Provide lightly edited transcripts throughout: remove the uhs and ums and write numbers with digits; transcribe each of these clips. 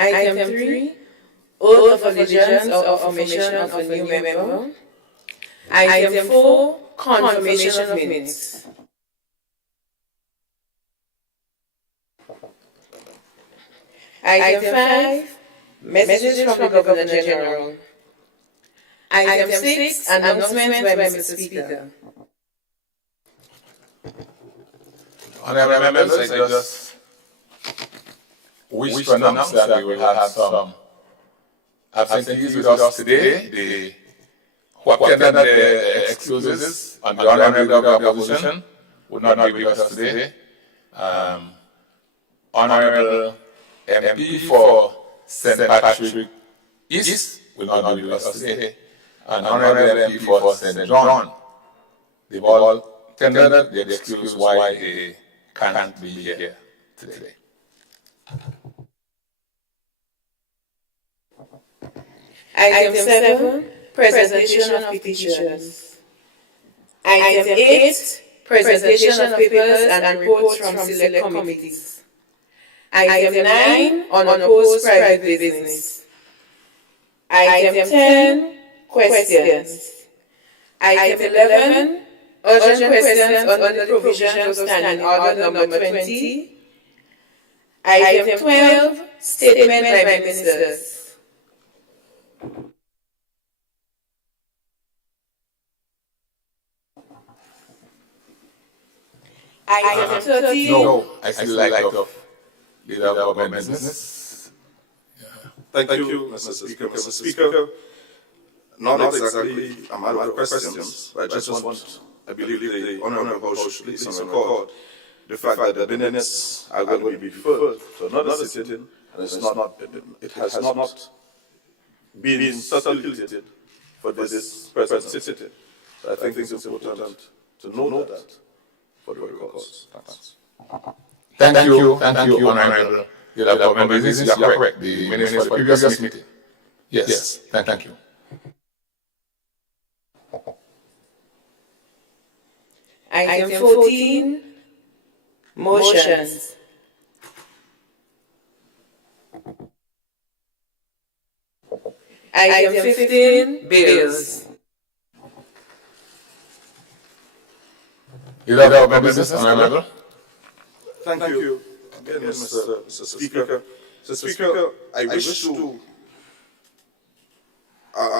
Item 3, oath of allegiance or affirmation of a new member. Item 4, confirmation of minutes. Item 5, messages from the Governor General. Item 6, announcements by Mr. Speaker. Honourable members, I just wish to announce that we will have some absentees with us today. Who attended the excuses on the honourable opposition would not be with us today. Honourable MP for St. Patrick East will not be with us today. And Honourable MP for St. John, they've all tendered their excuse why they can't be here today. Item 7, presentation of petitions. Item 8, presentation of papers and reports from select committees. Item 9, unopposed private business. Item 10, questions. Item 11, urgent questions on the provisions of Standing Order number 20. Item 12, statement by ministers. Item 13. No, I still like to lead our government business. Thank you, Mr. Speaker. Mr. Speaker, not exactly a matter of questions, but I just want, I believe the Honourable House should please on record the fact that the minutes are going to be referred to another sitting, and it has not been circulated for this present sitting. So I think it's important to know that for the records. Thank you, Honourable. You are correct. The minutes for the previous meeting. Yes, thank you. Item 14, motions. Item 15, bills. You have government business, Honourable. Thank you again, Mr. Speaker. Mr. Speaker, I wish to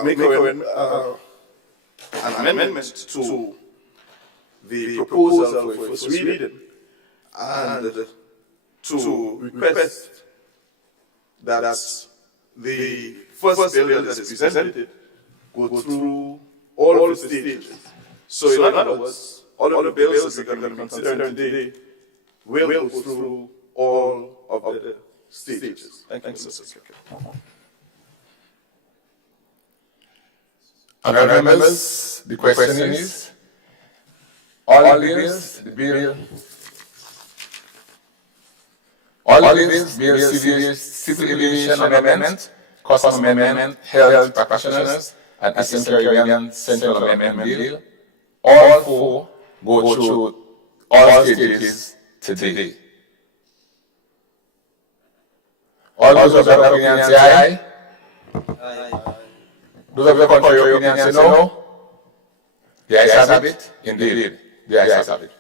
make an amendment to the proposal for first reading and to request that the first bill that is presented go through all the stages. So in other words, all of the bills that are going to be considered today will go through all of the stages. Thank you, Mr. Speaker. Honourable members, the question is, all bills, civil aviation amendment, customs amendment, health practitioners, and Eastern Caribbean Central Amendment Bill, all four go through all stages today. All those of your opinion say aye. Aye. Those of your contrary opinion say no. The ayes have it. Indeed, the ayes have it.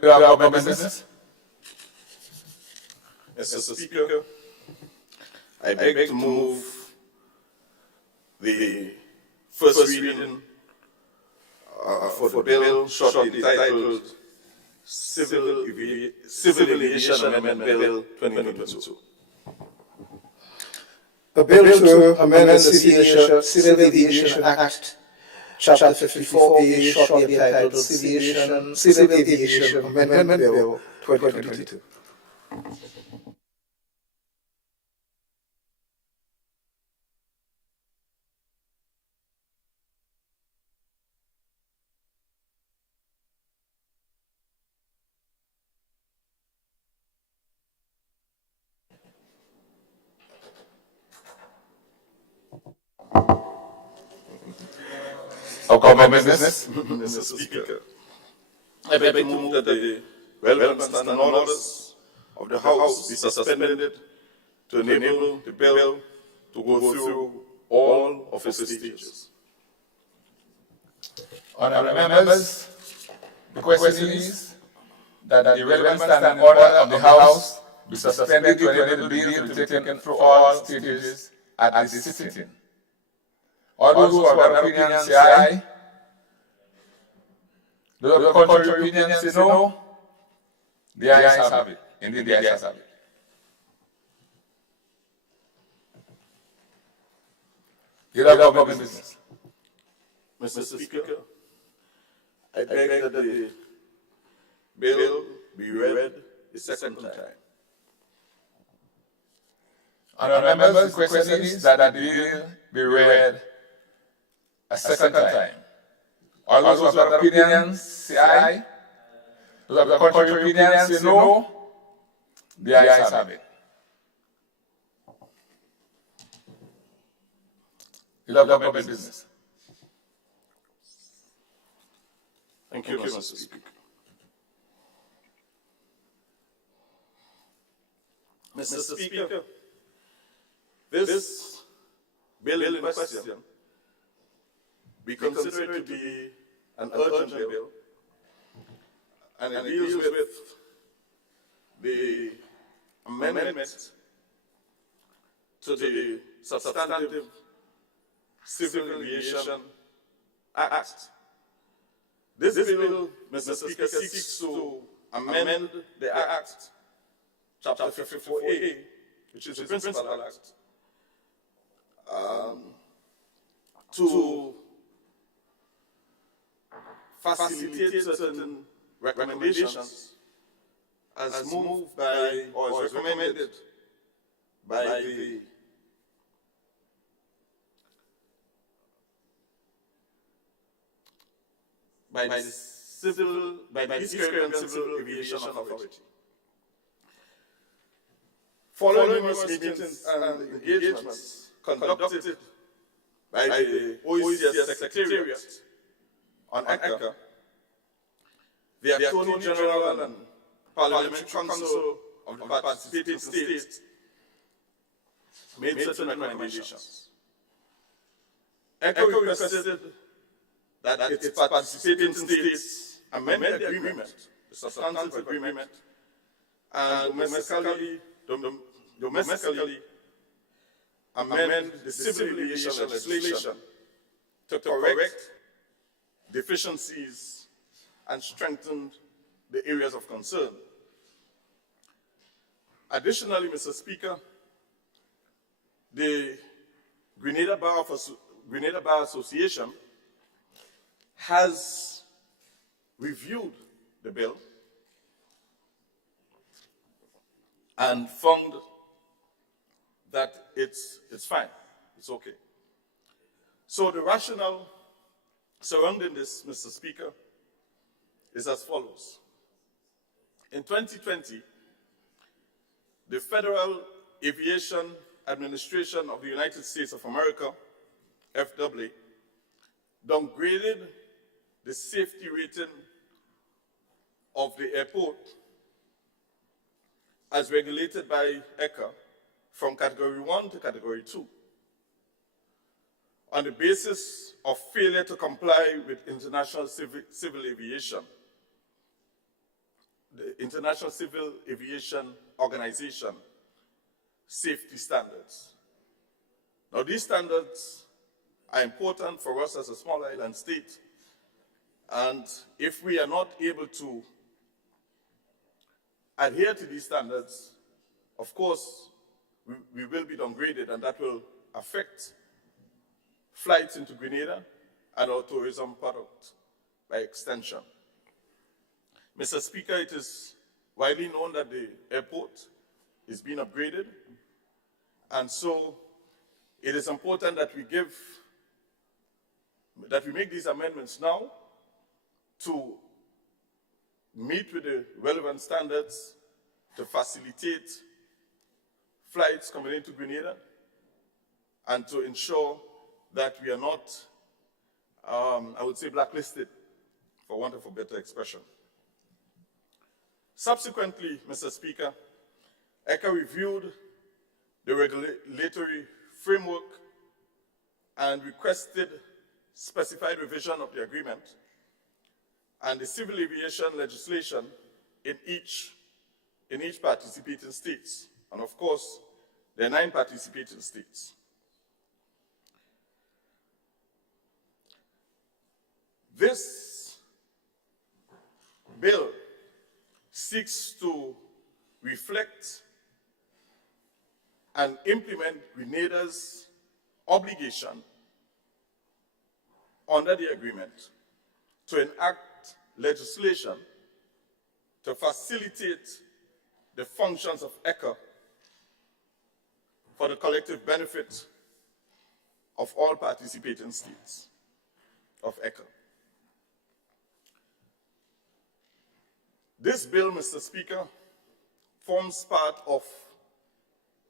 You have government business? Mr. Speaker, I beg to move the first reading for the bill shortly entitled Civil Aviation Amendment Bill 2022. A bill to amend the Civil Aviation Act, Chapter 54A, shortly entitled Civil Aviation Amendment Bill 2022. Of government business? Mr. Speaker, I beg to move that the relevant standing orders of the House be suspended to enable the bill to go through all of its stages. Honourable members, the question is that the relevant standing order of the House be suspended to enable the bill to be taken through all stages at this sitting. All those who have an opinion say aye. Those who have contrary opinion say no. The ayes have it. Indeed, the ayes have it. You have government business. Mr. Speaker, I beg that the bill be read the second time. Honourable members, the question is that the bill be read a second time. All those who have opinions say aye. Those who have contrary opinions say no. The ayes have it. You have government business. Thank you, Mr. Speaker. Mr. Speaker, this bill in question we consider it to be an urgent bill, and it deals with the amendment to the substantive Civil Aviation Act. This bill, Mr. Speaker, seeks to amend the Act, Chapter 54A, which is the Principal Act, to facilitate certain recommendations as moved by or as recommended by the East Caribbean Civil Aviation Authority. Following numerous meetings and engagements conducted by the OECS Secretariat on ECA, the Attorney General and Parliamentary Council of the participating states made certain recommendations. ECA requested that its participating states amend the agreement, the substantive agreement, and domestically amend the civil aviation legislation to correct deficiencies and strengthen the areas of concern. Additionally, Mr. Speaker, the Grenada Bar Association has reviewed the bill and found that it's fine, it's okay. So the rationale surrounding this, Mr. Speaker, is as follows. In 2020, the Federal Aviation Administration of the United States of America, FAA, downgraded the safety rating of the airport as regulated by ECA from Category 1 to Category 2 on the basis of failure to comply with international civil aviation the International Civil Aviation Organization safety standards. Now, these standards are important for us as a small island state, and if we are not able to adhere to these standards, of course, we will be downgraded, and that will affect flights into Grenada and our tourism product by extension. Mr. Speaker, it is widely known that the airport is being upgraded, and so it is important that we make these amendments now to meet with the relevant standards to facilitate flights coming into Grenada and to ensure that we are not, I would say, blacklisted, for want of a better expression. Subsequently, Mr. Speaker, ECA reviewed the regulatory framework and requested specified revision of the agreement and the civil aviation legislation in each participating states. And of course, there are 9 participating states. This bill seeks to reflect and implement Grenada's obligation under the agreement to enact legislation to facilitate the functions of ECA for the collective benefit of all participating states of ECA. This bill, Mr. Speaker, forms part of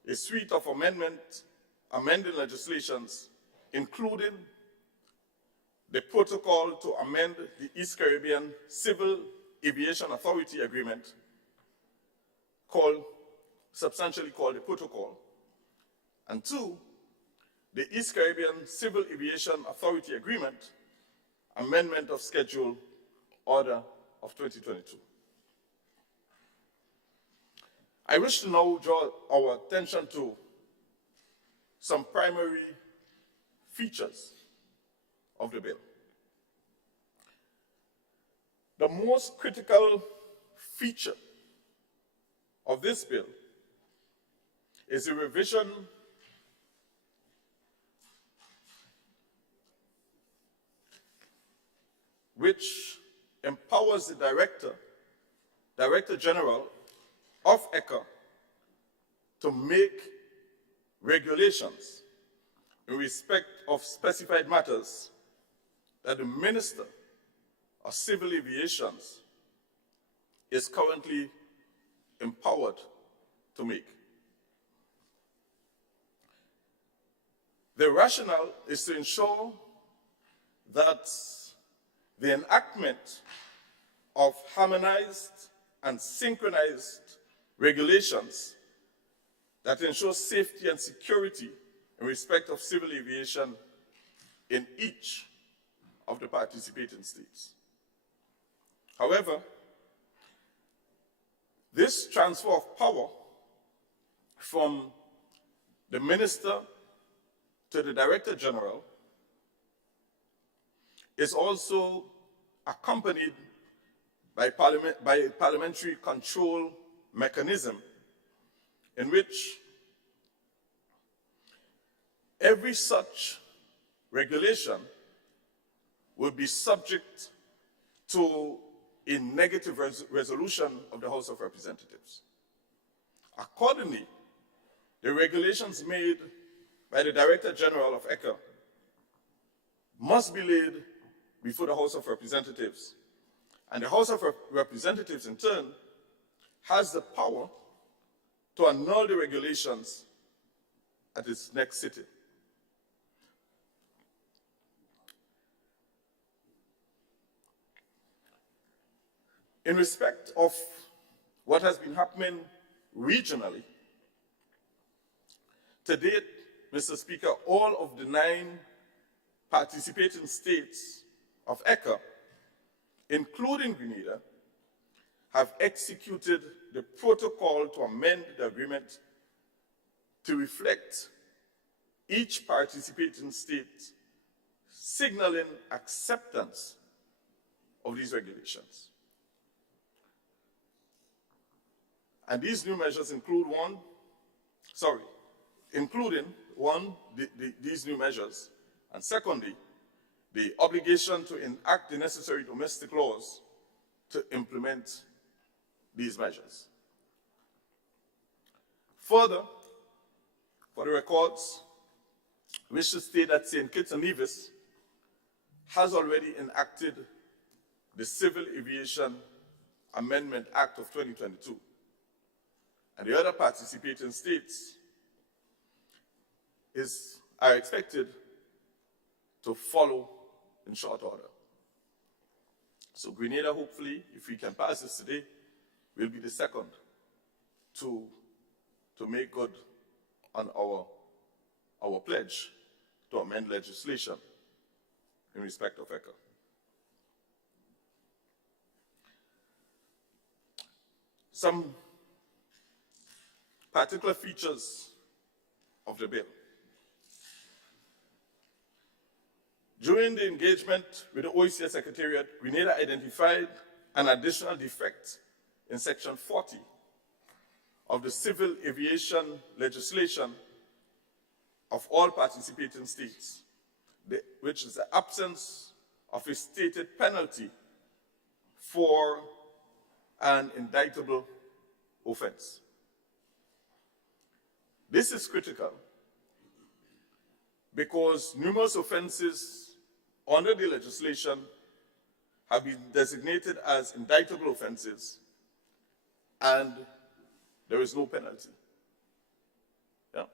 a suite of amending legislations, including the protocol to amend the East Caribbean Civil Aviation Authority Agreement, substantially called the protocol, and 2, the East Caribbean Civil Aviation Authority Agreement, amendment of Schedule Order of 2022. I wish to now draw our attention to some primary features of the bill. The most critical feature of this bill is a revision which empowers the Director General of ECA to make regulations in respect of specified matters that the Minister of Civil Aviation is currently empowered to make. The rationale is to ensure that the enactment of harmonized and synchronized regulations that ensure safety and security in respect of civil aviation in each of the participating states. However, this transfer of power from the Minister to the Director General is also accompanied by a parliamentary control mechanism in which every such regulation will be subject to a negative resolution of the House of Representatives. Accordingly, the regulations made by the Director General of ECA must be laid before the House of Representatives, and the House of Representatives in turn has the power to annul the regulations at its next sitting. In respect of what has been happening regionally, to date, Mr. Speaker, all of the 9 participating states of ECA, including Grenada, have executed the protocol to amend the agreement to reflect each participating state signaling acceptance of these regulations. And these new measures include these new measures, and secondly, the obligation to enact the necessary domestic laws to implement these measures. Further, for the records, I wish to state that St. Kitts and Nevis has already enacted the Civil Aviation Amendment Act of 2022, and the other participating states are expected to follow in short order. So Grenada, hopefully, if we can pass this today, will be the second to make good on our pledge to amend legislation in respect of ECA. Some particular features of the bill. During the engagement with the OECS Secretariat, Grenada identified an additional defect in Section 40 of the civil aviation legislation of all participating states, which is the absence of a stated penalty for an indictable offense. This is critical because numerous offenses under the legislation have been designated as indictable offenses and there is no penalty. Yeah.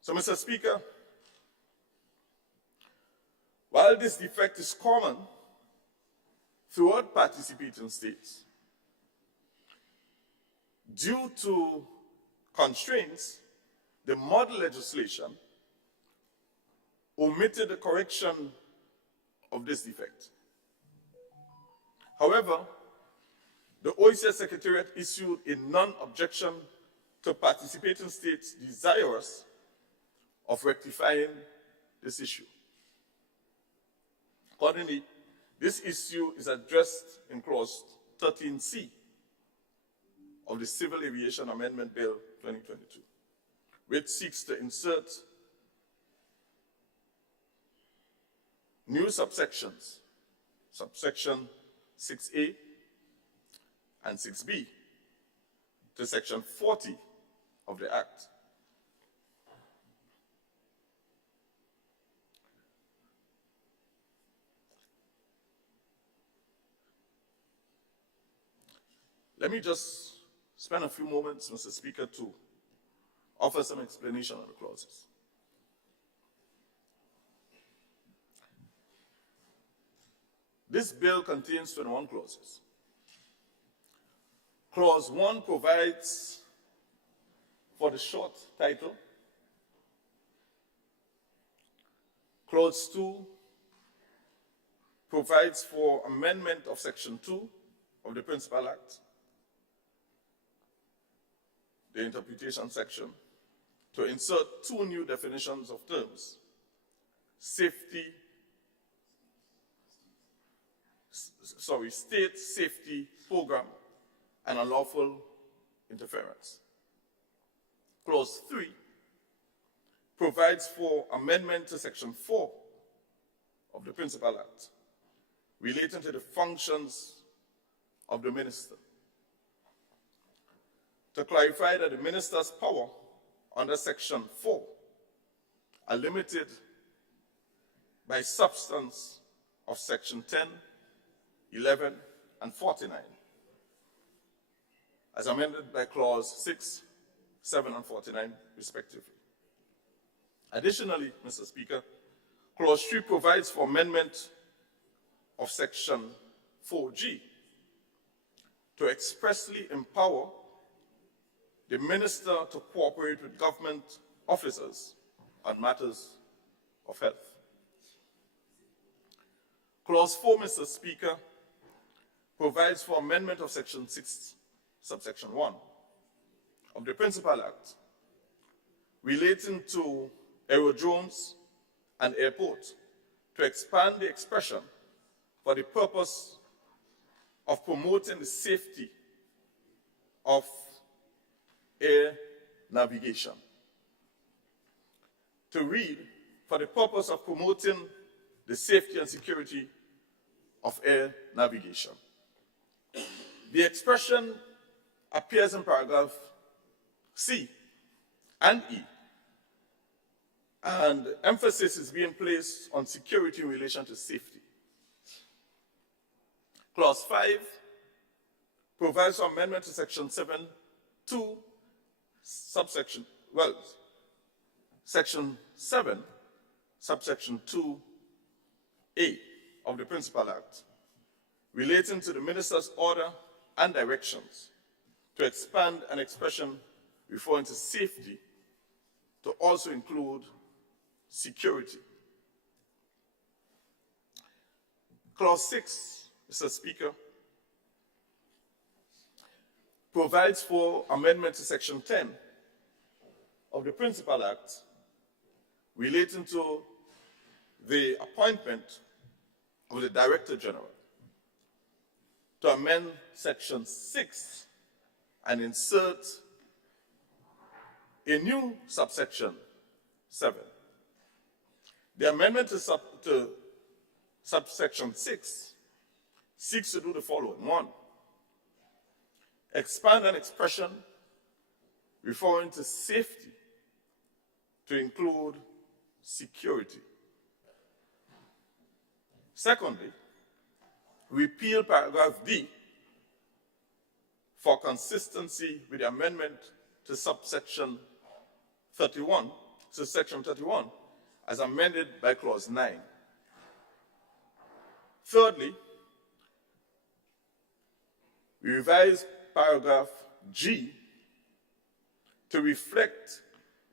So, Mr. Speaker, while this defect is common throughout participating states, due to constraints, the model legislation omitted the correction of this defect. However, the OECS Secretariat issued a non-objection to participating states desirous of rectifying this issue. Accordingly, this issue is addressed in Clause 13C of the Civil Aviation Amendment Bill 2022, which seeks to insert new subsections, subsection 6A and 6B, to Section 40 of the Act. Let me just spend a few moments, Mr. Speaker, to offer some explanation on the clauses. This bill contains 21 clauses. Clause 1 provides for the short title. Clause 2 provides for amendment of Section 2 of the Principal Act, the interpretation section, to insert two new definitions of terms: state safety program and unlawful interference. Clause 3 provides for amendment to Section 4 of the Principal Act relating to the functions of the minister, to clarify that the minister's power under Section 4 are limited by substance of Section 10, 11, and 49, as amended by Clause 6, 7, and 49, respectively. Additionally, Mr. Speaker, Clause 3 provides for amendment of Section 4G to expressly empower the minister to cooperate with government officers on matters of health. Clause 4, Mr. Speaker, provides for amendment of Section 6, subsection 1 of the Principal Act relating to aerodromes and airports to expand the expression for the purpose of promoting the safety of air navigation. To read, for the purpose of promoting the safety and security of air navigation. The expression appears in paragraph C and E, and emphasis is being placed on security in relation to safety. Clause 5 provides for amendment to Section 7, 2, Section 7, subsection 2A of the Principal Act, relating to the Minister's order and directions to expand an expression referring to safety to also include security. Clause 6, Mr. Speaker, provides for amendment to Section 10 of the Principal Act relating to the appointment of the Director General to amend Section 6 and insert a new subsection 7. The amendment to subsection 6 seeks to do the following. 1, expand an expression referring to safety to include security. Secondly, repeal paragraph D for consistency with the amendment to subsection 31, to section 31, as amended by clause 9. Thirdly, we revise paragraph G to reflect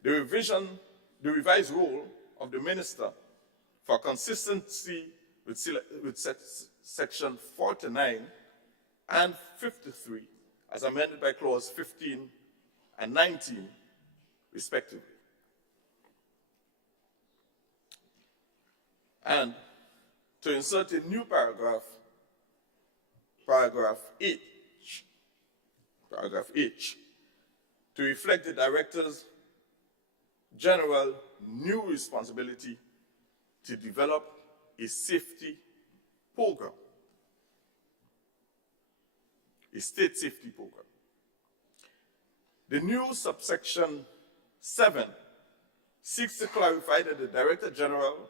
the revised role of the minister for consistency with section 49 and 53 as amended by clause 15 and 19 respectively. And to insert a new paragraph H, to reflect the Director's General new responsibility to develop a safety program, a state safety program. The new subsection 7 seeks to clarify that the Director General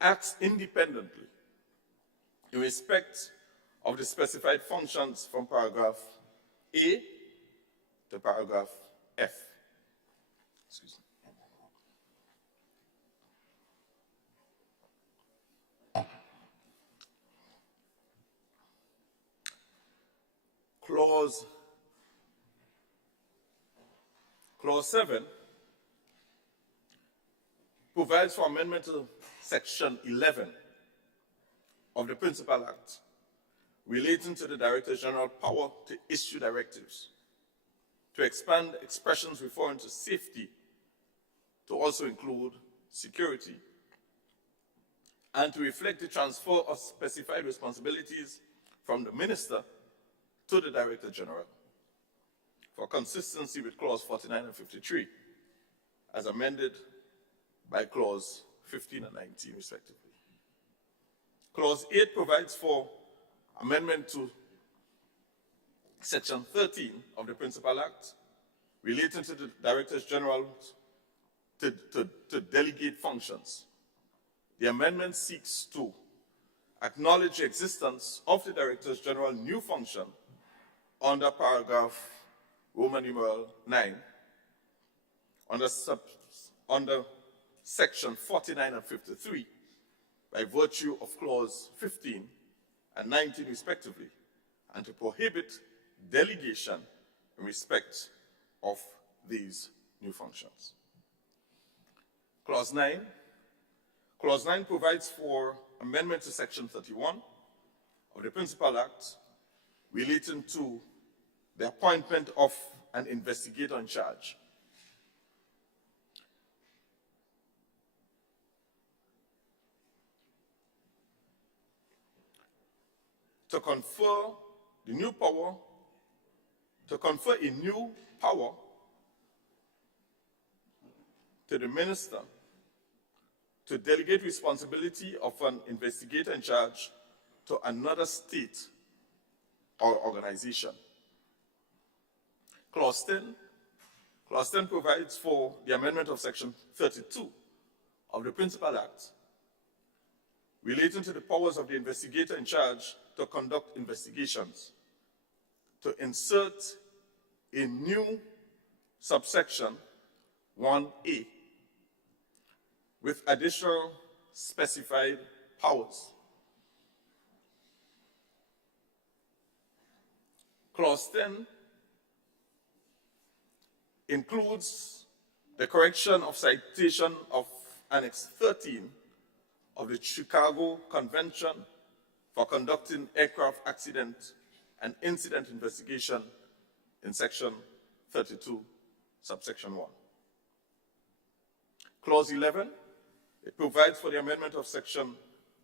acts independently in respect of the specified functions from paragraph A to paragraph F. Excuse me. Clause 7 provides for amendment to section 11 of the Principal Act relating to the Director General's power to issue directives, to expand expressions referring to safety to also include security, and to reflect the transfer of specified responsibilities from the Minister to the Director General for consistency with clause 49 and 53 as amended by clause 15 and 19 respectively. Clause 8 provides for amendment to section 13 of the Principal Act relating to the Directors General to delegate functions. The amendment seeks to acknowledge the existence of the Directors General new function under paragraph Roman numeral 9 under section 49 and 53 by virtue of clause 15 and 19 respectively, and to prohibit delegation in respect of these new functions. Clause 9. Clause 9 provides for amendment to Section 31 of the Principal Act relating to the appointment of an investigator in charge. To confer a new power to the minister to delegate responsibility of an investigator in charge to another state or organization. Clause 10 provides for the amendment of Section 32 of the Principal Act relating to the powers of the investigator in charge to conduct investigations, to insert a new subsection 1A with additional specified powers. Clause 10 includes the correction of citation of Annex 13 of the Chicago Convention for conducting aircraft accident and incident investigation in Section 32, subsection 1. Clause 11, it provides for the amendment of Section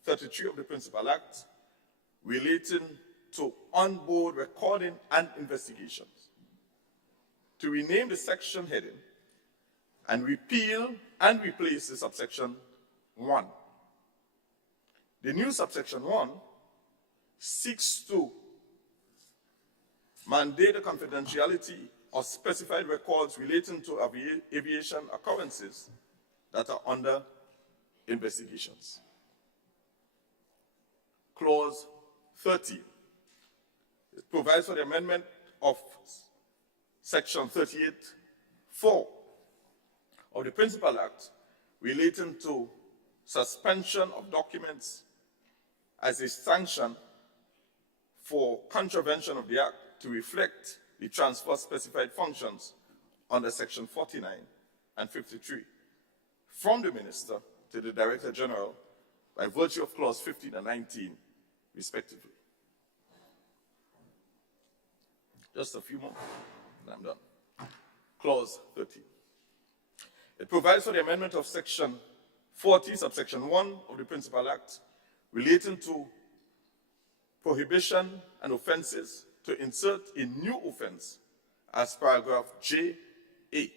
33 of the Principal Act relating to onboard recording and investigations, to rename the section heading and repeal and replace the subsection 1. The new subsection 1 seeks to mandate the confidentiality of specified records relating to aviation occurrences that are under investigations. Clause 13. It provides for the amendment of Section 38(4) of the Principal Act relating to suspension of documents as a sanction for contravention of the Act to reflect the transfer specified functions under Section 49 and 53 from the Minister to the Director General by virtue of Clause 15 and 19, respectively. Just a few more, and I'm done. Clause 13. It provides for the amendment of Section 40, subsection 1 of the Principal Act relating to prohibition and offenses to insert a new offense as paragraph J(a).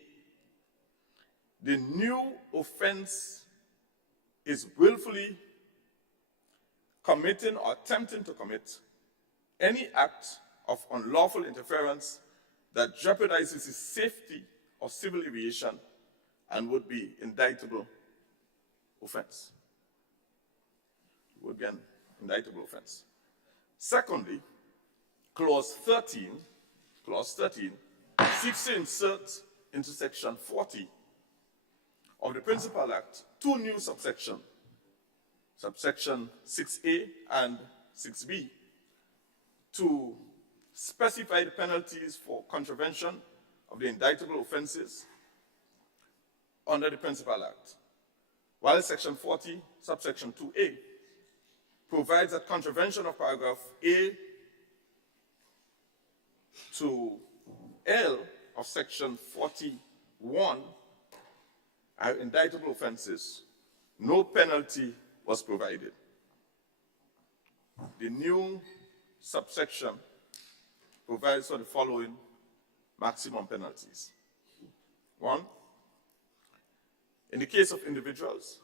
The new offense is willfully committing or attempting to commit any act of unlawful interference that jeopardizes the safety of civil aviation and would be indictable offense. Would be an indictable offense. Secondly, Clause 13 seeks to insert into Section 40 of the Principal Act two new subsections, subsection 6A and 6B, to specify the penalties for contravention of the indictable offenses under the Principal Act, while Section 40, subsection 2A, provides that contravention of paragraph A to L of Section 41 are indictable offenses. No penalty was provided. The new subsection provides for the following maximum penalties. 1, in the case of individuals,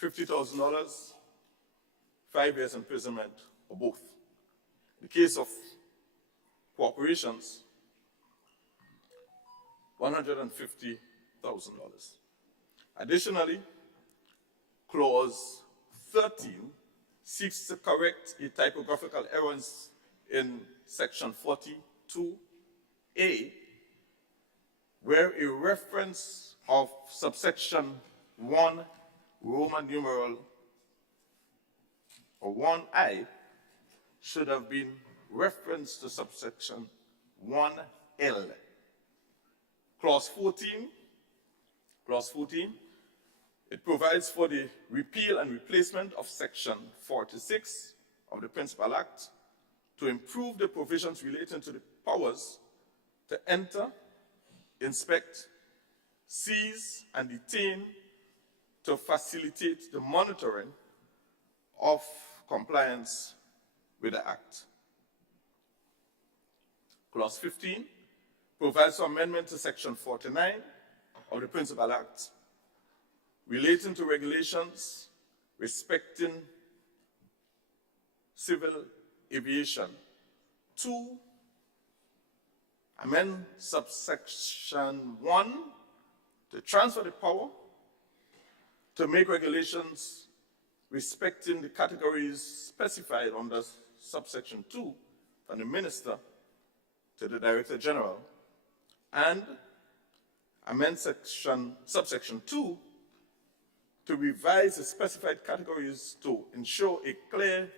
$50,000, 5 years imprisonment, or both. In the case of corporations, $150,000. Additionally, Clause 13 seeks to correct a typographical error in Section 42A, where a reference of subsection 1 Roman numeral or 1I should have been referenced to subsection 1L. Clause 14, it provides for the repeal and replacement of Section 46 of the Principal Act to improve the provisions relating to the powers to enter, inspect, seize, and detain to facilitate the monitoring of compliance with the Act. Clause 15 provides for amendment to Section 49 of the Principal Act relating to regulations respecting civil aviation to amend subsection 1 to transfer the power to make regulations respecting the categories specified under subsection 2 from the Minister to the Director General, and amend subsection 2 to revise the specified categories to ensure a clear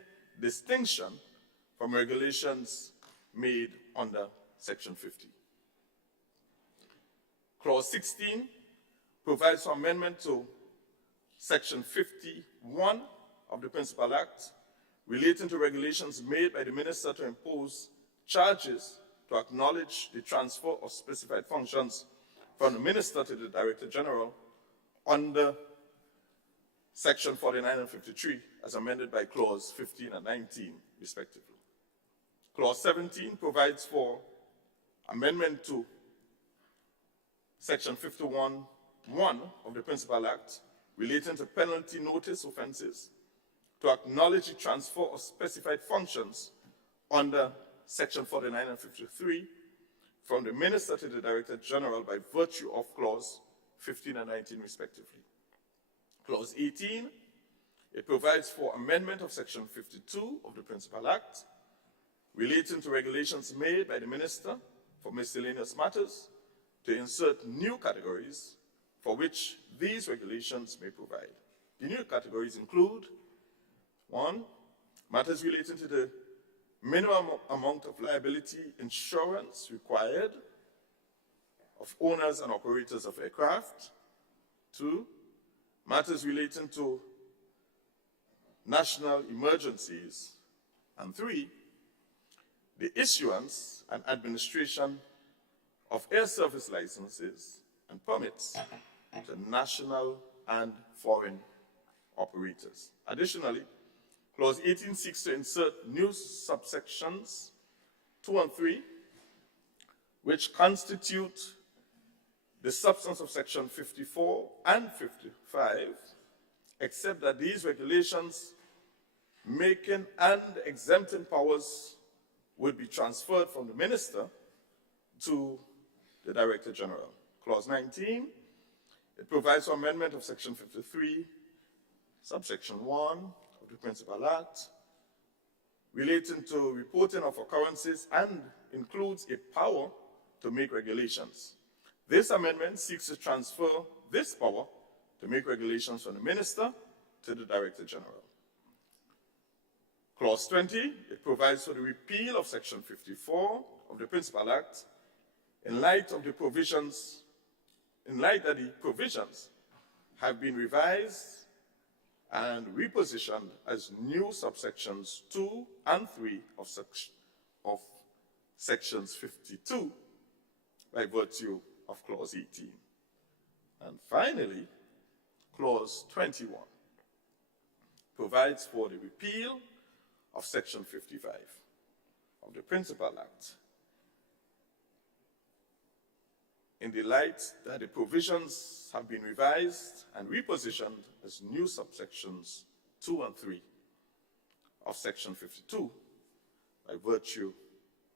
distinction from regulations made under Section 50. Clause 16 provides for amendment to Section 51 of the Principal Act relating to regulations made by the Minister to impose charges to acknowledge the transfer of specified functions from the Minister to the Director General under Section 49 and 53 as amended by Clause 15 and 19, respectively. Clause 17 provides for amendment to Section 51(1) of the Principal Act relating to penalty notice offenses to acknowledge the transfer of specified functions under Section 49 and 53 from the Minister to the Director General by virtue of Clause 15 and 19, respectively. Clause 18, it provides for amendment of Section 52 of the Principal Act relating to regulations made by the Minister for miscellaneous matters to insert new categories for which these regulations may provide. The new categories include 1, matters relating to the minimum amount of liability insurance required of owners and operators of aircraft. 2, matters relating to national emergencies. And 3, the issuance and administration of air service licenses and permits to national and foreign operators. Additionally, Clause 18 seeks to insert new subsections 2 and 3, which constitute the substance of Section 54 and 55, except that these regulations making and exempting powers would be transferred from the Minister to the Director General. Clause 19, it provides for amendment of Section 53, subsection 1 of the Principal Act, relating to reporting of occurrences and includes a power to make regulations. This amendment seeks to transfer this power to make regulations from the Minister to the Director General. Clause 20, it provides for the repeal of Section 54 of the Principal Act in light that the provisions have been revised and repositioned as new subsections 2 and 3 of sections 52 by virtue of Clause 18. And finally, Clause 21 provides for the repeal of Section 55 of the Principal Act in the light that the provisions have been revised and repositioned as new subsections 2 and 3 of Section 52 by virtue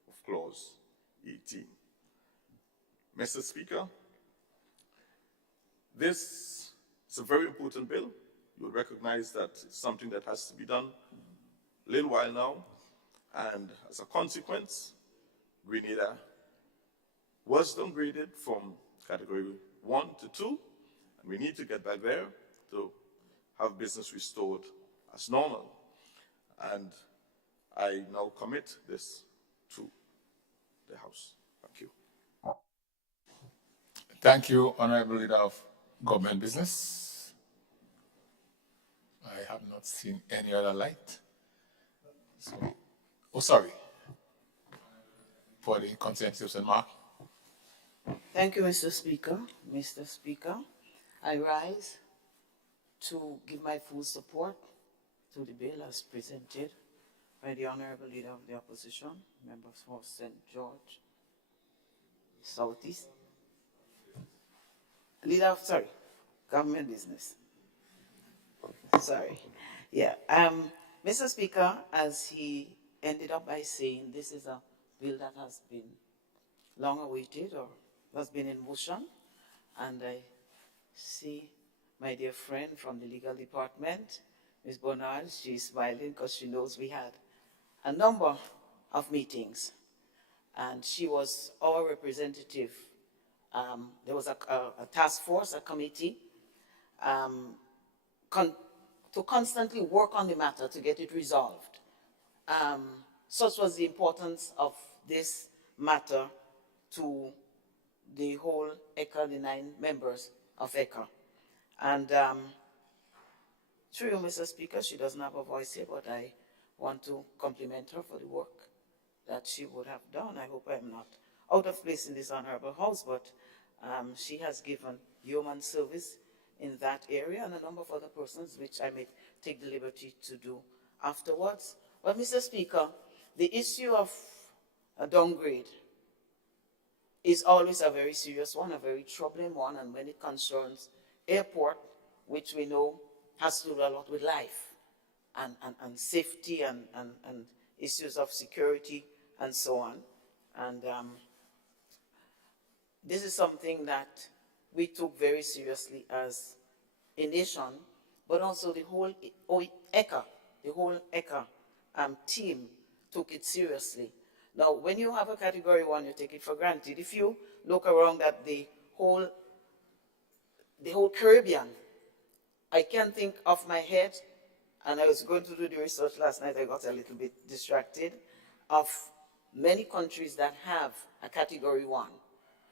of Clause 18. Mr. Speaker, this is a very important bill. You'll recognize that it's something that has to be done a little while now, and as a consequence, Grenada was downgraded from category 1 to 2, and we need to get back there to have business restored as normal. And I now commit this to the House. Thank you. Thank you, Honorable Leader of Government Business. I have not seen any other light. So, oh, sorry. For the consensus and Mark. Thank you, Mr. Speaker. Mr. Speaker, I rise to give my full support to the bill as presented by the Honorable Leader of the Opposition, members for St. George, Southeast. Leader of, sorry, Government Business. Sorry. Yeah. Mr. Speaker, as he ended up by saying, this is a bill that has been long awaited or has been in motion, and I see my dear friend from the legal department, Ms. Bernard. She's smiling because she knows we had a number of meetings, and she was our representative. There was a task force, a committee, to constantly work on the matter to get it resolved. Such was the importance of this matter to the whole ECA, the 9 members of ECA. And through you, Mr. Speaker, she doesn't have a voice here, but I want to compliment her for the work that she would have done. I hope I'm not out of place in this honorable house, but she has given human service in that area and a number of other persons, which I may take the liberty to do afterwards. But Mr. Speaker, the issue of a downgrade is always a very serious one, a very troubling one, and when it concerns airport, which we know has to do a lot with life and safety and issues of security and so on. And this is something that we took very seriously as a nation, but also the whole ECA, the whole ECA team took it seriously. Now, when you have a Category 1, you take it for granted. If you look around at the whole Caribbean, I can't think off my head, and I was going to do the research last night, I got a little bit distracted, of many countries that have a Category 1.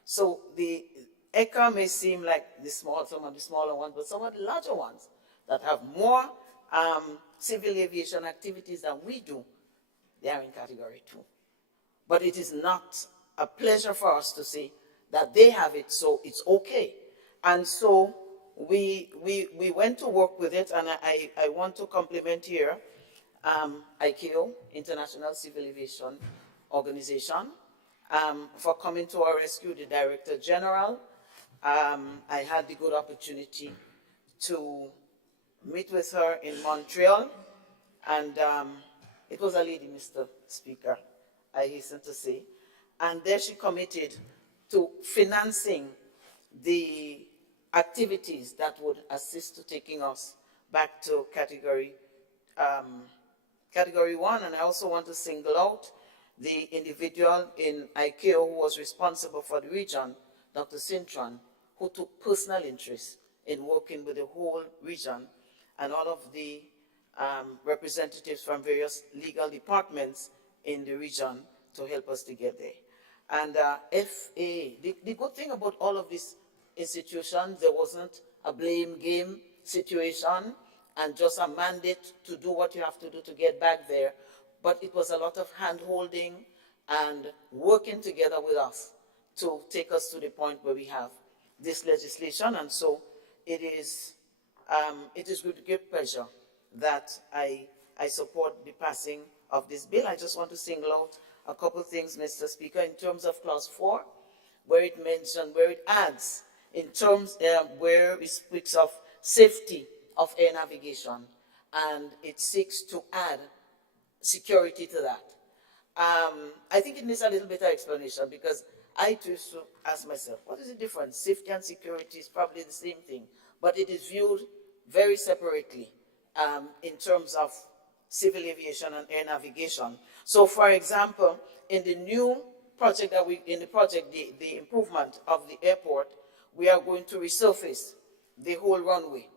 So the ECA may seem like some of the smaller ones, but some of the larger ones that have more civil aviation activities than we do, they are in Category 2. But it is not a pleasure for us to say that they have it, so it's okay. And so we went to work with it, and I want to compliment here ICAO, International Civil Aviation Organization, for coming to our rescue, the Director General. I had the good opportunity to meet with her in Montreal, and it was a lady, Mr. Speaker, I hasten to say. And there she committed to financing the activities that would assist to taking us back to Category 1. And I also want to single out the individual in ICAO who was responsible for the region, Dr. Cintron, who took personal interest in working with the whole region and all of the representatives from various legal departments in the region to help us to get there. And the good thing about all of these institutions, there wasn't a blame game situation and just a mandate to do what you have to do to get back there, but it was a lot of hand-holding and working together with us to take us to the point where we have this legislation. And so it is with great pleasure that I support the passing of this bill. I just want to single out a couple of things, Mr. Speaker, in terms of Clause 4, where it mentioned, where it adds, in terms where it speaks of safety of air navigation, and it seeks to add security to that. I think it needs a little bit of explanation, because I too used to ask myself, what is the difference? Safety and security is probably the same thing, but it is viewed very separately in terms of civil aviation and air navigation. So, for example, in the new project the improvement of the airport, we are going to resurface the whole runway.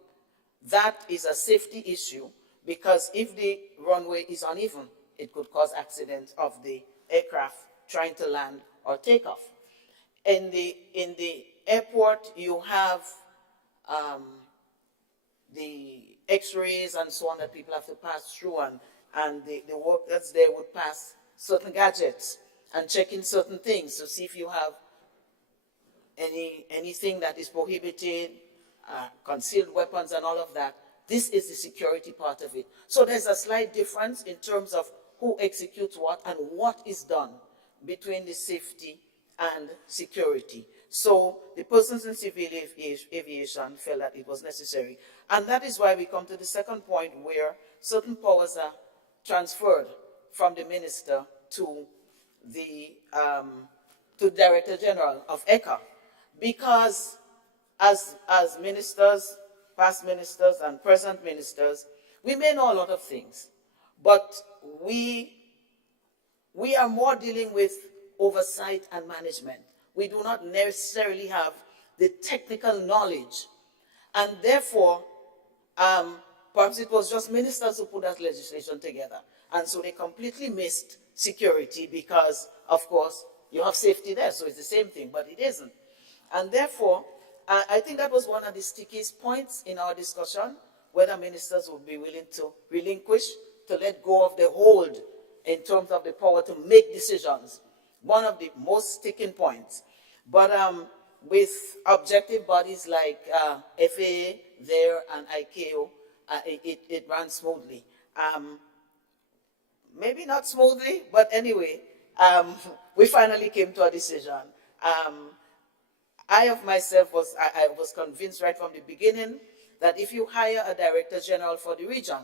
That is a safety issue, because if the runway is uneven, it could cause accidents of the aircraft trying to land or take off. In the airport, you have the x-rays and so on that people have to pass through, and the workers there would pass certain gadgets and check in certain things to see if you have anything that is prohibited, concealed weapons and all of that. This is the security part of it. So there's a slight difference in terms of who executes what and what is done between the safety and security. So the persons in civil aviation felt that it was necessary. And that is why we come to the second point, where certain powers are transferred from the minister to the Director General of ECA. Because as ministers, past ministers and present ministers, we may know a lot of things, but we are more dealing with oversight and management. We do not necessarily have the technical knowledge. And therefore, perhaps it was just ministers who put that legislation together. And so they completely missed security because, of course, you have safety there, so it's the same thing, but it isn't. And therefore, I think that was one of the stickiest points in our discussion, whether ministers would be willing to relinquish, to let go of the hold in terms of the power to make decisions. One of the most sticking points. But with objective bodies like FAA there and ICAO, it ran smoothly. Maybe not smoothly, but anyway, we finally came to a decision. I of myself I was convinced right from the beginning that if you hire a Director General for the region,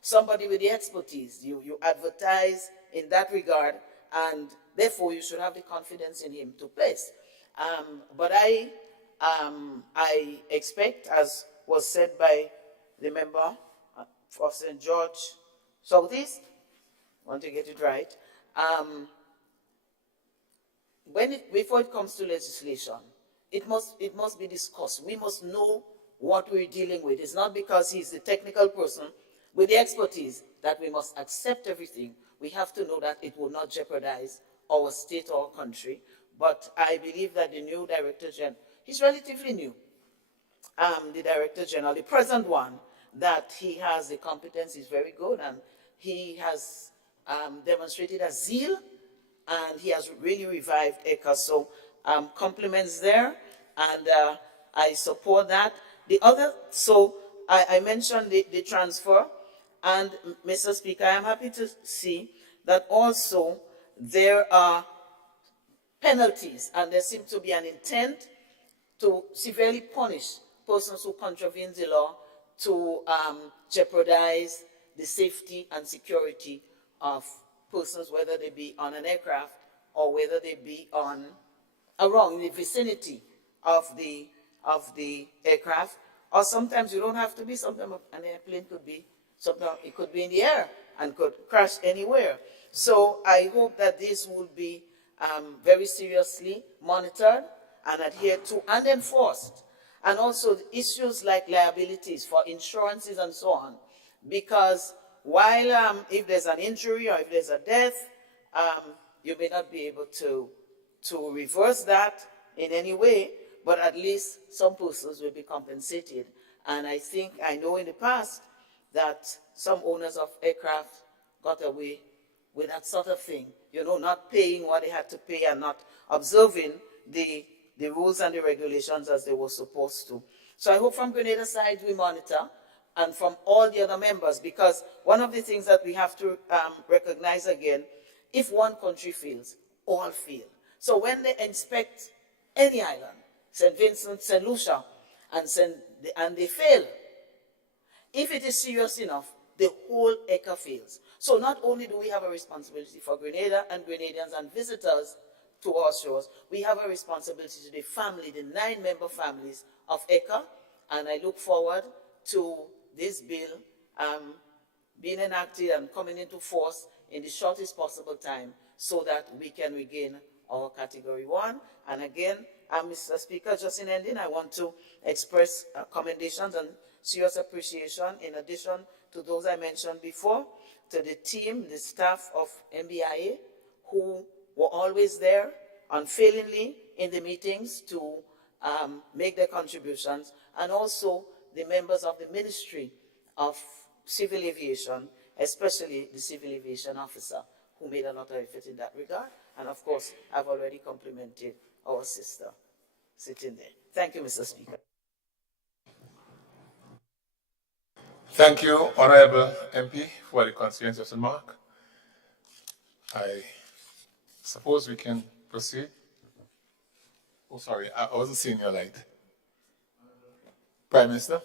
somebody with the expertise, you advertise in that regard, and therefore you should have the confidence in him to place. But I expect, as was said by the member for St. George Southeast, I want to get it right, before it comes to legislation, it must be discussed. We must know what we're dealing with. It's not because he's the technical person with the expertise that we must accept everything. We have to know that it will not jeopardize our state or country. But I believe that the new Director General, he's relatively new, the Director General, the present one, that he has the competence is very good, and he has demonstrated a zeal, and he has really revived ECA. So compliments there, and I support that. The other, so I mentioned the transfer, and Mr. Speaker, I am happy to see that also there are penalties, and there seems to be an intent to severely punish persons who contravene the law to jeopardize the safety and security of persons, whether they be on an aircraft or whether they be around the vicinity of the aircraft. Or sometimes you don't have to be, sometimes an airplane could be, sometimes it could be in the air and could crash anywhere. So I hope that this will be very seriously monitored and adhered to and enforced. And also issues like liabilities for insurances and so on. Because while if there's an injury or if there's a death, you may not be able to reverse that in any way, but at least some persons will be compensated. And I know in the past that some owners of aircraft got away with that sort of thing, not paying what they had to pay and not observing the rules and the regulations as they were supposed to. So I hope from Grenada side we monitor, and from all the other members, because one of the things that we have to recognize again, if one country fails, all fail. So when they inspect any island, St. Vincent, St. Lucia, and they fail, if it is serious enough, the whole ECA fails. So not only do we have a responsibility for Grenada and Grenadians and visitors to our shores, we have a responsibility to the family, the 9-member families of ECA, and I look forward to this bill being enacted and coming into force in the shortest possible time so that we can regain our Category 1. And again, Mr. Speaker, just in ending, I want to express commendations and serious appreciation, in addition to those I mentioned before, to the team, the staff of MBIA, who were always there unfailingly in the meetings to make their contributions, and also the members of the Ministry of Civil Aviation, especially the Civil Aviation Officer, who made a lot of effort in that regard. And of course, I've already complimented our sister sitting there. Thank you, Mr. Speaker. Thank you, Honorable MP, for the constituency remark. I suppose we can proceed. Oh, sorry, I wasn't seeing your light. Prime Minister.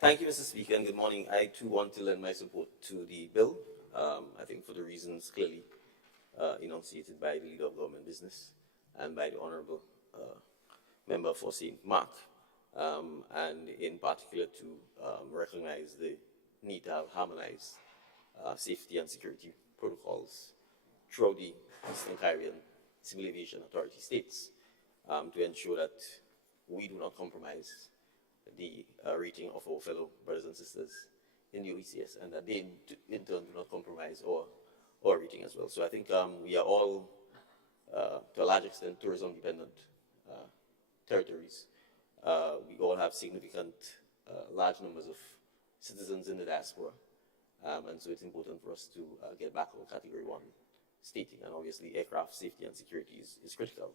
Thank you, Mr. Speaker, and good morning. I too want to lend my support to the bill. I think for the reasons clearly enunciated by the Leader of Government Business and by the Honourable Member for St. Mark, and in particular to recognize the need to have harmonized safety and security protocols throughout the Eastern Caribbean Civil Aviation Authority states to ensure that we do not compromise the rating of our fellow brothers and sisters in the OECS, and that they in turn do not compromise our rating as well. So I think we are all, to a large extent, tourism-dependent territories. We all have significant, large numbers of citizens in the diaspora, and so it's important for us to get back our Category 1 stating, and obviously aircraft safety and security is critical,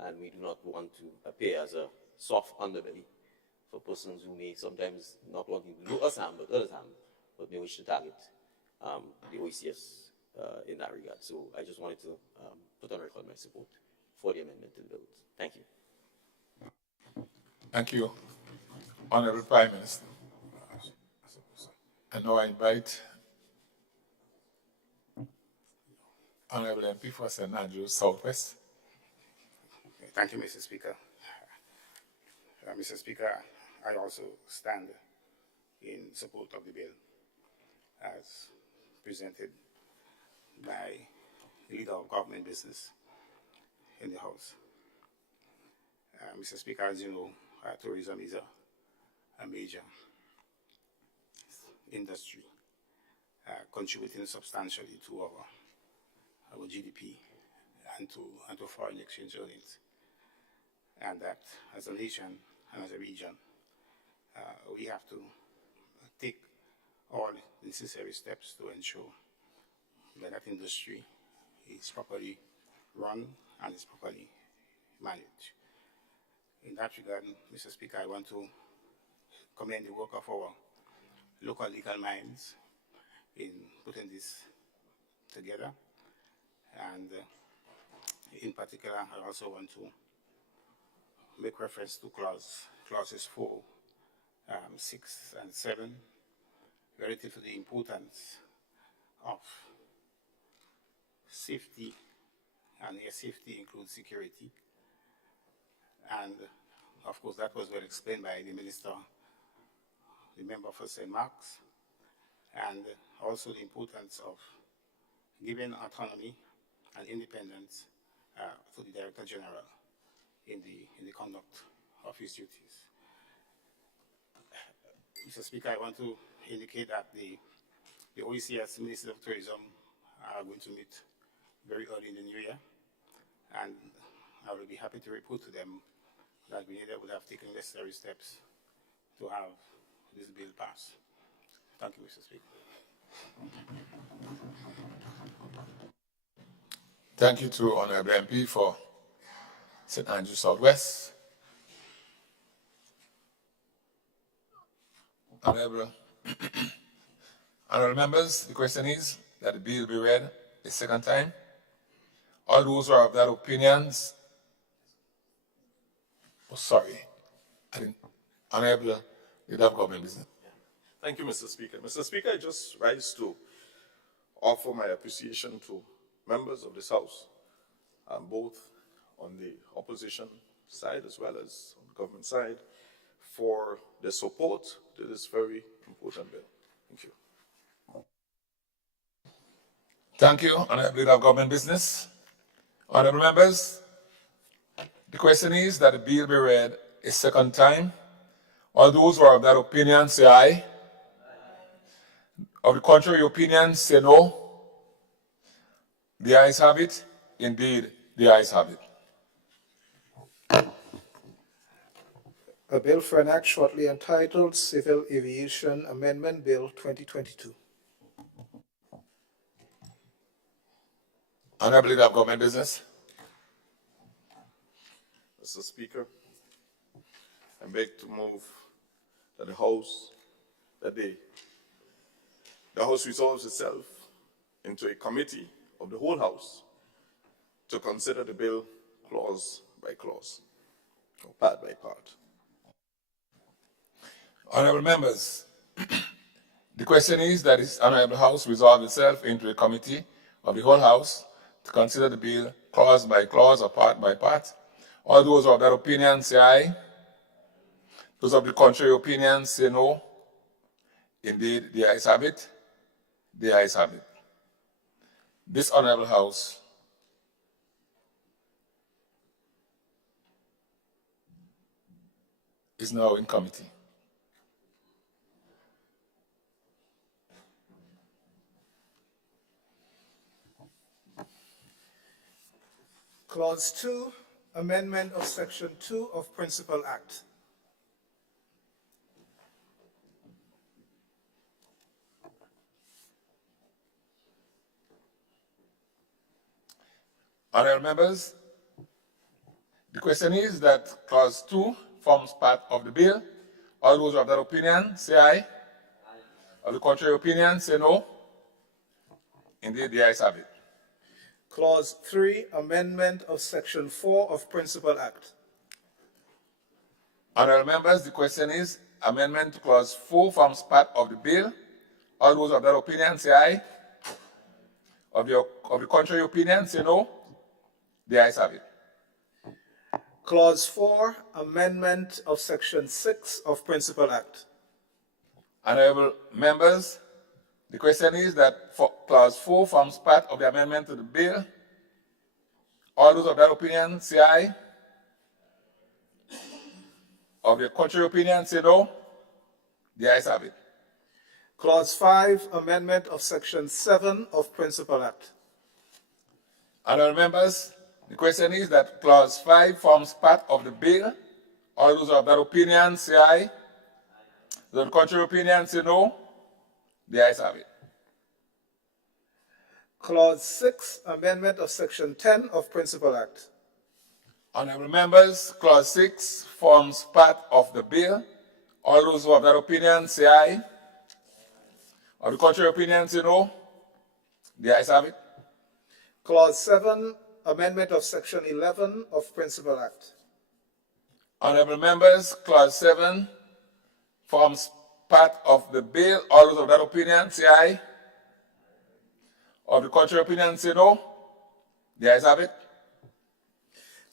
and we do not want to appear as a soft underbelly for persons who may sometimes not wanting to do us harm, but others harm, but may wish to target the OECS in that regard. So I just wanted to put on record my support for the amendment to the bill. Thank you. Thank you, Honorable Prime Minister. And now I invite Honorable MP for St. Andrews Southwest. Thank you, Mr. Speaker. Mr. Speaker, I also stand in support of the bill as presented by the Leader of Government Business in the House. Mr. Speaker, as you know, tourism is a major industry contributing substantially to our GDP and to foreign exchange earnings. And that as a nation and as a region, we have to take all necessary steps to ensure that that industry is properly run and is properly managed. In that regard, Mr. Speaker, I want to commend the work of our local legal minds in putting this together. And in particular, I also want to make reference to clauses 4, 6, and 7, relative to the importance of safety, and air safety includes security. And of course, that was well explained by the Minister, the member for St. Mark's, and also the importance of giving autonomy and independence to the Director General in the conduct of his duties. Mr. Speaker, I want to indicate that the OECS Ministers of Tourism are going to meet very early in the new year, and I will be happy to report to them that Grenada would have taken necessary steps to have this bill passed. Thank you, Mr. Speaker. Thank you to Honorable MP for St. Andrews Southwest. Honorable members, the question is that the bill be read a second time. All those who are of that opinion, Honorable Leader of Government Business. Thank you, Mr. Speaker. Mr. Speaker, I just rise to offer my appreciation to members of this House, both on the opposition side as well as on the government side, for the support to this very important bill. Thank you. Thank you, Honorable Leader of Government Business. Honorable members, the question is that the bill be read a second time. All those who are of that opinion say aye. Of the contrary opinion, say no. The ayes have it. Indeed, the ayes have it. A bill for an act shortly entitled Civil Aviation Amendment Bill 2022. Honorable Leader of Government Business. Mr. Speaker, I beg to move that the House resolves itself into a committee of the whole House to consider the bill clause by clause, or part by part. Honorable members, the question is that this Honorable House resolve itself into a committee of the whole House to consider the bill clause by clause or part by part. All those of that opinion say aye. Those of the contrary opinion say no. Indeed, the ayes have it. The ayes have it. This Honorable House is now in committee. Clause 2, Amendment of Section 2 of Principal Act. Honorable members, the question is that Clause 2 forms part of the bill. All those of that opinion say aye. Of the contrary opinion say no. Indeed, the ayes have it. Clause 3, Amendment of Section 4 of Principal Act. Honorable members, the question is amendment to Clause 4 forms part of the bill. All those of that opinion say aye. Of the contrary opinion say no. The ayes have it. Clause 4, Amendment of Section 6 of Principal Act. Honorable members, the question is that Clause 4 forms part of the amendment to the bill. All those of that opinion say aye. Of the contrary opinion say no. The ayes have it. Clause 5, Amendment of Section 7 of Principal Act. Honorable members, the question is that Clause 5 forms part of the bill. All those of that opinion say aye. Those of the contrary opinion say no. The ayes have it. Clause 6, Amendment of Section 10 of Principal Act. Honorable members, Clause 6 forms part of the bill. All those who have that opinion say aye. Of the contrary opinion say no. The ayes have it. Clause 7, Amendment of Section 11 of Principal Act. Honorable members, Clause 7 forms part of the bill. All those of that opinion say aye. Of the contrary opinion say no. The ayes have it.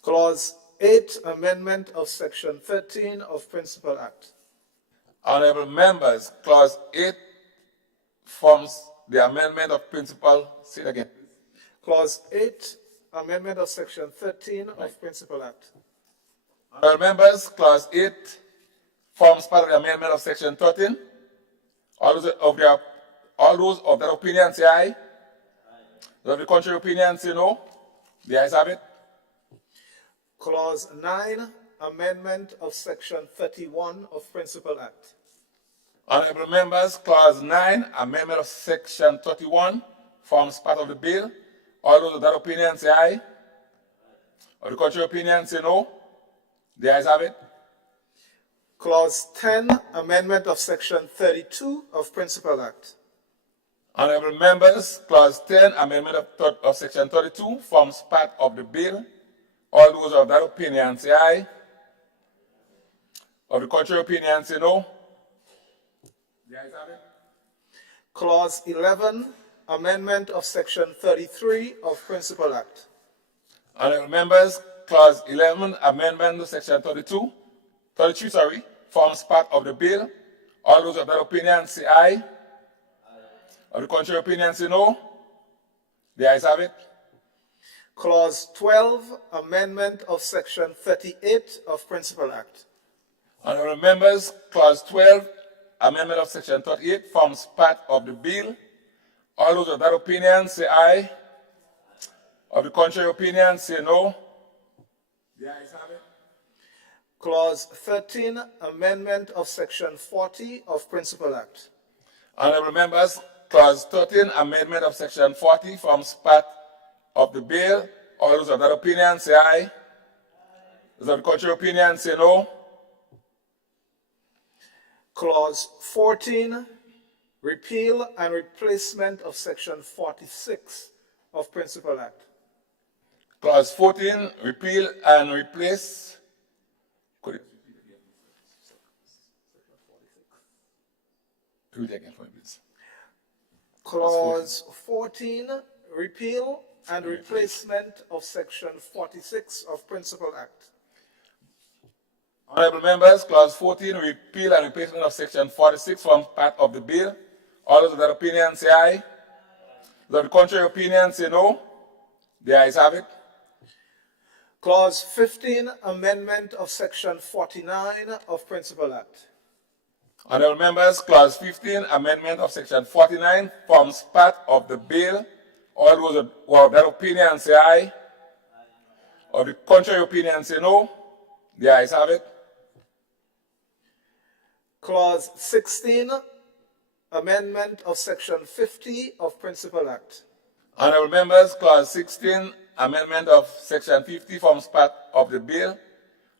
Clause 8, Amendment of Section 13 of Principal Act. Honorable members, Clause 8 forms the amendment of principal. Say it again. Clause 8, Amendment of Section 13 of Principal Act. Honorable members, Clause 8 forms part of the amendment of Section 13. All those of that opinion say aye. Those of the contrary opinion say no. The ayes have it. Clause 9, Amendment of Section 31 of Principal Act. Honorable members, Clause 9, amendment of Section 31 forms part of the bill. All those of that opinion say aye. Of the contrary opinion say no. The ayes have it. Clause 10, Amendment of Section 32 of Principal Act. Honorable members, Clause 10, amendment of Section 32 forms part of the bill. All those of that opinion say aye. Of the contrary opinion say no. The ayes have it. Clause 11, Amendment of Section 33 of Principal Act. Honorable members, Clause 11, Amendment to Section 33, forms part of the bill. All those of that opinion say aye. Of the contrary opinion say no. The ayes have it. Clause 12, Amendment of Section 38 of Principal Act. Honorable members, Clause 12, Amendment of Section 38 forms part of the bill. All those of that opinion say aye. Of the contrary opinion say no. The ayes have it. Clause 13, amendment of Section 40 of Principal Act. Honorable members, Clause 13, amendment of Section 40 forms part of the bill. All those of that opinion say aye. Those of the contrary opinion say no. Clause 14, repeal and replacement of Section 46 of Principal Act. Clause 14, repeal and replace. Could it read it again for me, please? Clause 14, repeal and replacement of Section 46 of Principal Act. Honorable members, Clause 14, repeal and replacement of Section 46 forms part of the bill. All those of that opinion say aye. Those of the contrary opinion say no. The ayes have it. Clause 15, amendment of Section 49 of Principal Act. Honorable members, Clause 15, amendment of Section 49 forms part of the bill. All those who have that opinion say aye. Or the contrary opinion say no. The ayes have it. Clause 16, amendment of Section 50 of Principal Act. Honorable members, Clause 16, amendment of Section 50 forms part of the bill.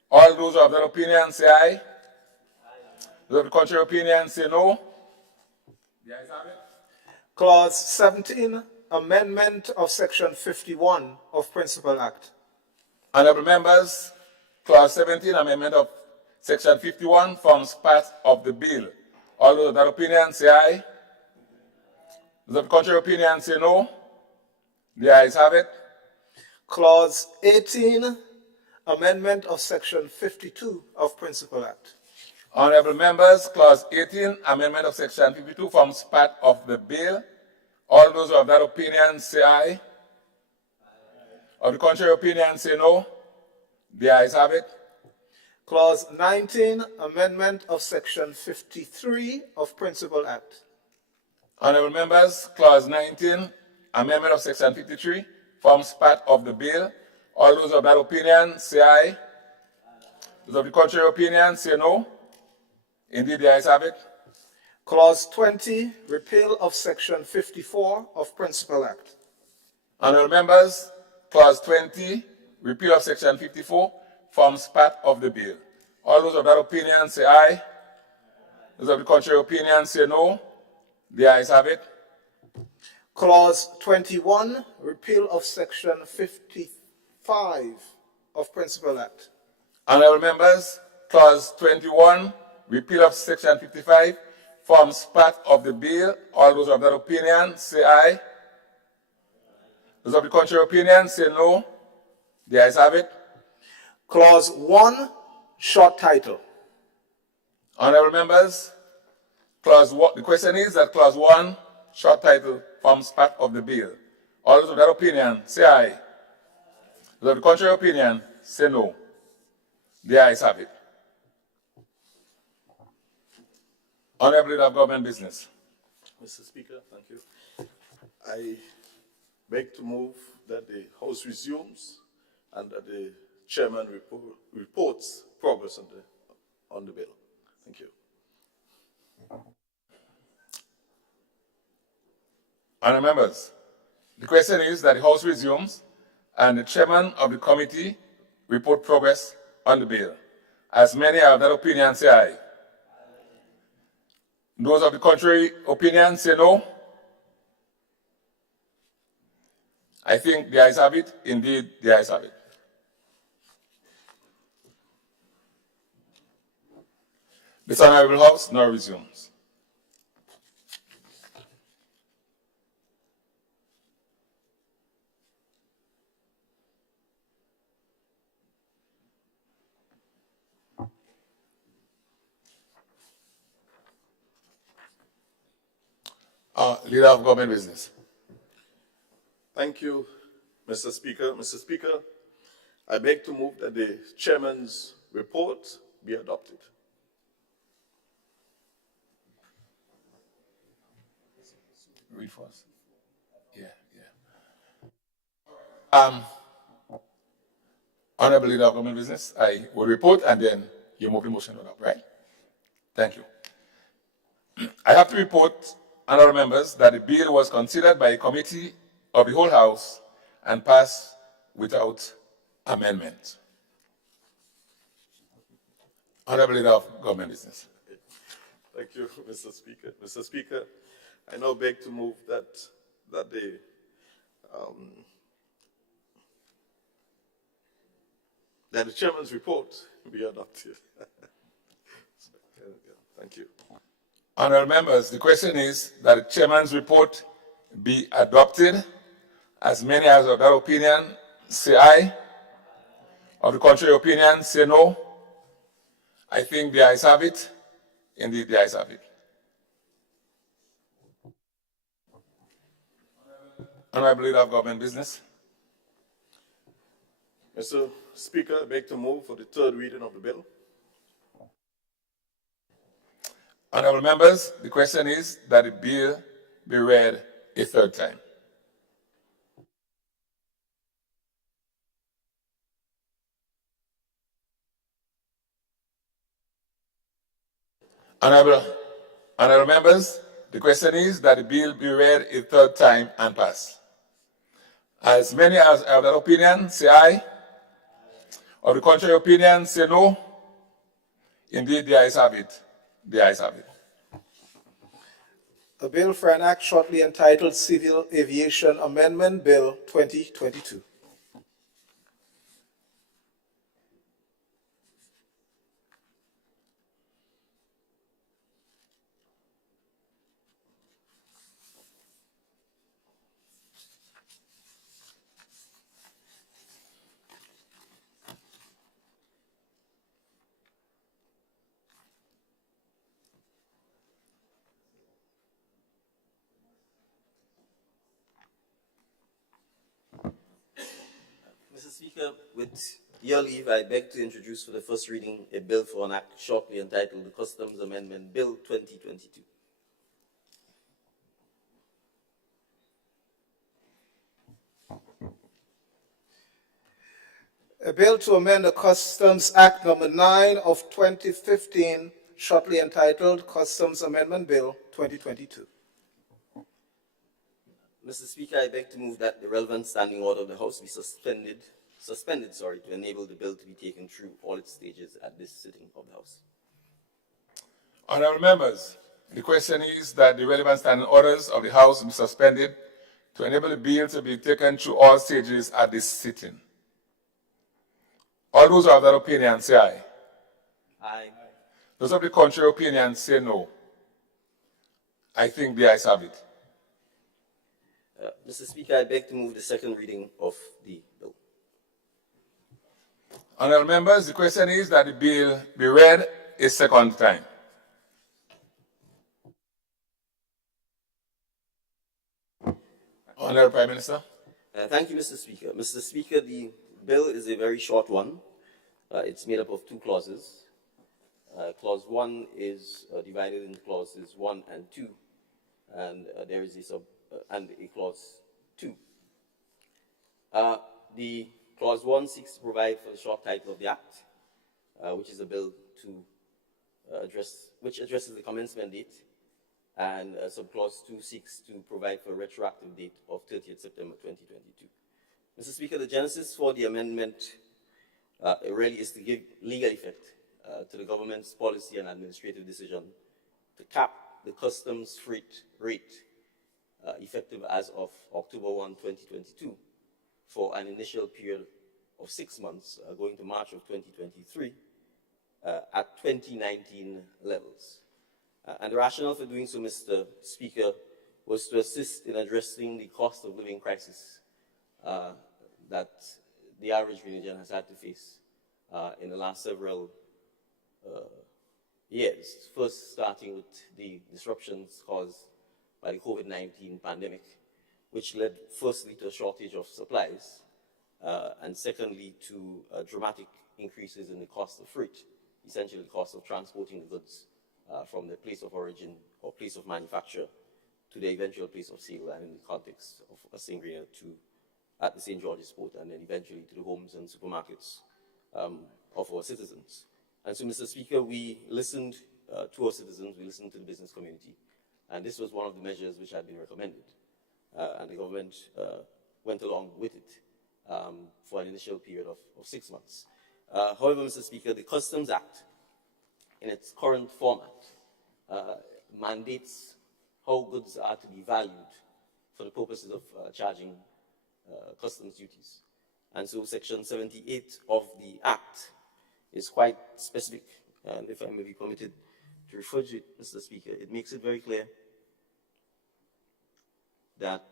All those who have that opinion say aye. Those of the contrary opinion say no. The ayes have it. Clause 17, amendment of Section 51 of Principal Act. Honorable members, Clause 17, amendment of Section 51 forms part of the bill. All those of that opinion say aye. Those of the contrary opinion say no. The ayes have it. Clause 18, amendment of Section 52 of Principal Act. Honorable members, Clause 18, amendment of Section 52 forms part of the bill. All those who have that opinion say aye. Of the contrary opinion say no. The ayes have it. Clause 19, amendment of Section 53 of Principal Act. Honorable members, Clause 19, amendment of Section 53 forms part of the bill. All those of that opinion say aye. Those of the contrary opinion say no. Indeed, the ayes have it. Clause 20, repeal of Section 54 of Principal Act. Honorable members, Clause 20, repeal of Section 54 forms part of the bill. All those of that opinion say aye. Those of the contrary opinion say no. The ayes have it. Clause 21, repeal of Section 55 of Principal Act. Honorable members, Clause 21, repeal of Section 55 forms part of the bill. All those of that opinion say aye. Those of the contrary opinion say no. The ayes have it. Clause 1, short title. Honorable members, Clause 1, the question is that Clause 1, short title, forms part of the bill. All those of that opinion say aye. Those of the contrary opinion say no. The ayes have it. Honorable Leader of Government Business. Mr. Speaker, thank you. I beg to move that the House resumes and that the Chairman reports progress on the bill. Thank you. Honorable members, the question is that the House resumes and the Chairman of the committee report progress on the bill. As many of that opinion say aye. Those of the contrary opinion say no. I think the ayes have it. Indeed, the ayes have it. This Honorable House now resumes. Leader of Government Business. Thank you, Mr. Speaker. Mr. Speaker, I beg to move that the Chairman's report be adopted. Read for us. Yeah. Honorable Leader of Government Business, I will report and then you move the motion on up, right? Thank you. I have to report, honorable members, that the bill was considered by a committee of the whole House and passed without amendment. Honorable Leader of Government Business. Thank you, Mr. Speaker. Mr. Speaker, I now beg to move that the chairman's report be adopted. Thank you. Honorable members, the question is that the chairman's report be adopted. As many as of that opinion say aye. Of the contrary opinion say no. I think the ayes have it. Indeed, the ayes have it. Honorable Leader of Government Business. Mr. Speaker, I beg to move for the third reading of the bill. Honorable members, the question is that the bill be read a third time. Honorable members, the question is that the bill be read a third time and pass. As many as have that opinion, say aye. Of the contrary opinion, say no. Indeed, the ayes have it. The ayes have it. A bill for an act shortly entitled Civil Aviation Amendment Bill 2022. Mr. Speaker, with your leave, I beg to introduce for the first reading a bill for an act shortly entitled the Customs Amendment Bill 2022. A bill to amend the Customs Act Number 9 of 2015, shortly entitled Customs Amendment Bill 2022. Mr. Speaker, I beg to move that the relevant standing order of the House be suspended, to enable the bill to be taken through all its stages at this sitting of the House. Honorable members, the question is that the relevant standing orders of the House be suspended to enable the bill to be taken through all stages at this sitting. All those who have that opinion say aye. Aye. Those of the contrary opinion say no. I think the ayes have it. Mr. Speaker, I beg to move the second reading of the bill. Honorable members, the question is that the bill be read a second time. Honorable Prime Minister. Thank you, Mr. Speaker. Mr. Speaker, the bill is a very short one. It's made up of two clauses. Clause 1 is divided into clauses 1 and 2, and there is a clause 2. The clause 1 seeks to provide for the short title of the act, which is a bill which addresses the commencement date, and subclause 2 seeks to provide for a retroactive date of 30th September 2022. Mr. Speaker, the genesis for the amendment really is to give legal effect to the government's policy and administrative decision to cap the customs freight rate effective as of October 1, 2022 for an initial period of 6 months going to March of 2023 at 2019 levels. And the rationale for doing so, Mr. Speaker, was to assist in addressing the cost of living crisis that the average Grenadian has had to face in the last several years. First, starting with the disruptions caused by the COVID-19 pandemic, which led firstly to a shortage of supplies, and secondly to dramatic increases in the cost of freight, essentially the cost of transporting the goods from the place of origin or place of manufacture to the eventual place of sale, and in the context of us in Grenada to at the St. George's Port and then eventually to the homes and supermarkets of our citizens. And so, Mr. Speaker, we listened to our citizens, we listened to the business community, and this was one of the measures which had been recommended. And the government went along with it for an initial period of 6 months. However, Mr. Speaker, the Customs Act, in its current format, mandates how goods are to be valued for the purposes of charging customs duties. And so Section 78 of the Act is quite specific, and if I may be permitted to refer to it, Mr. Speaker, it makes it very clear that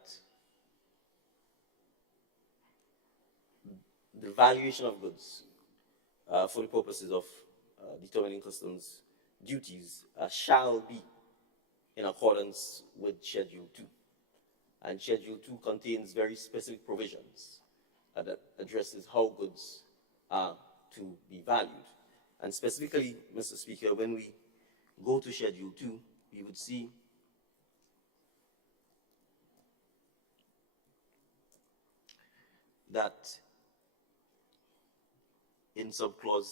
the valuation of goods for the purposes of determining customs duties shall be in accordance with Schedule 2. And Schedule 2 contains very specific provisions that addresses how goods are to be valued. And specifically, Mr. Speaker, when we go to Schedule 2, we would see that in subclause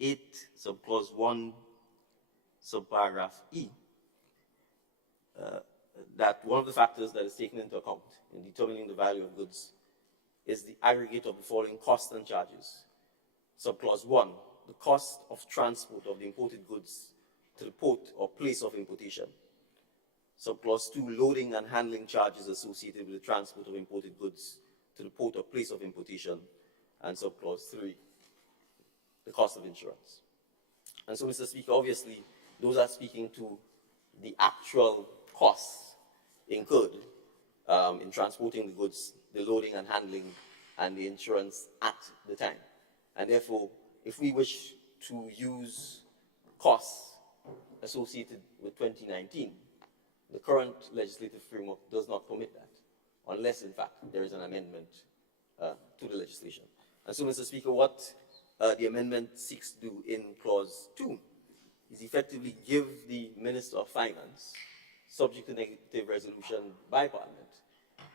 8, subclause 1, subparagraph E, that one of the factors that is taken into account in determining the value of goods is the aggregate of the following costs and charges. Subclause 1, the cost of transport of the imported goods to the port or place of importation. Subclause 2, loading and handling charges associated with the transport of imported goods to the port or place of importation. And subclause 3, the cost of insurance. And so, Mr. Speaker, obviously, those are speaking to the actual costs incurred in transporting the goods, the loading and handling, and the insurance at the time. And therefore, if we wish to use costs associated with 2019, the current legislative framework does not permit that, unless, in fact, there is an amendment to the legislation. And so, Mr. Speaker, what the amendment seeks to do in Clause 2 is effectively give the Minister of Finance, subject to negative resolution by Parliament,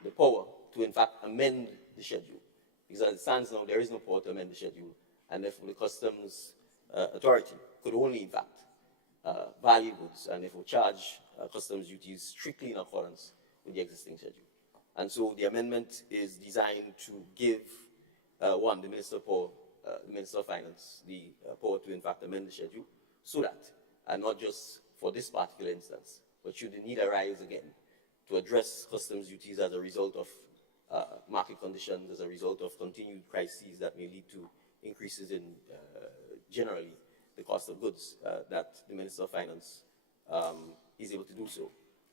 the power to, in fact, amend the schedule. Because as it stands now, there is no power to amend the schedule, and therefore the Customs Authority could only, in fact, value goods and therefore charge customs duties strictly in accordance with the existing schedule. And so the amendment is designed to give, one, the Minister of Finance, the power to, in fact, amend the schedule, so that, and not just for this particular instance, but should the need arise again to address customs duties as a result of market conditions, as a result of continued crises that may lead to increases in generally the cost of goods, that the Minister of Finance is able to do so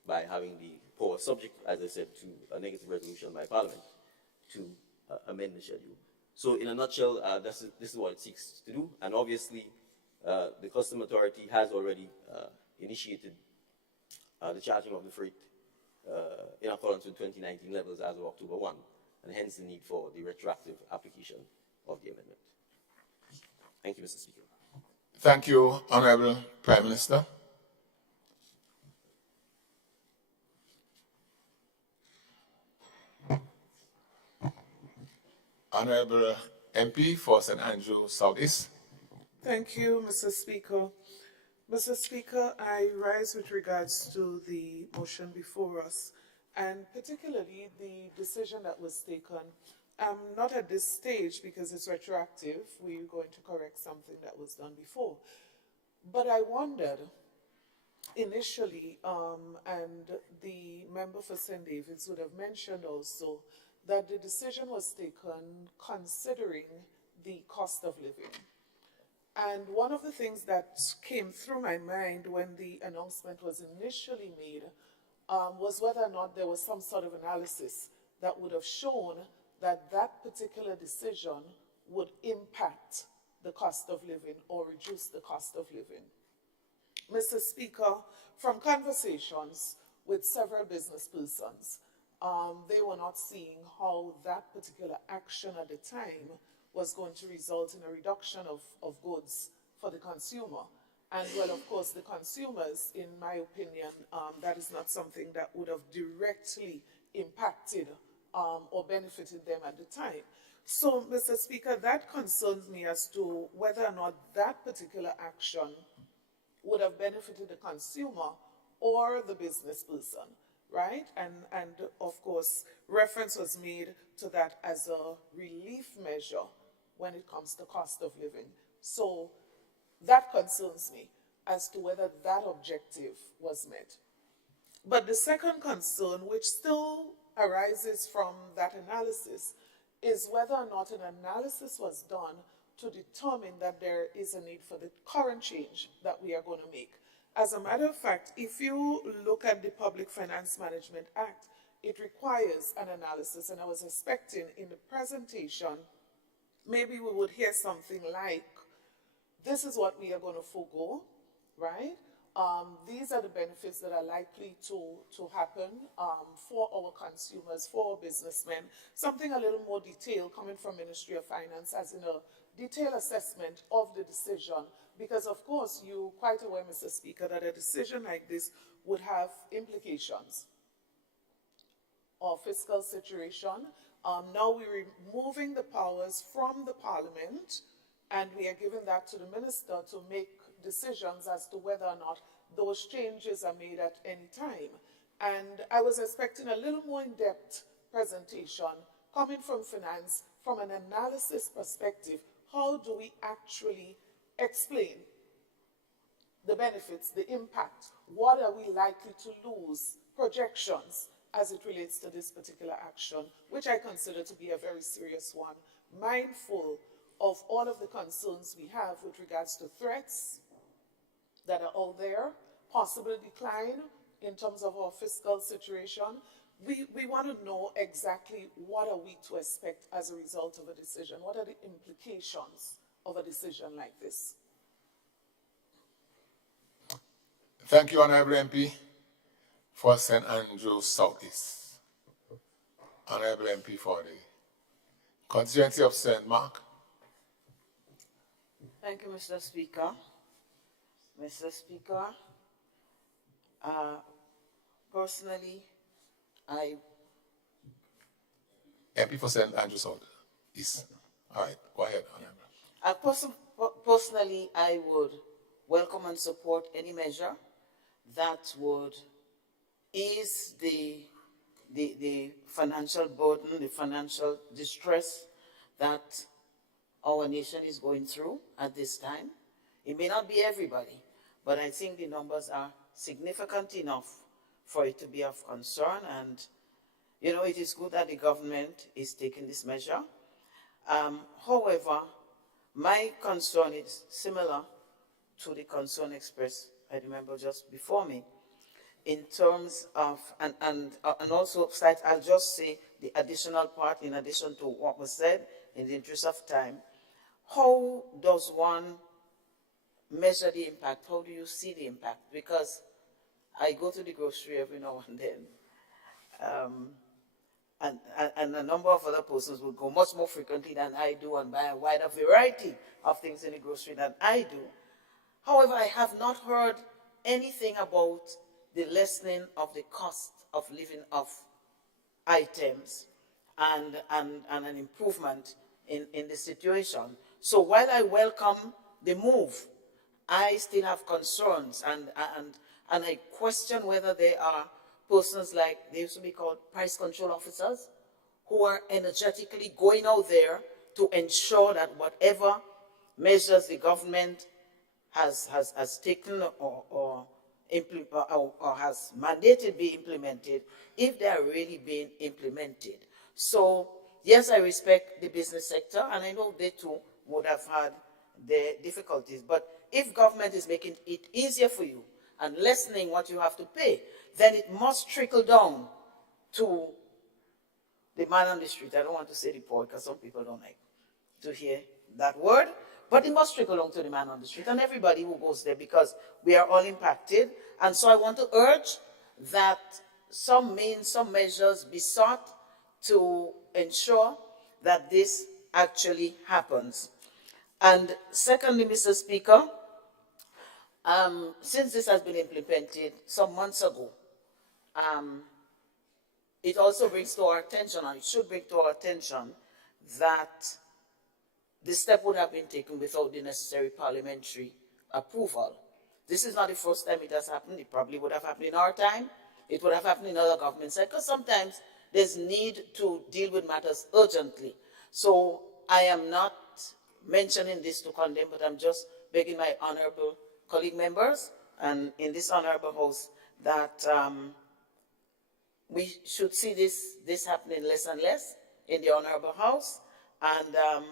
by having the power, subject, as I said, to a negative resolution by Parliament, to amend the schedule. So in a nutshell, this is what it seeks to do, and obviously the Customs Authority has already initiated the charging of the freight in accordance with 2019 levels as of October 1, and hence the need for the retroactive application of the amendment. Thank you, Mr. Speaker. Thank you, Honorable Prime Minister. Honorable MP for St. Andrew Southeast. Thank you, Mr. Speaker. Mr. Speaker, I rise with regards to the motion before us, and particularly the decision that was taken. Not at this stage because it's retroactive. We're going to correct something that was done before. But I wondered initially, and the member for St. David's would have mentioned also, that the decision was taken considering the cost of living. And one of the things that came through my mind when the announcement was initially made was whether or not there was some sort of analysis that would have shown that that particular decision would impact the cost of living or reduce the cost of living. Mr. Speaker, from conversations with several business persons, they were not seeing how that particular action at the time was going to result in a reduction of goods for the consumer. And well, of course, the consumers, in my opinion, that is not something that would have directly impacted or benefited them at the time. So, Mr. Speaker, that concerns me as to whether or not that particular action would have benefited the consumer or the business person, right? And of course, reference was made to that as a relief measure when it comes to cost of living. So that concerns me as to whether that objective was met. But the second concern, which still arises from that analysis, is whether or not an analysis was done to determine that there is a need for the current change that we are going to make. As a matter of fact, if you look at the Public Finance Management Act, it requires an analysis, and I was expecting in the presentation, maybe we would hear something like, this is what we are going to forego, right? These are the benefits that are likely to happen for our consumers, for our businessmen. Something a little more detailed coming from Ministry of Finance, as in a detailed assessment of the decision. Because of course, you're quite aware, Mr. Speaker, that a decision like this would have implications or fiscal situation. Now we're removing the powers from the Parliament, and we are giving that to the Minister to make decisions as to whether or not those changes are made at any time. And I was expecting a little more in-depth presentation coming from Finance, from an analysis perspective. How do we actually explain the benefits, the impact? What are we likely to lose? Projections as it relates to this particular action, which I consider to be a very serious one, mindful of all of the concerns we have with regards to threats that are out there, possible decline in terms of our fiscal situation. We want to know exactly what are we to expect as a result of a decision. What are the implications of a decision like this? Thank you, Honorable MP, for St. Andrews Southeast. Honorable MP for the constituency of St. Mark. Thank you, Mr. Speaker. Mr. Speaker, personally, MP for St. Andrews Southeast. All right, go ahead, Honorable. Personally, I would welcome and support any measure that would ease the financial burden, the financial distress that our nation is going through at this time. It may not be everybody, but I think the numbers are significant enough for it to be of concern. And, you know, it is good that the government is taking this measure. However, my concern is similar to the concern expressed, I remember, just before me, in terms of, and also, I'll just say the additional part, in addition to what was said, in the interest of time. How does one measure the impact? How do you see the impact? Because I go to the grocery every now and then, and a number of other persons will go much more frequently than I do and buy a wider variety of things in the grocery than I do. However, I have not heard anything about the lessening of the cost of living of items and an improvement in the situation. So while I welcome the move, I still have concerns, and I question whether there are persons like, they used to be called price control officers, who are energetically going out there to ensure that whatever measures the government has taken or has mandated be implemented, if they are really being implemented. So yes, I respect the business sector, and I know they too would have had their difficulties. But if government is making it easier for you and lessening what you have to pay, then it must trickle down to the man on the street. I don't want to say the poor, because some people don't like to hear that word, but it must trickle down to the man on the street and everybody who goes there, because we are all impacted. And so I want to urge that some measures be sought to ensure that this actually happens. And secondly, Mr. Speaker, Since this has been implemented some months ago, it also brings to our attention, and it should bring to our attention, that this step would have been taken without the necessary parliamentary approval. This is not the first time it has happened. It probably would have happened in our time. It would have happened in other governments, because sometimes there's need to deal with matters urgently. So I am not mentioning this to condemn, but I'm just begging my honorable colleague members and in this honorable house that we should see this happening less and less in the honorable house, and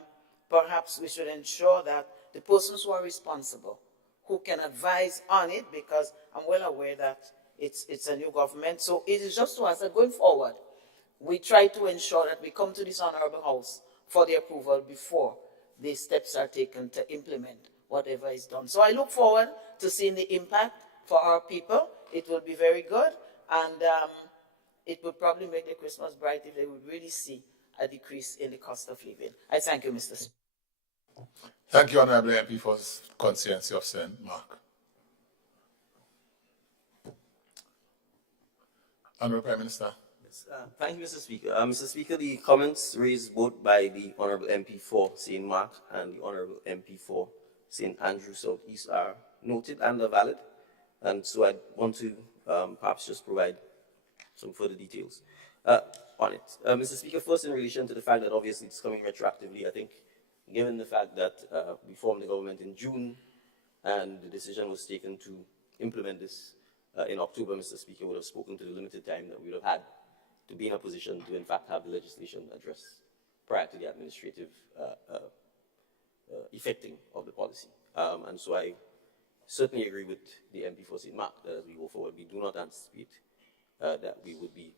perhaps we should ensure that the persons who are responsible, who can advise on it, because I'm well aware that it's a new government, so it is just to us that going forward, we try to ensure that we come to this honorable house for the approval before the steps are taken to implement whatever is done. So I look forward to seeing the impact for our people. It will be very good, and it would probably make the Christmas bright if they would really see a decrease in the cost of living. I thank you, Mr. Speaker. Thank you, Honourable MP, for the conscience of St. Mark. Honourable Prime Minister. Yes, thank you, Mr. Speaker. Mr. Speaker, the comments raised both by the Honourable MP for St. Mark and the Honourable MP for St. Andrew South East are noted and are valid, and so I want to perhaps just provide some further details on it. Mr. Speaker, first in relation to the fact that obviously it's coming retroactively, I think given the fact that we formed the government in June and the decision was taken to implement this in October, Mr. Speaker would have spoken to the limited time that we would have had to be in a position to in fact have the legislation addressed prior to the administrative effecting of the policy. And so I certainly agree with the MP for St. Mark that as we go forward, we do not anticipate that we would be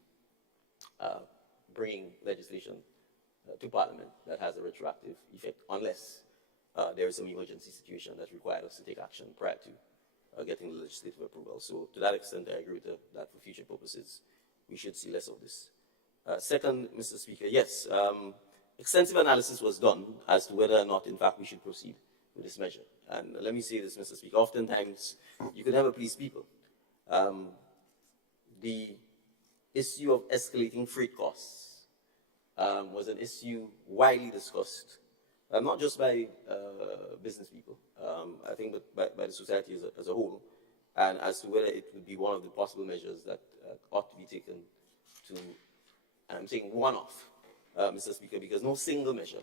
bringing legislation to Parliament that has a retroactive effect unless there is some emergency situation that requires us to take action prior to getting the legislative approval. So to that extent, I agree with that for future purposes, we should see less of this. Second, Mr. Speaker, yes, extensive analysis was done as to whether or not, in fact, we should proceed with this measure. And let me say this, Mr. Speaker, oftentimes you can never please people. The issue of escalating freight costs was an issue widely discussed, not just by business people, I think but by the society as a whole, and as to whether it would be one of the possible measures that ought to be taken to, and I'm saying one-off, Mr. Speaker, because no single measure,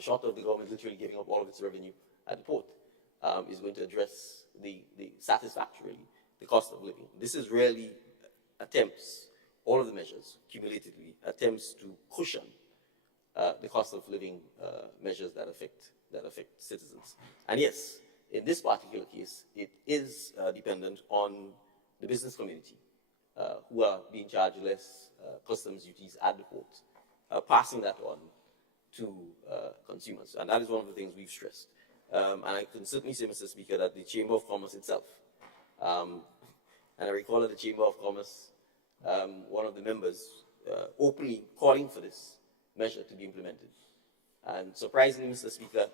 short of the government literally giving up all of its revenue at the port, is going to address satisfactorily the cost of living. This is really attempts, all of the measures cumulatively, attempts to cushion the cost of living measures that affect citizens. And yes, in this particular case, it is dependent on the business community who are being charged less customs duties at the port, passing that on to consumers. And that is one of the things we've stressed. And I can certainly say, Mr. Speaker, that the Chamber of Commerce itself, and I recall at the Chamber of Commerce, one of the members openly calling for this measure to be implemented. And surprisingly, Mr. Speaker,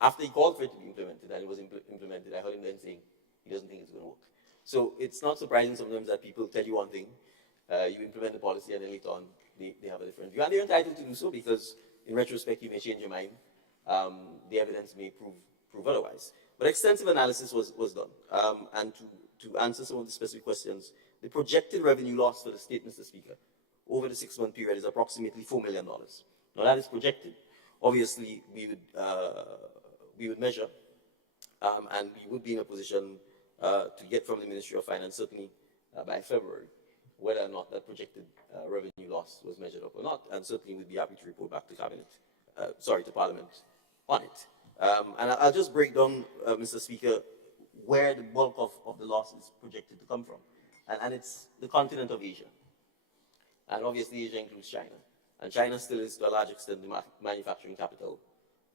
after he called for it to be implemented and it was implemented, I heard him then saying he doesn't think it's going to work. So it's not surprising sometimes that people tell you one thing, you implement the policy, and then later on they have a different view. And they're entitled to do so because in retrospect you may change your mind. The evidence may prove otherwise. But extensive analysis was done. And to answer some of the specific questions, the projected revenue loss for the state, Mr. Speaker, over the 6-month period is approximately $4 million. Now that is projected. Obviously, we would measure, and we would be in a position to get from the Ministry of Finance, certainly by February, whether or not that projected revenue loss was measured up or not, and certainly we'd be happy to report back to to Parliament on it. And I'll just break down, Mr. Speaker, where the bulk of the loss is projected to come from. And it's the continent of Asia. And obviously Asia includes China. And China still is, to a large extent, the manufacturing capital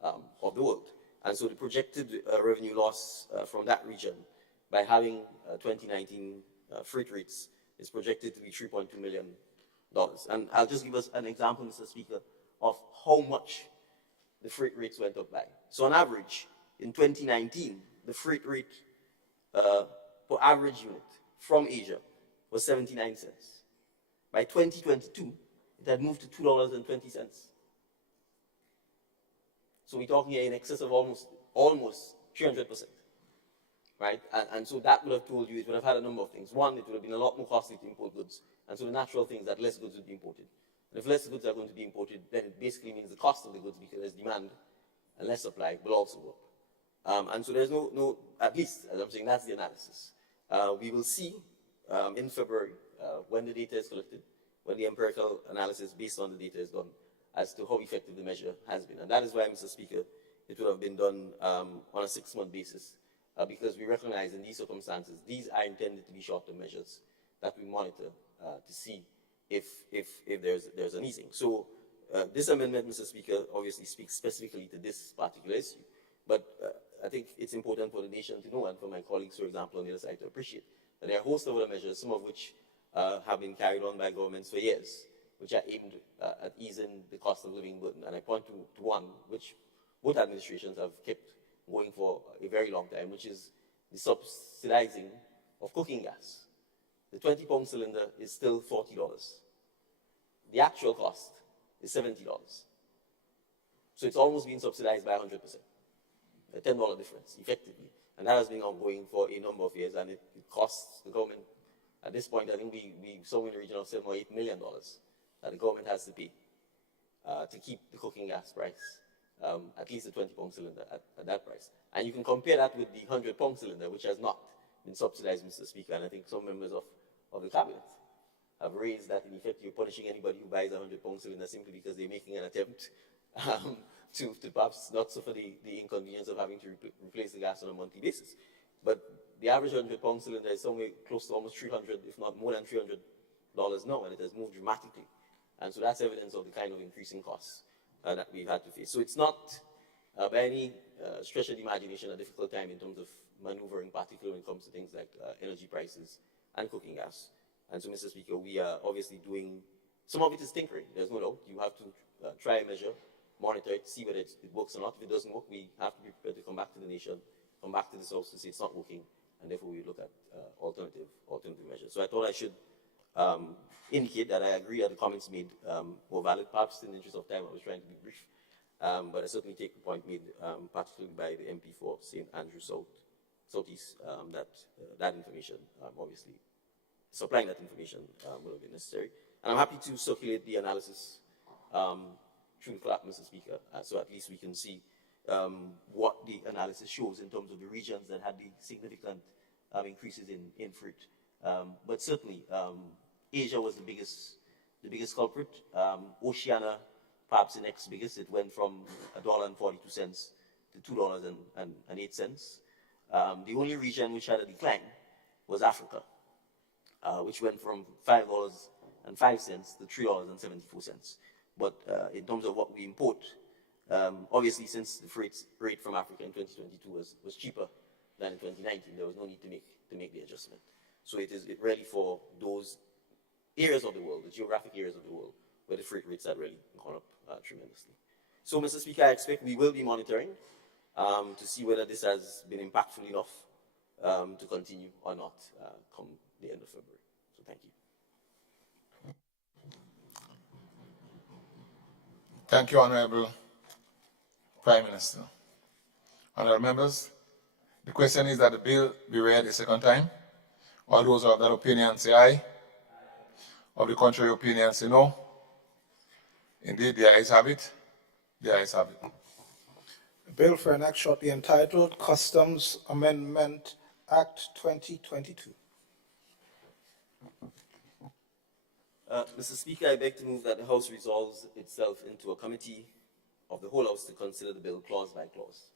of the world. And so the projected revenue loss from that region by having 2019 freight rates is projected to be $3.2 million. And I'll just give us an example, Mr. Speaker, of how much the freight rates went up by. So on average, in 2019, the freight rate per average unit from Asia was 79 cents. By 2022, it had moved to $2.20. So we're talking here in excess of almost 300%, right? And so that would have told you, it would have had a number of things. One, it would have been a lot more costly to import goods. And so the natural thing is that less goods would be imported. And if less goods are going to be imported, then it basically means the cost of the goods, because there's demand and less supply, will also go up. And so there's no, at least, as I'm saying, that's the analysis. We will see in February, when the data is collected, when the empirical analysis based on the data is done, as to how effective the measure has been. And that is why, Mr. Speaker, it would have been done on a 6-month basis, because we recognize in these circumstances, these are intended to be short-term measures that we monitor to see if there's an easing. So this amendment, Mr. Speaker, obviously speaks specifically to this particular issue. But I think it's important for the nation to know, and for my colleagues, for example, on the other side to appreciate, that there are a host of other measures, some of which have been carried on by governments for years, which are aimed at easing the cost of living burden. And I point to one, which both administrations have kept going for a very long time, which is the subsidizing of cooking gas. The 20-pound cylinder is still $40. The actual cost is $70. So it's almost been subsidized by 100%. A $10 difference, effectively. And that has been ongoing for a number of years, and it costs the government, at this point, I think we somewhere in the region of $7 or $8 million that the government has to pay to keep the cooking gas price, at least the 20-pound cylinder at that price. And you can compare that with the 100-pound cylinder, which has not been subsidized, Mr. Speaker, and I think some members of the cabinet have raised that, in effect, you're punishing anybody who buys a 100-pound cylinder simply because they're making an attempt to perhaps not suffer the inconvenience of having to replace the gas on a monthly basis. But the average 100-pound cylinder is somewhere close to almost $300, if not more than $300 now, and it has moved dramatically. And so that's evidence of the kind of increasing costs that we've had to face. So it's not, by any stretch of the imagination, a difficult time in terms of maneuvering, particularly when it comes to things like energy prices and cooking gas. And so, Mr. Speaker, we are obviously doing, some of it is tinkering, there's no doubt. You have to try a measure, monitor it, see whether it works or not. If it doesn't work, we have to be prepared to come back to the nation, come back to this House to say it's not working, and therefore we look at alternative measures. So I thought I should indicate that I agree that the comments made were valid. Perhaps in the interest of time, I was trying to be brief, but I certainly take the point made, particularly by the MP for St. Andrew Southeast, that that information, obviously, supplying that information will have been necessary. And I'm happy to circulate the analysis through the clerk, Mr. Speaker, so at least we can see what the analysis shows in terms of the regions that had the significant increases in fruit. But certainly, Asia was the biggest culprit. Oceania, perhaps the next biggest. It went from $1.42 to $2.08. The only region which had a decline was Africa, which went from $5.05 to $3.74. But in terms of what we import, obviously, since the freight rate from Africa in 2022 was cheaper than in 2019, there was no need to make the adjustment. So it really for those areas of the world, the geographic areas of the world, where the freight rates had really gone up tremendously. So, Mr. Speaker, I expect we will be monitoring to see whether this has been impactful enough to continue or not come the end of February. So, thank you. Thank you, Honorable Prime Minister. Honorable members, the question is that the bill be read a second time. All those who have that opinion say aye. Of the contrary opinion say no. Indeed, the ayes have it. The ayes have it. A bill for an act shortly entitled Customs Amendment Act 2022. Mr. Speaker, I beg to move that the House resolves itself into a committee of the whole House to consider the bill clause by clause.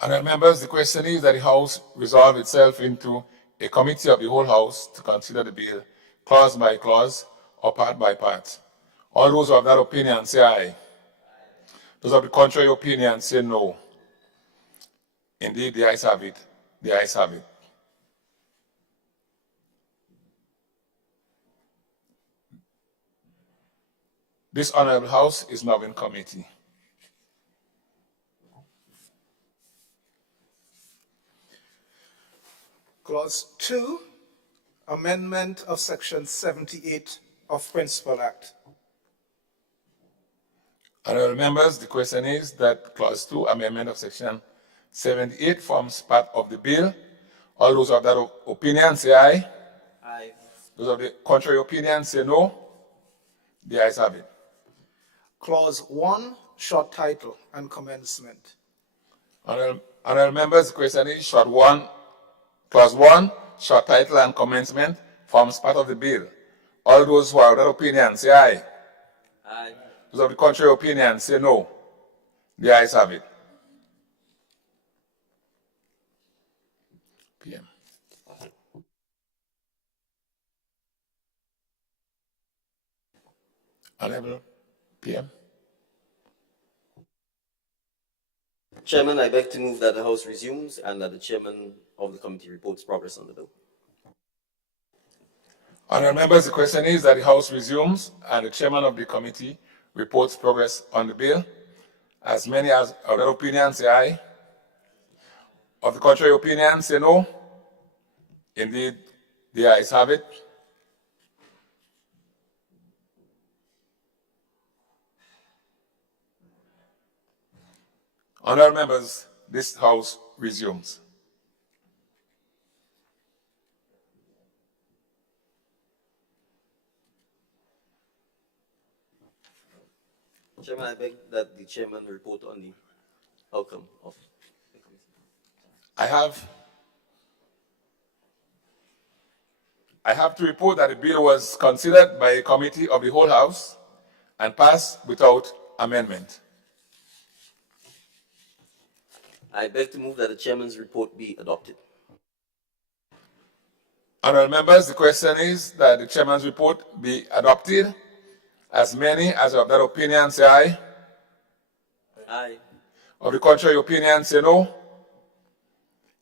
Honourable members, the question is that the House resolve itself into a committee of the whole House to consider the bill clause by clause or part by part. All those who have that opinion say aye. Those of the contrary opinion say no. Indeed, the ayes have it. The ayes have it. This Honourable House is now in committee. Clause 2, amendment of Section 78 of Principal Act. Honorable members, the question is that Clause 2, amendment of Section 78 forms part of the bill. All those of that opinion say aye. Aye. Those of the contrary opinion say no. The ayes have it. Clause 1, short title and commencement. Honorable members, the question is Clause 1, short title and commencement forms part of the bill. All those who are of that opinion say aye. Aye. Those of the contrary opinion say no. The ayes have it. PM. Honorable PM. Chairman, I beg to move that the House resumes and that the chairman of the committee reports progress on the bill. Honorable members, the question is that the House resumes and the chairman of the committee reports progress on the bill. As many as of that opinion say aye. Of the contrary opinion say no. Indeed, the ayes have it. Honorable members, this House resumes. Chairman, I beg that the chairman report on the outcome of the committee. I have to report that the bill was considered by a committee of the whole House and passed without amendment. I beg to move that the chairman's report be adopted. Honorable members, the question is that the chairman's report be adopted. As many as of that opinion say aye. Aye. Of the contrary opinion say no.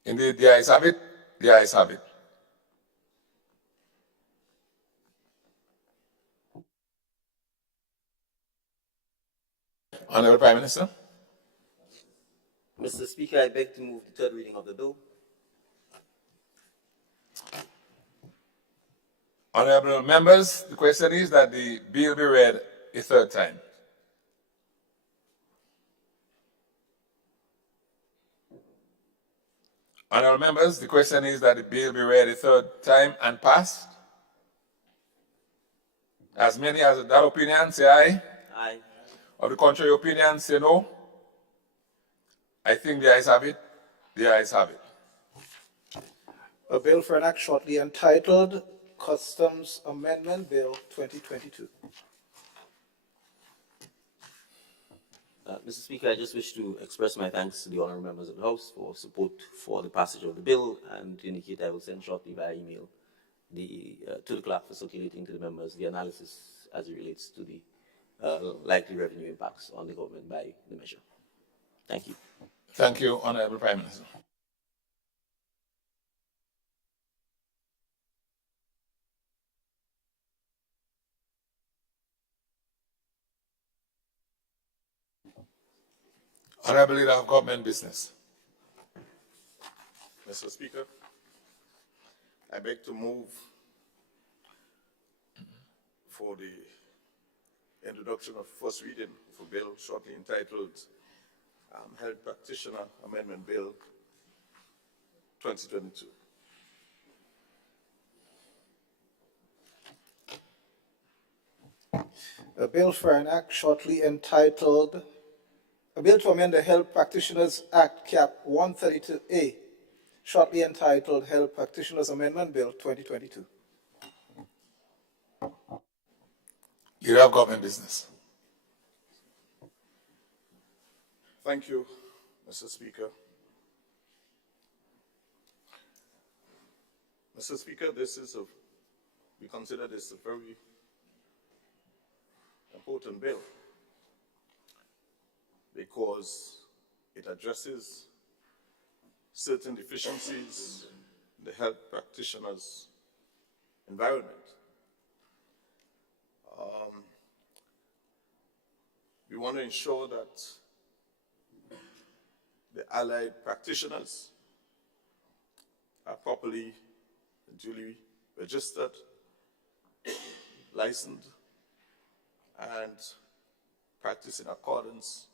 Indeed, the ayes have it. The ayes have it. Honorable Prime Minister. Mr. Speaker, I beg to move the third reading of the bill. Honorable members, the question is that the bill be read a third time. Honorable members, the question is that the bill be read a third time and passed. As many as of that opinion say aye. Aye. Of the contrary opinion say no. I think the ayes have it. The ayes have it. A bill for an act shortly entitled Customs Amendment Bill 2022. Mr. Speaker, I just wish to express my thanks to the honourable members of the House for support for the passage of the bill, and to indicate I will send shortly by email to the clerk for circulating to the members the analysis as it relates to the likely revenue impacts on the government by the measure. Thank you. Thank you, Honorable Prime Minister. Honorable Leader of Government Business. Mr. Speaker, I beg to move for the introduction of first reading for bill shortly entitled Health Practitioner Amendment Bill 2022. A bill for an act shortly entitled A Bill to Amend the Health Practitioners Act Cap 132A, shortly entitled Health Practitioners Amendment Bill 2022. Leader of Government Business. Thank you, Mr. Speaker. Mr. Speaker, we consider this a very important bill because it addresses certain deficiencies in the health practitioners' environment. We want to ensure that the allied practitioners are properly and duly registered, licensed, and practice in accordance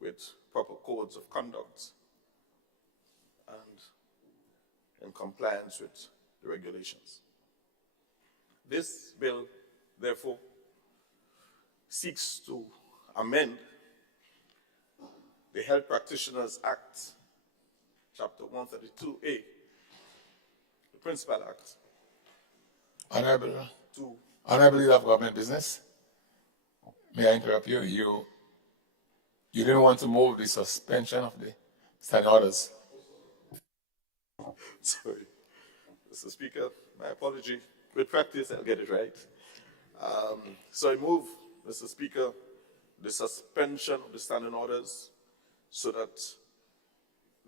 with proper codes of conduct and in compliance with the regulations. This bill, therefore, seeks to amend the Health Practitioners Act, Chapter 132A, the Principal Act. Honorable Leader of Government Business, may I interrupt you? You didn't want to move the suspension of the standing orders. Sorry, Mr. Speaker, my apology. With practice, I'll get it right. So I move, Mr. Speaker, the suspension of the standing orders so that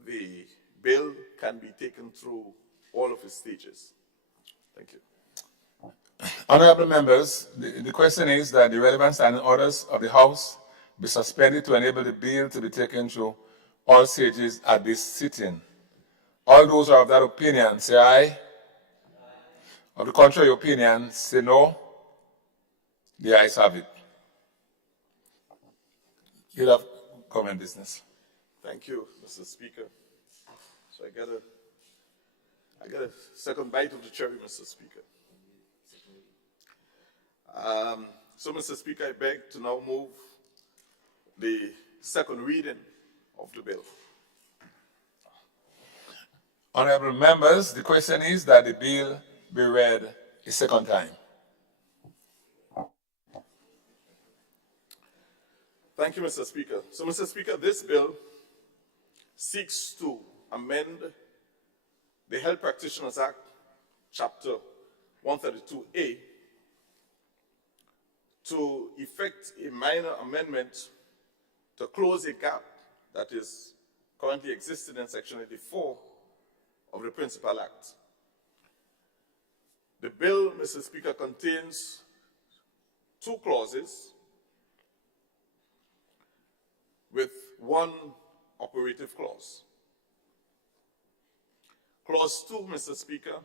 the bill can be taken through all of its stages. Thank you. Honorable members, the question is that the relevant standing orders of the House be suspended to enable the bill to be taken through all stages at this sitting. All those who are of that opinion, say aye. Of the contrary opinion, say no. The ayes have it. Leader of Government Business. Thank you, Mr. Speaker. So I get a second bite of the cherry, Mr. Speaker. So, Mr. Speaker, I beg to now move the second reading of the bill. Honorable members, the question is that the bill be read a second time. Thank you, Mr. Speaker. So, Mr. Speaker, this bill seeks to amend the Health Practitioners Act, Chapter 132A, to effect a minor amendment to close a gap that is currently existing in Section 84 of the Principal Act. The bill, Mr. Speaker, contains two clauses with one operative clause. Clause 2, Mr. Speaker,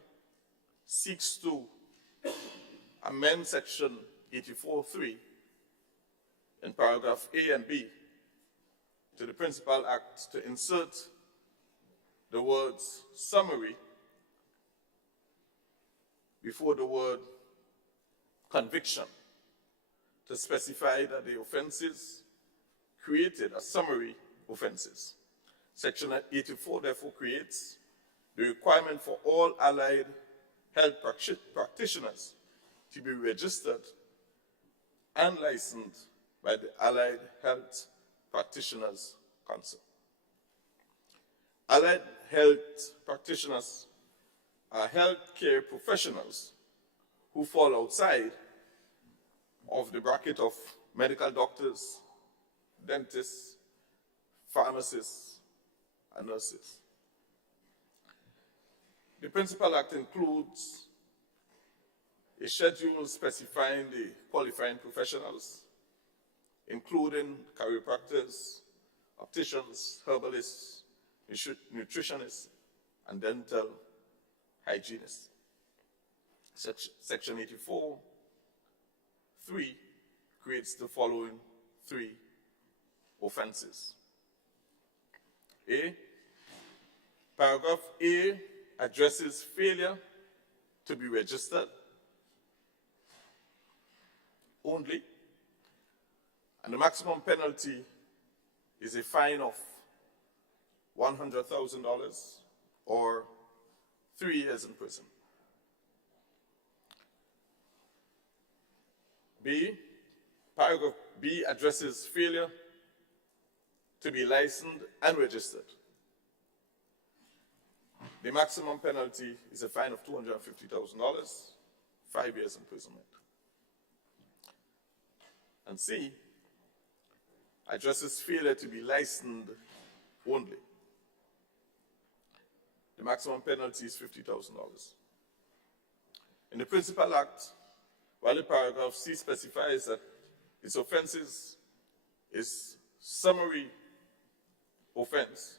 seeks to amend Section 84.3 in paragraph A and B to the Principal Act to insert the words summary before the word conviction to specify that the offenses created are summary offenses. Section 84 therefore creates the requirement for all allied health practitioners to be registered and licensed by the Allied Health Practitioners Council. Allied health practitioners are healthcare professionals who fall outside of the bracket of medical doctors, dentists, pharmacists, and nurses. The Principal Act includes a schedule specifying the qualifying professionals, including chiropractors, opticians, herbalists, nutritionists, and dental hygienists. Section 84(3) creates the following three offenses. A, paragraph A addresses failure to be registered only, and the maximum penalty is a fine of $100,000 or 3 years in prison. B, paragraph B addresses failure to be licensed and registered. The maximum penalty is a fine of $250,000, 5 years imprisonment. And C addresses failure to be licensed only. The maximum penalty is $50,000. In the Principal Act, while the paragraph C specifies that its offenses is summary offense,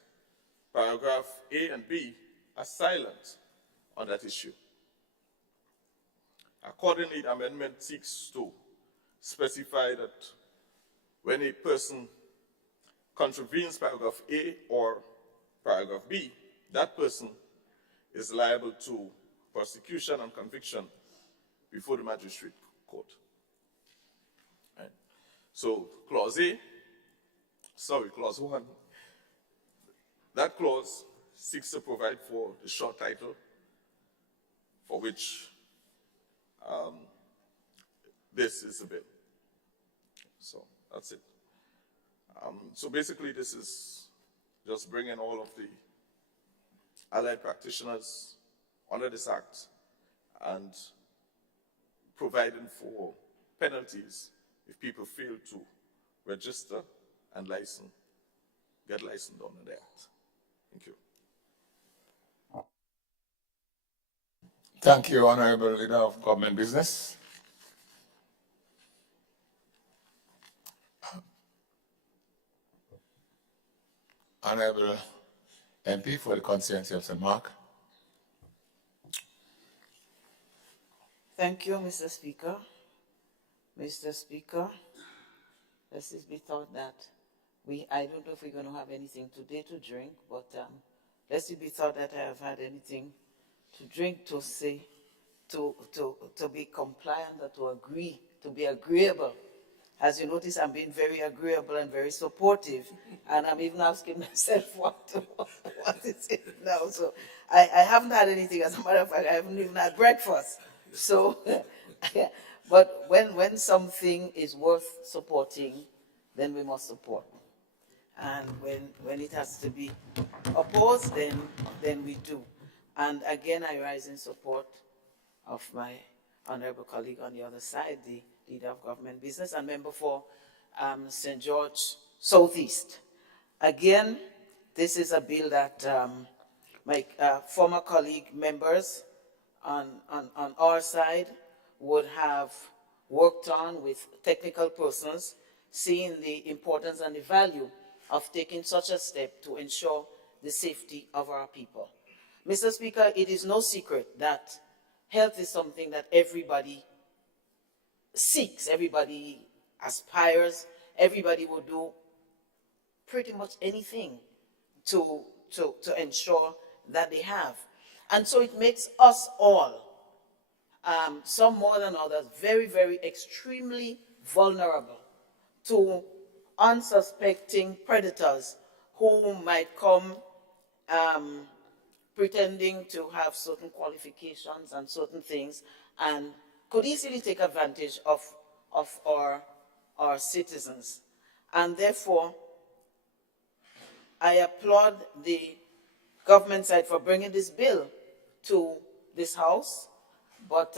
paragraph A and B are silent on that issue. Accordingly, the amendment seeks to specify that when a person contravenes paragraph A or paragraph B, that person is liable to prosecution and conviction before the magistrate court. Right. So clause 1, that clause seeks to provide for the short title for which this is a bill. So that's it. So basically this is just bringing all of the allied practitioners under this act and providing for penalties if people fail to register and get licensed under the act. Thank you. Thank you, Honorable Leader of Government Business. Honorable MP for the constituency of St. Mark. Thank you, Mr. Speaker. Mr. Speaker, let's just be thought that I don't know if we're going to have anything today to drink, but let's be thought that I have had anything to drink to say, to be compliant or to agree, to be agreeable. As you notice, I'm being very agreeable and very supportive, and I'm even asking myself what is it now. So I haven't had anything. As a matter of fact, I haven't even had breakfast. So, but when something is worth supporting, then we must support. And when it has to be opposed, then we do. And again, I rise in support of my honorable colleague on the other side, the Leader of Government Business and member for St. George Southeast. Again, this is a bill that my former colleague members on our side would have worked on with technical persons, seeing the importance and the value of taking such a step to ensure the safety of our people. Mr. Speaker, it is no secret that health is something that everybody seeks, everybody aspires, everybody will do pretty much anything to ensure that they have. And so it makes us all, some more than others, very, very extremely vulnerable to unsuspecting predators who might come pretending to have certain qualifications and certain things and could easily take advantage of our citizens. And therefore, I applaud the government side for bringing this bill to this House, but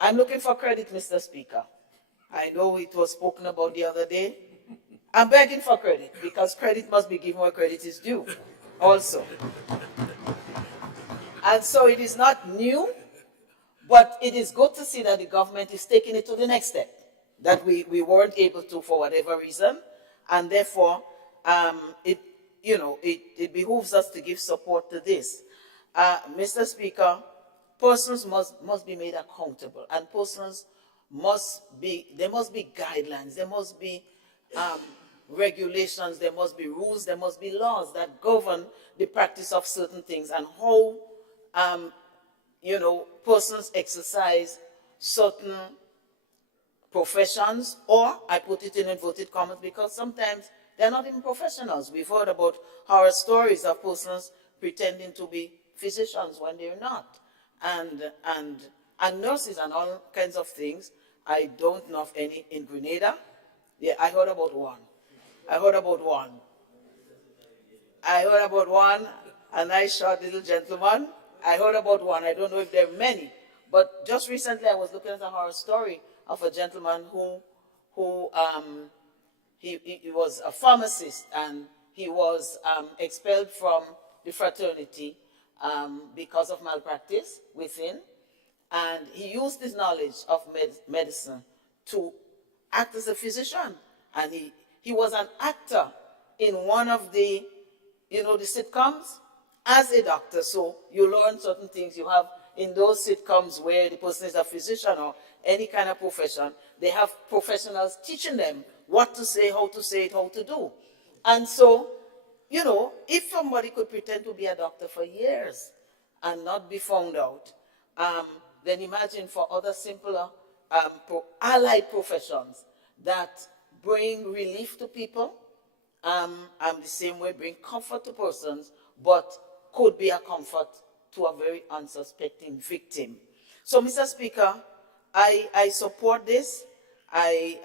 I'm looking for credit, Mr. Speaker. I know it was spoken about the other day. I'm begging for credit, because credit must be given where credit is due also. And so it is not new, but it is good to see that the government is taking it to the next step, that we weren't able to for whatever reason, and therefore it behooves us to give support to this. Mr. Speaker, persons must be made accountable, and persons there must be guidelines, there must be regulations, there must be rules, there must be laws that govern the practice of certain things and how persons exercise certain professions, or I put it in inverted commas because sometimes they're not even professionals. We've heard about horror stories of persons pretending to be physicians when they're not, and nurses and all kinds of things. I don't know of any in Grenada. Yeah, I heard about one, a nice short little gentleman. I heard about one. I don't know if there are many. But just recently I was looking at a horror story of a gentleman who was a pharmacist, and he was expelled from the fraternity because of malpractice within. And he used his knowledge of medicine to act as a physician. And he was an actor in one of the, the sitcoms as a doctor. So you learn certain things. You have in those sitcoms where the person is a physician or any kind of profession, they have professionals teaching them what to say, how to say it, how to do. And so, you know, if somebody could pretend to be a doctor for years and not be found out, then imagine for other simpler allied professions that bring relief to people, and the same way bring comfort to persons, but could be a comfort to a very unsuspecting victim. So, Mr. Speaker, I support this. I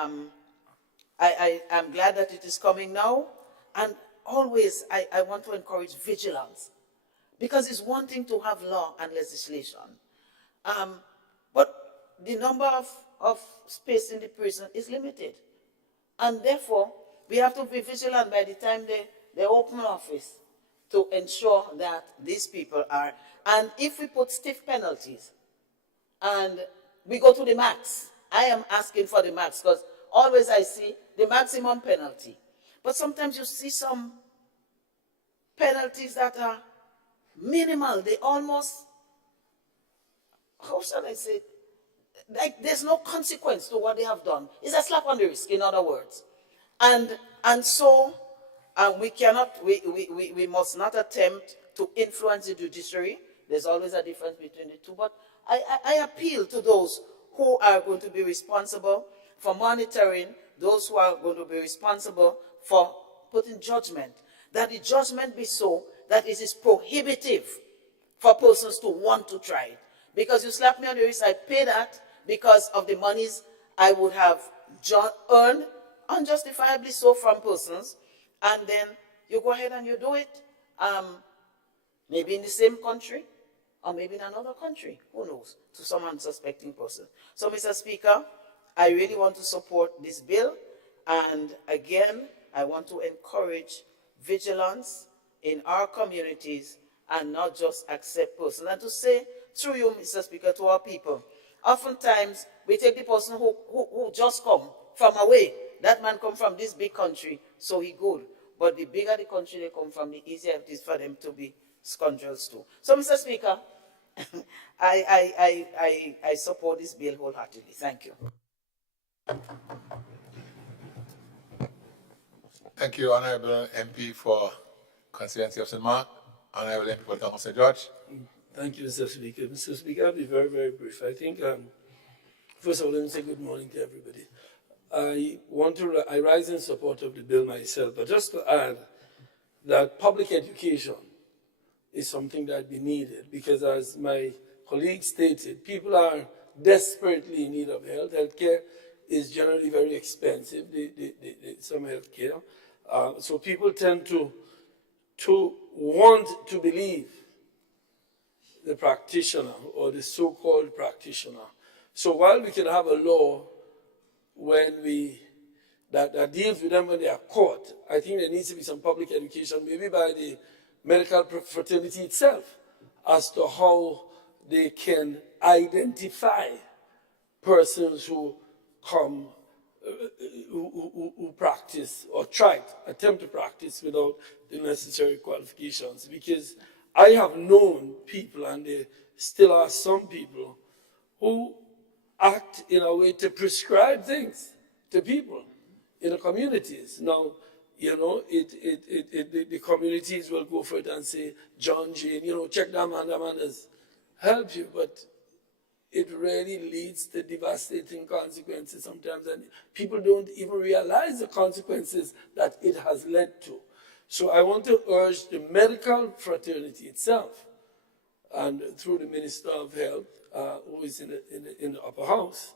am glad that it is coming now. And always, I want to encourage vigilance. Because it's one thing to have law and legislation. But the number of space in the prison is limited. And therefore, we have to be vigilant by the time they open office to ensure that these people are. And if we put stiff penalties and we go to the max, I am asking for the max because always I see the maximum penalty. But sometimes you see some penalties that are minimal. They almost, how shall I say, like there's no consequence to what they have done. It's a slap on the wrist, in other words. And so we must not attempt to influence the judiciary. There's always a difference between the two. But I appeal to those who are going to be responsible for monitoring, those who are going to be responsible for putting judgment, that the judgment be so that it is prohibitive for persons to want to try it. Because you slap me on the wrist, I pay that because of the monies I would have earned unjustifiably so from persons, and then you go ahead and you do it, maybe in the same country, or maybe in another country, who knows, to some unsuspecting person. So, Mr. Speaker, I really want to support this bill, and again, I want to encourage vigilance in our communities and not just accept persons. And to say, through you, Mr. Speaker, to our people, oftentimes we take the person who just come from away. That man come from this big country, so he good. But the bigger the country they come from, the easier it is for them to be scoundrels too. So, Mr. Speaker, I support this bill wholeheartedly. Thank you. Thank you, Honorable MP for constituency of St. Mark. Honorable MP for Town of St. George. Thank you, Mr. Speaker. Mr. Speaker, I'll be very, very brief. I think, first of all, let me say good morning to everybody. I rise in support of the bill myself, but just to add that public education is something that be needed because, as my colleague stated, people are desperately in need of health. Healthcare is generally very expensive, some healthcare. So people tend to want to believe the practitioner or the so-called practitioner. So while we can have a law that deals with them when they are caught, I think there needs to be some public education, maybe by the medical fraternity itself, as to how they can identify persons who come, who practice or attempt to practice without the necessary qualifications. Because I have known people, and there still are some people, who act in a way to prescribe things to people in the communities. Now, you know, the communities will go for it and say, John, Jane, you know, check that man has helped you, but it really leads to devastating consequences sometimes, and people don't even realize the consequences that it has led to. So I want to urge the medical fraternity itself, and through the Minister of Health, who is in the upper house,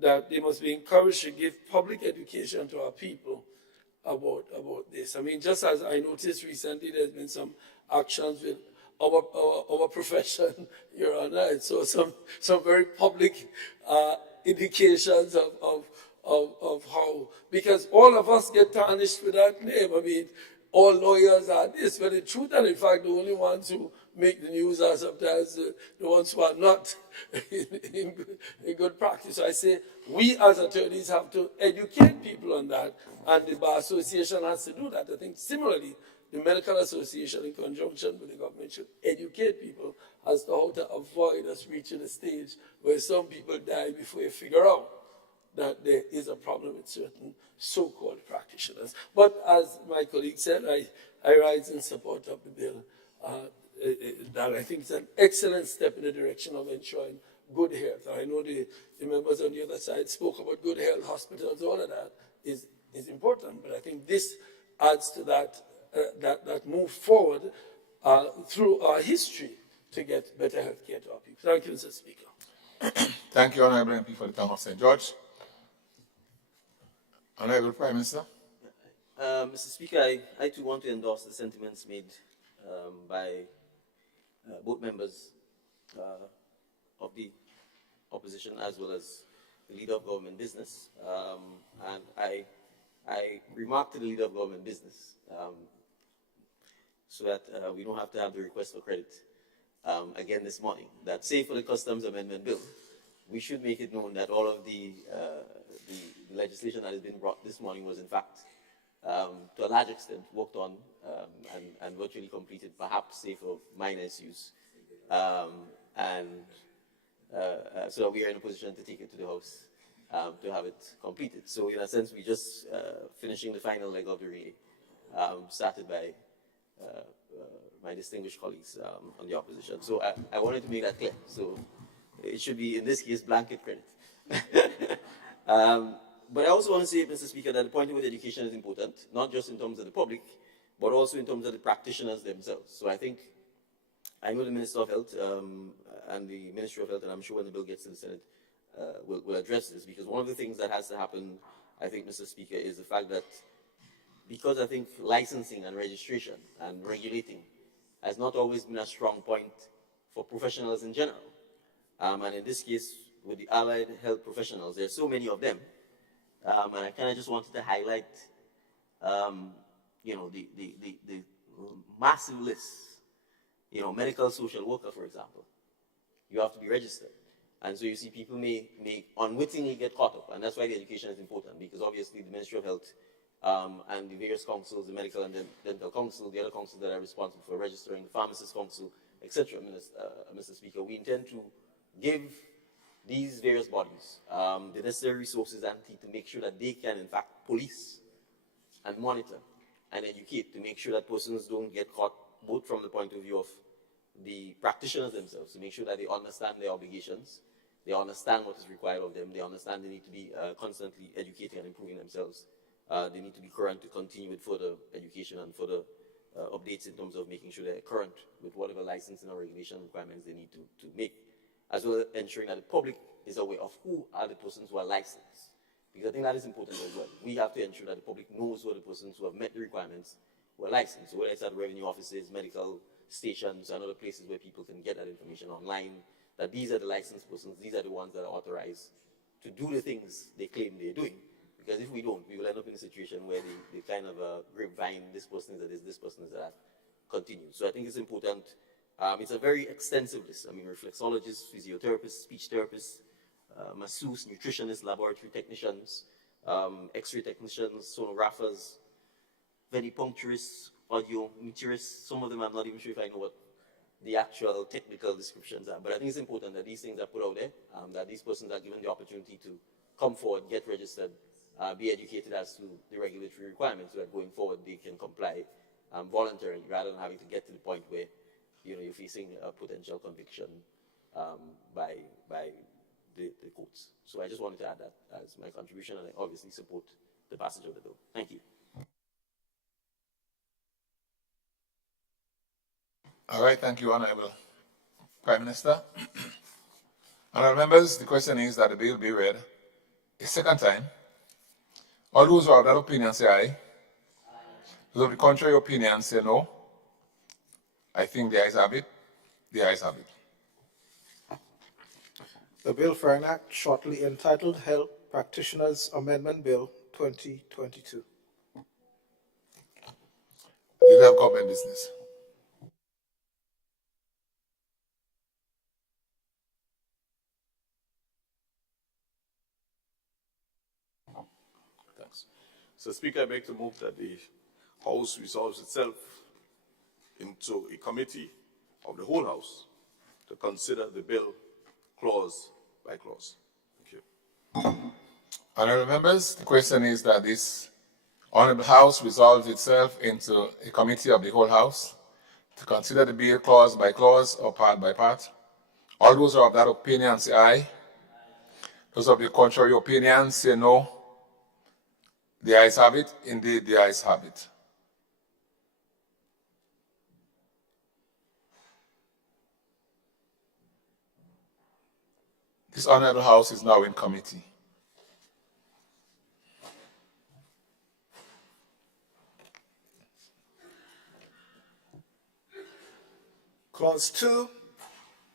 that they must be encouraged to give public education to our people about this. I mean, just as I noticed recently, there's been some actions with our profession, Your Honor. So some very public indications of how, because all of us get tarnished with that name. I mean, all lawyers are this, but the truth and in fact, the only ones who make the news are sometimes the ones who are not in good practice. So I say we as attorneys have to educate people on that, and the Bar Association has to do that. I think similarly, the Medical Association, in conjunction with the government, should educate people as to how to avoid us reaching a stage where some people die before you figure out that there is a problem with certain so-called practitioners. But as my colleague said, I rise in support of the bill. That I think is an excellent step in the direction of ensuring good health. I know the members on the other side spoke about good health, hospitals, all of that is important, but I think this adds to that, that move forward through our history to get better health care to our people. Thank you, Mr. Speaker. Thank you, Honorable MP for the town of St. George. Honorable Prime Minister. Mr. Speaker, I too want to endorse the sentiments made by both members of the opposition as well as the Leader of Government Business. And I remarked to the Leader of Government Business so that we don't have to have the request for credit again this morning, that say for the Customs Amendment Bill, we should make it known that all of the legislation that has been brought this morning was in fact to a large extent worked on and virtually completed, perhaps say for minor issues, so that we are in a position to take it to the House to have it completed. So in a sense, we just finishing the final leg of the relay, started by my distinguished colleagues on the opposition. So I wanted to make that clear. So it should be, in this case, blanket credit. But I also want to say, Mr. Speaker, that the point about education is important, not just in terms of the public, but also in terms of the practitioners themselves. So I know the Minister of Health and the Ministry of Health, and I'm sure when the bill gets to the Senate, will address this, because one of the things that has to happen, I think, Mr. Speaker, is the fact that because I think licensing and registration and regulating has not always been a strong point for professionals in general. And in this case, with the allied health professionals, there are so many of them. And I kind of just wanted to highlight, the massive list. Medical social worker, for example, you have to be registered. And so you see people may unwittingly get caught up. And that's why the education is important, because obviously the Ministry of Health and the various councils, the Medical and Dental Council, the other councils that are responsible for registering, the Pharmacist Council, etc., Mr. Speaker, we intend to give these various bodies the necessary resources and to make sure that they can, in fact, police and monitor and educate to make sure that persons don't get caught, both from the point of view of the practitioners themselves, to make sure that they understand their obligations, they understand what is required of them, they understand they need to be constantly educating and improving themselves. They need to be current to continue with further education and further updates in terms of making sure they're current with whatever licensing or regulation requirements they need to make, as well as ensuring that the public is aware of who are the persons who are licensed. Because I think that is important as well. We have to ensure that the public knows who are the persons who have met the requirements who are licensed. So whether it's at revenue offices, medical stations, and other places where people can get that information online, that these are the licensed persons, these are the ones that are authorized to do the things they claim they're doing. Because if we don't, we will end up in a situation where the kind of grapevine, this person is this person is that, continues. So I think it's important. It's a very extensive list. I mean, reflexologists, physiotherapists, speech therapists, masseuse, nutritionists, laboratory technicians, x-ray technicians, sonographers, venipuncturists, audiometrists. Some of them I'm not even sure if I know what the actual technical descriptions are. But I think it's important that these things are put out there, that these persons are given the opportunity to come forward, get registered, be educated as to the regulatory requirements, so that going forward they can comply voluntarily, rather than having to get to the point where you're facing a potential conviction by the courts. So I just wanted to add that as my contribution, and I obviously support the passage of the bill. Thank you. All right, thank you, Honorable Prime Minister. Honorable members, the question is that the bill be read a second time. All those who have that opinion say aye. Those of the contrary opinion say no. I think the ayes have it. The ayes have it. The bill for an act shortly entitled Health Practitioners Amendment Bill 2022. Leader of Government Business. Thanks. So, Speaker, I beg to move that the House resolves itself into a committee of the whole House to consider the bill clause by clause. Thank you. Honourable members, the question is that this Honourable House resolves itself into a committee of the whole House to consider the bill clause by clause or part by part. All those who are of that opinion say aye. Those of the contrary opinion say no. The ayes have it. Indeed, the ayes have it. This Honourable House is now in committee. Clause 2,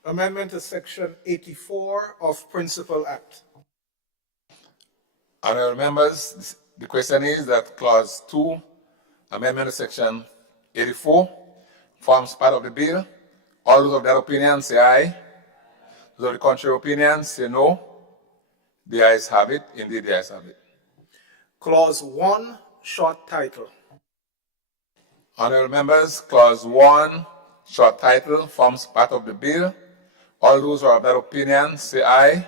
amendment to Section 84 of Principal Act. Honourable members, the question is that Clause 2, amendment to Section 84, forms part of the bill. All those of that opinion say aye. Those of the contrary opinion say no. The ayes have it. Indeed, the ayes have it. Clause 1, short title. Honourable members, Clause 1, short title, forms part of the bill. All those who are of that opinion say aye.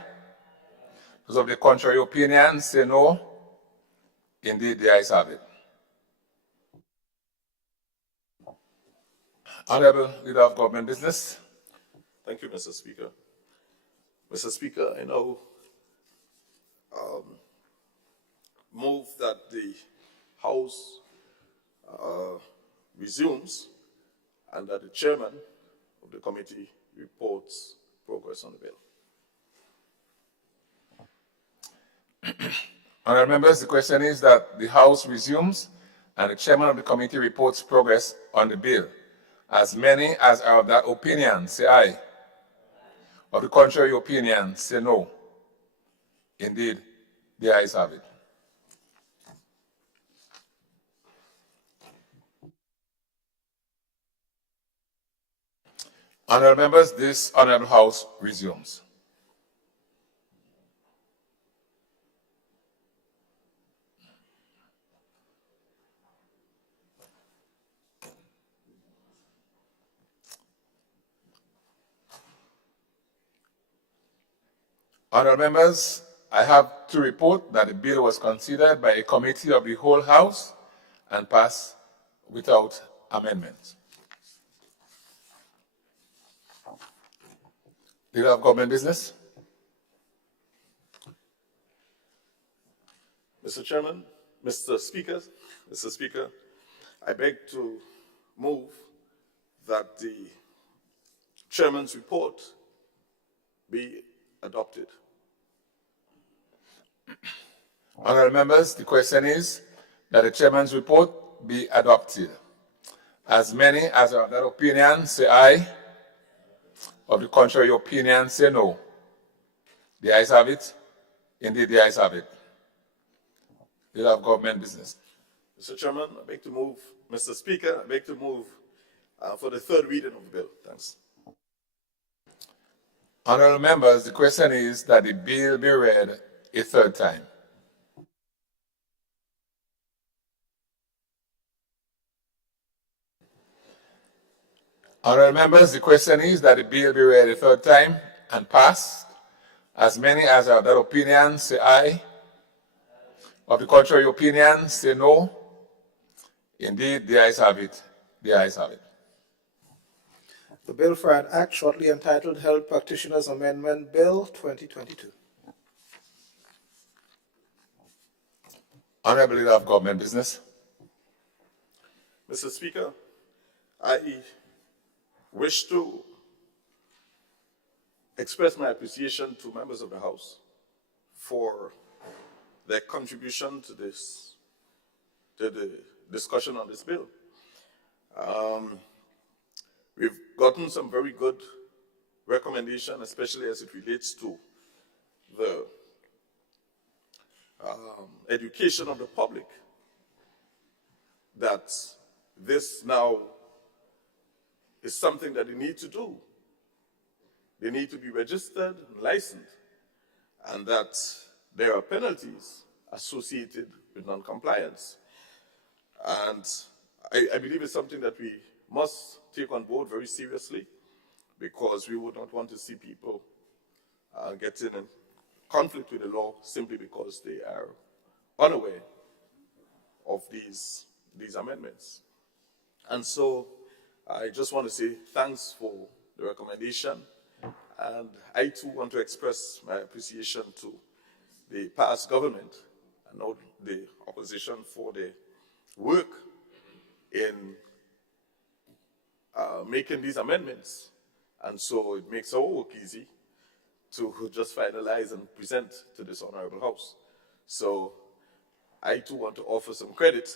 Those of the contrary opinion say no. Indeed, the ayes have it. Honourable Leader of Government Business. Thank you, Mr. Speaker. Mr. Speaker, I now move that the House resumes and that the chairman of the committee reports progress on the bill. Honourable members, the question is that the House resumes and the chairman of the committee reports progress on the bill. As many as are of that opinion say aye. Of the contrary opinion say no. Indeed, the ayes have it. Honourable members, this Honourable House resumes. Honourable members, I have to report that the bill was considered by a committee of the whole House and passed without amendments. Leader of Government Business. Mr. Chairman, Mr. Speaker, I beg to move that the chairman's report be adopted. Honourable members, the question is that the chairman's report be adopted. As many as are of that opinion say aye. Of the contrary opinion say no. The ayes have it. Indeed, the ayes have it. Leader of Government Business. Mr. Chairman, I beg to move, Mr. Speaker, I beg to move for the third reading of the bill. Thanks. Honourable members, the question is that the bill be read a third time. Honourable members, the question is that the bill be read a third time and passed. As many as are of that opinion say aye. Of the contrary opinion say no. Indeed, the ayes have it. The ayes have it. The bill for an act shortly entitled Health Practitioners Amendment Bill 2022. Honourable Leader of Government Business. Mr. Speaker, I wish to express my appreciation to members of the House for their contribution to the discussion on this bill. We've gotten some very good recommendations, especially as it relates to the education of the public that this now is something that they need to do. They need to be registered and licensed, and that there are penalties associated with non-compliance. And I believe it's something that we must take on board very seriously, because we would not want to see people get in conflict with the law simply because they are unaware of these amendments. And so I just want to say thanks for the recommendation, and I too want to express my appreciation to the past government and now the opposition for their work in making these amendments. And so it makes our work easy to just finalize and present to this honorable House. So I too want to offer some credit,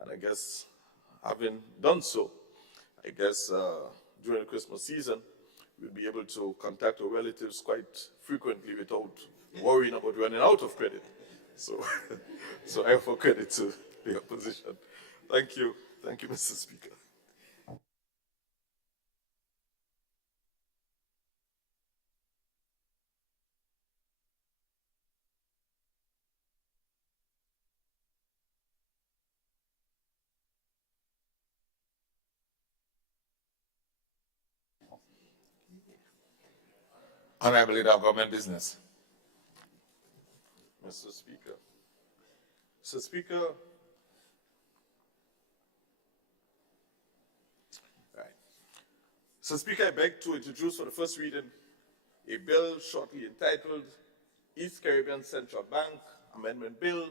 and I guess having done so, I guess during the Christmas season, we'll be able to contact our relatives quite frequently without worrying about running out of credit. So, so I offer credit to the opposition. Thank you. Thank you, Mr. Speaker. Honorable Leader of Government Business. Mr. Speaker. Mr. Speaker, right. Mr. Speaker, I beg to introduce for the first reading a bill shortly entitled East Caribbean Central Bank Amendment Bill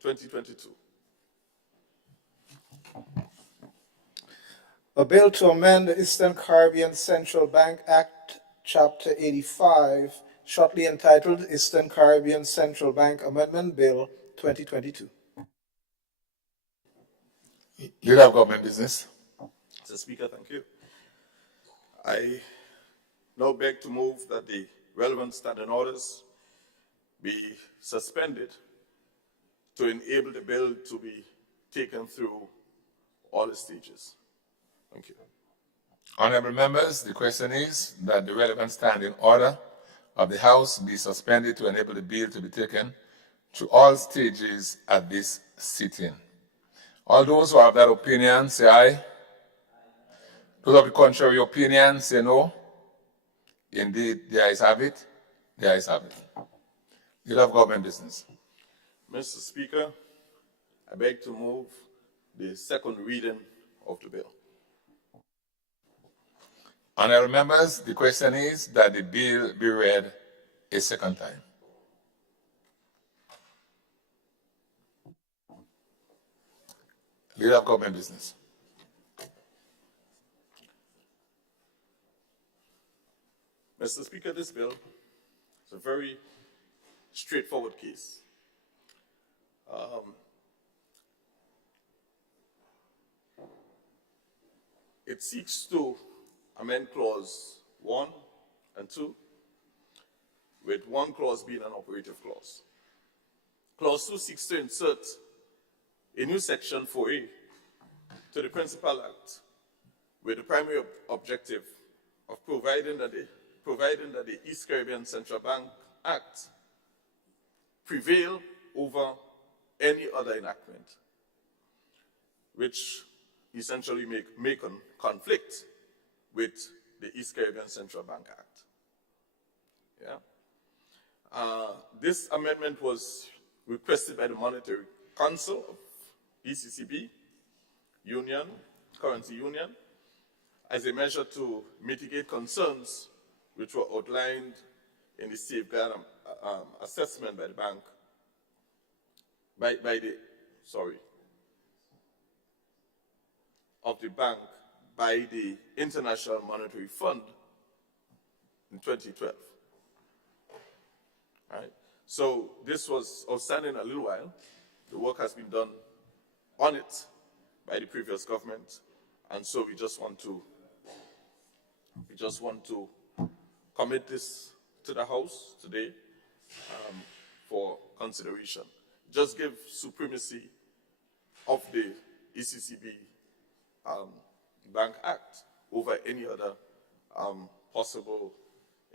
2022. A bill to amend the Eastern Caribbean Central Bank Act, Chapter 85, shortly entitled Eastern Caribbean Central Bank Amendment Bill 2022. Leader of Government Business. Mr. Speaker, thank you. I now beg to move that the relevant standing orders be suspended to enable the bill to be taken through all the stages. Thank you. Honorable members, the question is that the relevant standing order of the House be suspended to enable the bill to be taken through all stages at this sitting. All those who have that opinion, say aye. Those of the contrary opinion, say no. Indeed, the ayes have it. The ayes have it. Leader of Government Business. Mr. Speaker, I beg to move the second reading of the bill. Honorable members, the question is that the bill be read a second time. Leader of Government Business. Mr. Speaker, this bill is a very straightforward case. It seeks to amend clause 1 and 2, with one clause being an operative clause. Clause 2 seeks to insert a new section 4A to the Principal Act, with the primary objective of providing that the East Caribbean Central Bank Act prevail over any other enactment, which essentially make conflict with the East Caribbean Central Bank Act. Yeah. This amendment was requested by the Monetary Council of ECCB, Currency Union, as a measure to mitigate concerns which were outlined in the safeguard assessment by the bank, by the International Monetary Fund in 2012. Right? So this was outstanding a little while. The work has been done on it by the previous government, and so we just want to commit this to the House today for consideration. Just give supremacy of the ECCB Bank Act over any other possible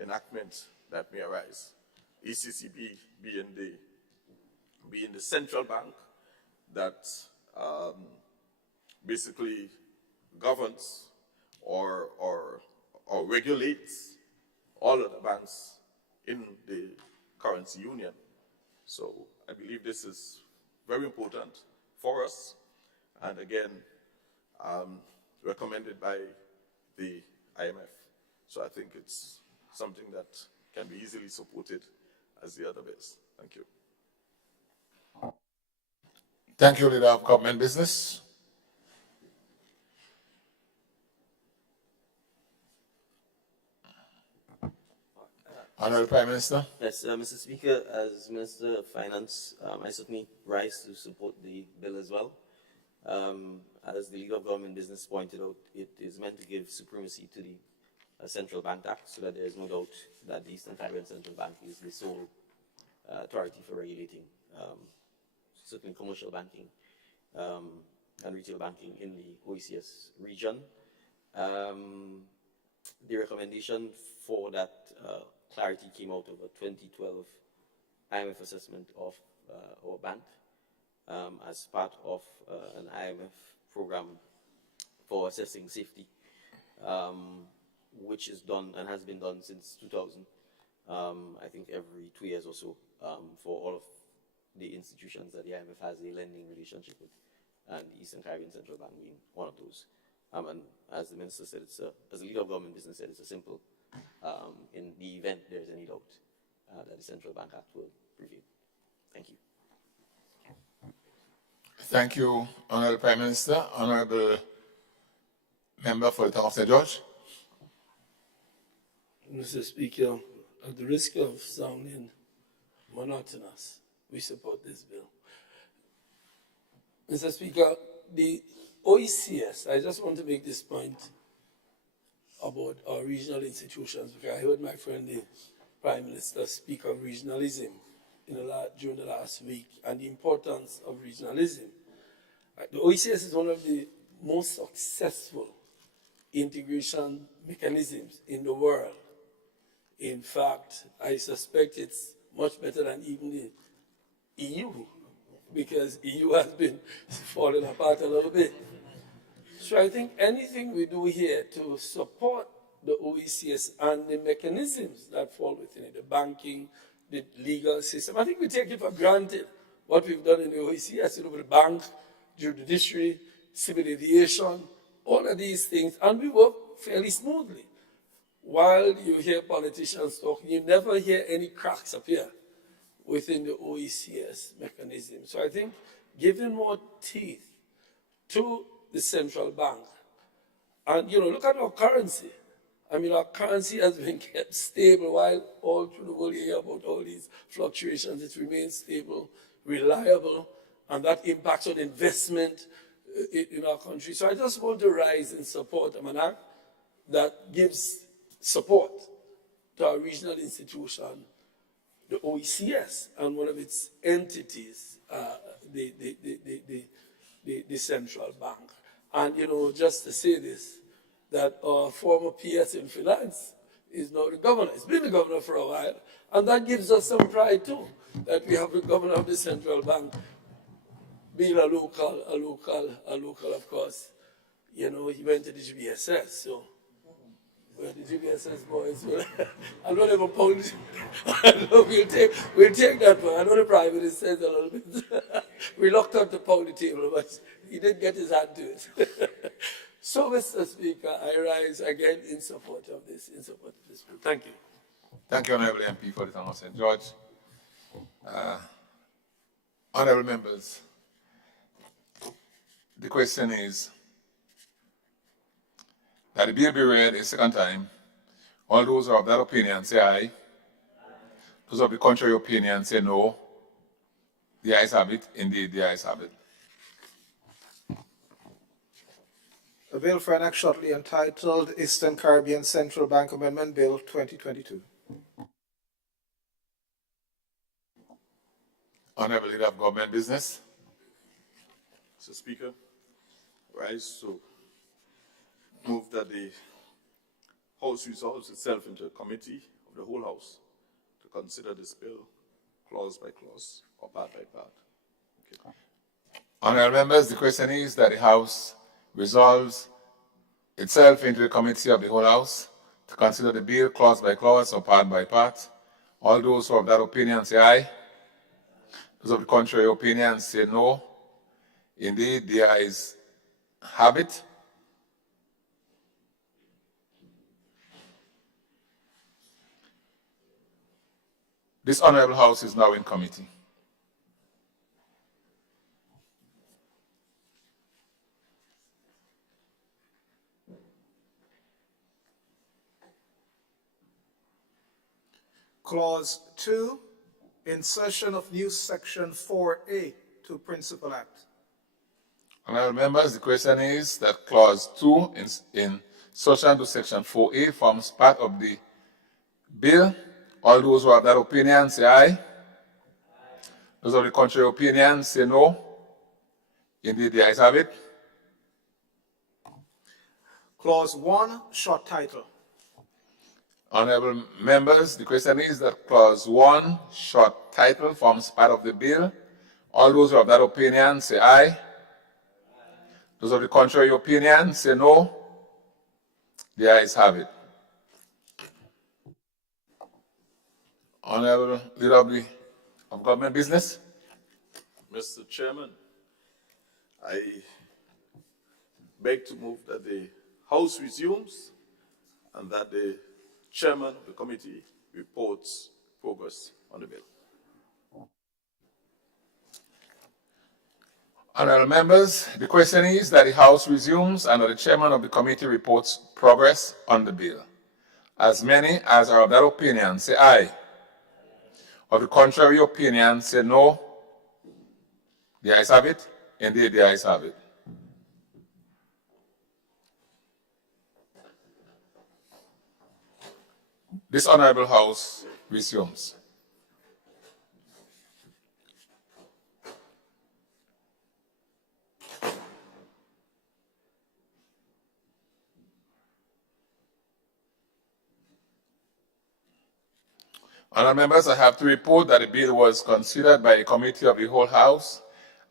enactment that may arise. ECCB being the central bank that basically governs or regulates all of the banks in the currency union. So I believe this is very important for us, and again, recommended by the IMF. So I think it's something that can be easily supported as the other bills. Thank you. Thank you, Leader of Government Business. Honorable Prime Minister. Yes, Mr. Speaker, as Minister of Finance, I certainly rise to support the bill as well. As the Leader of Government Business pointed out, it is meant to give supremacy to the Central Bank Act so that there is no doubt that the Eastern Caribbean Central Bank is the sole authority for regulating certainly commercial banking and retail banking in the OECS region. The recommendation for that clarity came out of a 2012 IMF assessment of our bank as part of an IMF program for assessing safety, which is done and has been done since 2000, I think every 2 years or so, for all of the institutions that the IMF has a lending relationship with, and the Eastern Caribbean Central Bank being one of those. And as the Minister said, as the Leader of Government Business said, it's a simple, in the event there is any doubt that the Central Bank Act will prevail. Thank you. Thank you, Honorable Prime Minister. Honorable Member for the Town of St. George. Mr. Speaker, at the risk of sounding monotonous, we support this bill. Mr. Speaker, the OECS, I just want to make this point about our regional institutions, because I heard my friend, the Prime Minister, speak of regionalism during the last week and the importance of regionalism. The OECS is one of the most successful integration mechanisms in the world. In fact, I suspect it's much better than even the EU, because EU has been falling apart a little bit. So I think anything we do here to support the OECS and the mechanisms that fall within it, the banking, the legal system, I think we take it for granted what we've done in the OECS, with the bank, judiciary, civil aviation, all of these things, and we work fairly smoothly. While you hear politicians talking, you never hear any cracks appear within the OECS mechanism. So I think giving more teeth to the central bank, and look at our currency. I mean, our currency has been kept stable while all through the world you hear about all these fluctuations. It remains stable, reliable, and that impacts on investment in our country. So I just want to rise in support of an act that gives support to our regional institution, the OECS, and one of its entities, the central bank. And, just to say this, that our former PS in finance is now the governor. He's been the governor for a while, and that gives us some pride too, that we have the governor of the central bank being a local, of course. He went to the GBSS, so well, the GBSS boys will, I don't have a pound. we'll take that one. I know the Prime Minister says a little bit. We locked up the pound table, but he didn't get his hand to it. So, Mr. Speaker, I rise again in support of this bill. Thank you. Thank you, Honorable MP for the Town of St. George. Honorable members, the question is that the bill be read a second time. All those who are of that opinion say aye. Those of the contrary opinion say no. The ayes have it. Indeed, the ayes have it. A bill for an act shortly entitled Eastern Caribbean Central Bank Amendment Bill 2022. Honorable Leader of Government Business. Mr. Speaker, rise to move that the House resolves itself into a committee of the whole House to consider this bill clause by clause or part by part. Okay. Honourable members, the question is that the House resolves itself into a committee of the whole House to consider the bill clause by clause or part by part. All those who have that opinion say aye. Those of the contrary opinion say no. Indeed, the ayes have it. This Honourable House is now in committee. Clause 2, insertion of new section 4A to Principal Act. Honourable members, the question is that clause 2 in insertion to section 4A forms part of the bill. All those who have that opinion say aye. Those of the contrary opinion say no. Indeed, the ayes have it. Clause 1, short title. Honourable members, the question is that clause 1, short title, forms part of the bill. All those who have that opinion say aye. Those of the contrary opinion say no. The ayes have it. Honourable Leader of Government Business. Mr. Chairman, I beg to move that the House resumes and that the Chairman of the committee reports progress on the bill. Honourable members, the question is that the House resumes and that the Chairman of the committee reports progress on the bill. As many as are of that opinion say aye. Of the contrary opinion say no. The ayes have it. Indeed, the ayes have it. This Honourable House resumes. Honourable members, I have to report that the bill was considered by a committee of the whole House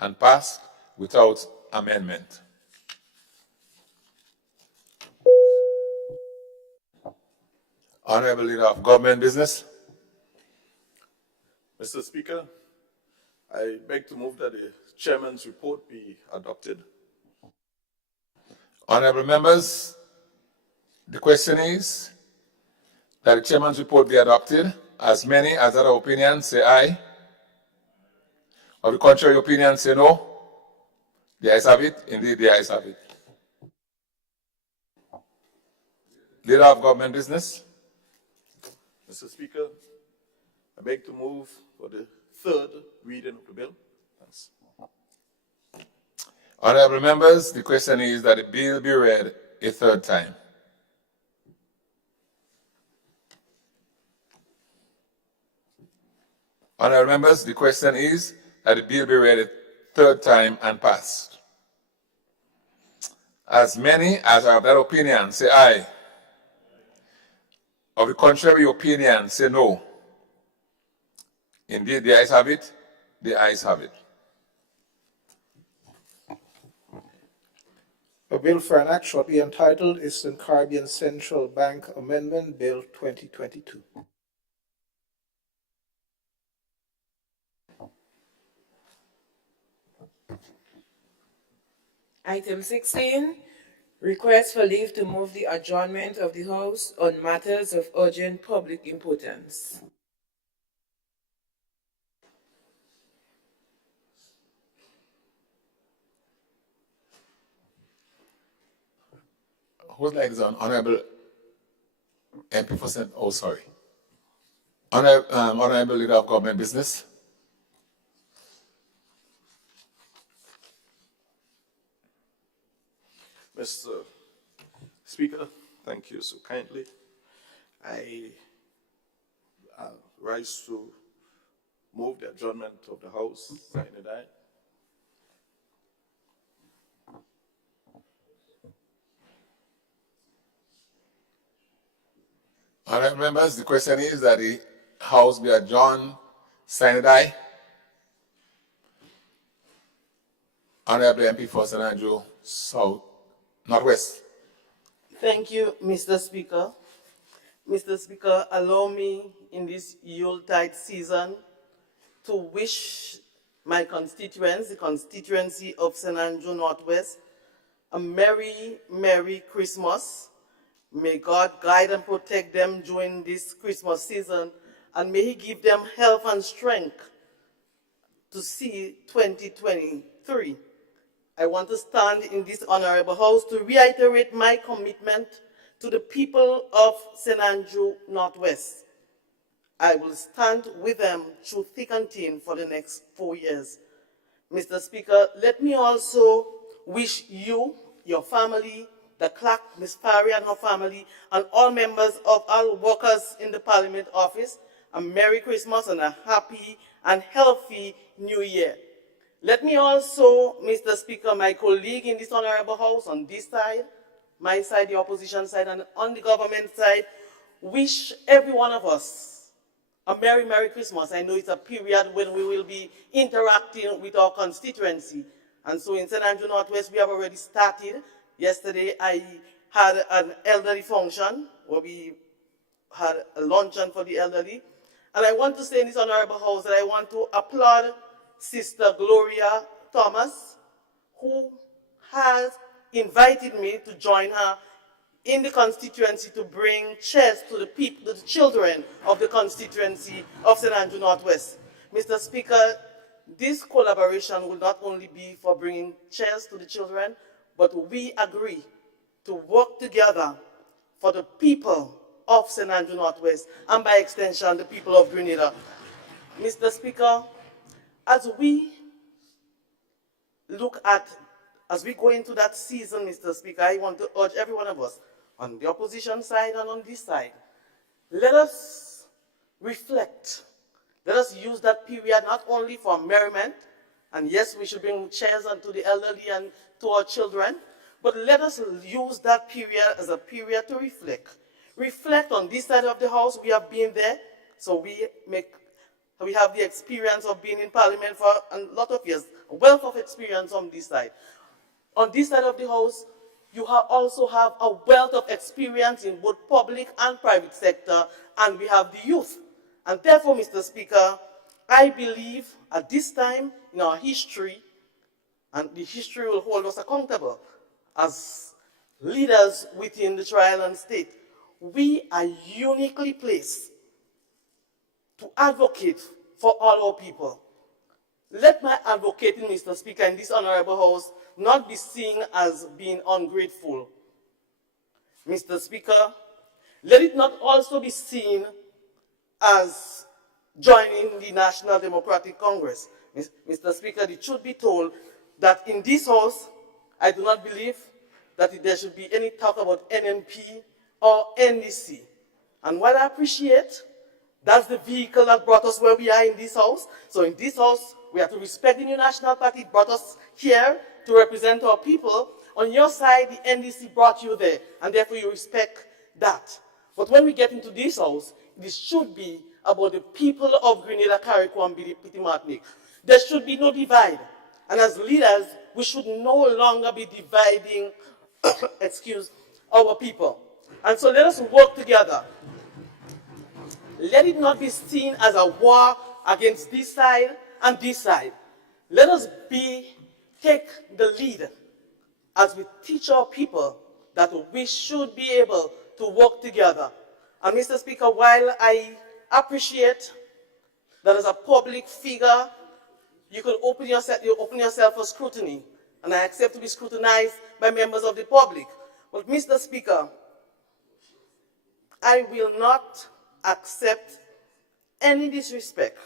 and passed without amendment. Honourable Leader of Government Business. Mr. Speaker, I beg to move that the Chairman's report be adopted. Honourable members, the question is that the Chairman's report be adopted. As many as other opinions say aye. Of the contrary opinion say no. The ayes have it. Indeed, the ayes have it. Leader of Government Business. Mr. Speaker, I beg to move for the third reading of the bill. Thanks. Honourable members, the question is that the bill be read a third time. Honourable members, the question is that the bill be read a third time and passed. As many as are of that opinion say aye. Of the contrary opinion say no. Indeed, the ayes have it. The ayes have it. A bill for an act shortly entitled Eastern Caribbean Central Bank Amendment Bill 2022. Item 16, request for leave to move the adjournment of the House on matters of urgent public importance. Who's like this on? Honourable MP for St. Oh, sorry. Honourable Leader of Government Business. Mr. Speaker, thank you so kindly. I rise to move the adjournment of the House. Sign it aye. Honourable members, the question is that the House be adjourned, sine die. Honourable MP for St. Andrew South, Northwest. Thank you, Mr. Speaker. Mr. Speaker, allow me in this Yuletide season to wish my constituents, the constituency of St. Andrew Northwest, a Merry, Merry Christmas. May God guide and protect them during this Christmas season, and may He give them health and strength to see 2023. I want to stand in this honorable house to reiterate my commitment to the people of St. Andrew Northwest. I will stand with them through thick and thin for the next 4 years. Mr. Speaker, let me also wish you, your family, the clerk, Ms. Parry and her family, and all members of all workers in the Parliament office a Merry Christmas and a happy and healthy New Year. Let me also, Mr. Speaker, my colleague in this honorable house on this side, my side, the opposition side, and on the government side, wish every one of us a Merry, Merry Christmas. I know it's a period when we will be interacting with our constituency. And so in St. Andrew Northwest, we have already started. Yesterday, I had an elderly function where we had a luncheon for the elderly. And I want to say in this honorable house that I want to applaud Sister Gloria Thomas, who has invited me to join her in the constituency to bring chairs to the people, to the children of the constituency of St. Andrew Northwest. Mr. Speaker, this collaboration will not only be for bringing chairs to the children, but we agree to work together for the people of St. Andrew Northwest and by extension the people of Grenada. Mr. Speaker, as we go into that season, Mr. Speaker, I want to urge every one of us on the opposition side and on this side, let us reflect. Let us use that period not only for merriment, and yes, we should bring chairs unto the elderly and to our children, but let us use that period as a period to reflect. Reflect on this side of the house. We have been there, so we have the experience of being in Parliament for a lot of years, a wealth of experience on this side. On this side of the house, you also have a wealth of experience in both public and private sector, and we have the youth. And therefore, Mr. Speaker, I believe at this time in our history, and the history will hold us accountable as leaders within the trial and state, we are uniquely placed to advocate for all our people. Let my advocating, Mr. Speaker, in this honorable house not be seen as being ungrateful. Mr. Speaker, let it not also be seen as joining the National Democratic Congress. Mr. Speaker, it should be told that in this house, I do not believe that there should be any talk about NMP or NDC. And while I appreciate that's the vehicle that brought us where we are in this house. So in this house, we have to respect the new national party. It brought us here to represent our people. On your side, the NDC brought you there, and therefore you respect that. But when we get into this house, this should be about the people of Grenada, Carriacou, Petit Martinique. There should be no divide. And as leaders, we should no longer be dividing, our people. And so let us work together. Let it not be seen as a war against this side and this side. Let us take the lead as we teach our people that we should be able to work together. And Mr. Speaker, while I appreciate that as a public figure, you could open yourself for scrutiny, and I accept to be scrutinized by members of the public. But Mr. Speaker, I will not accept any disrespect,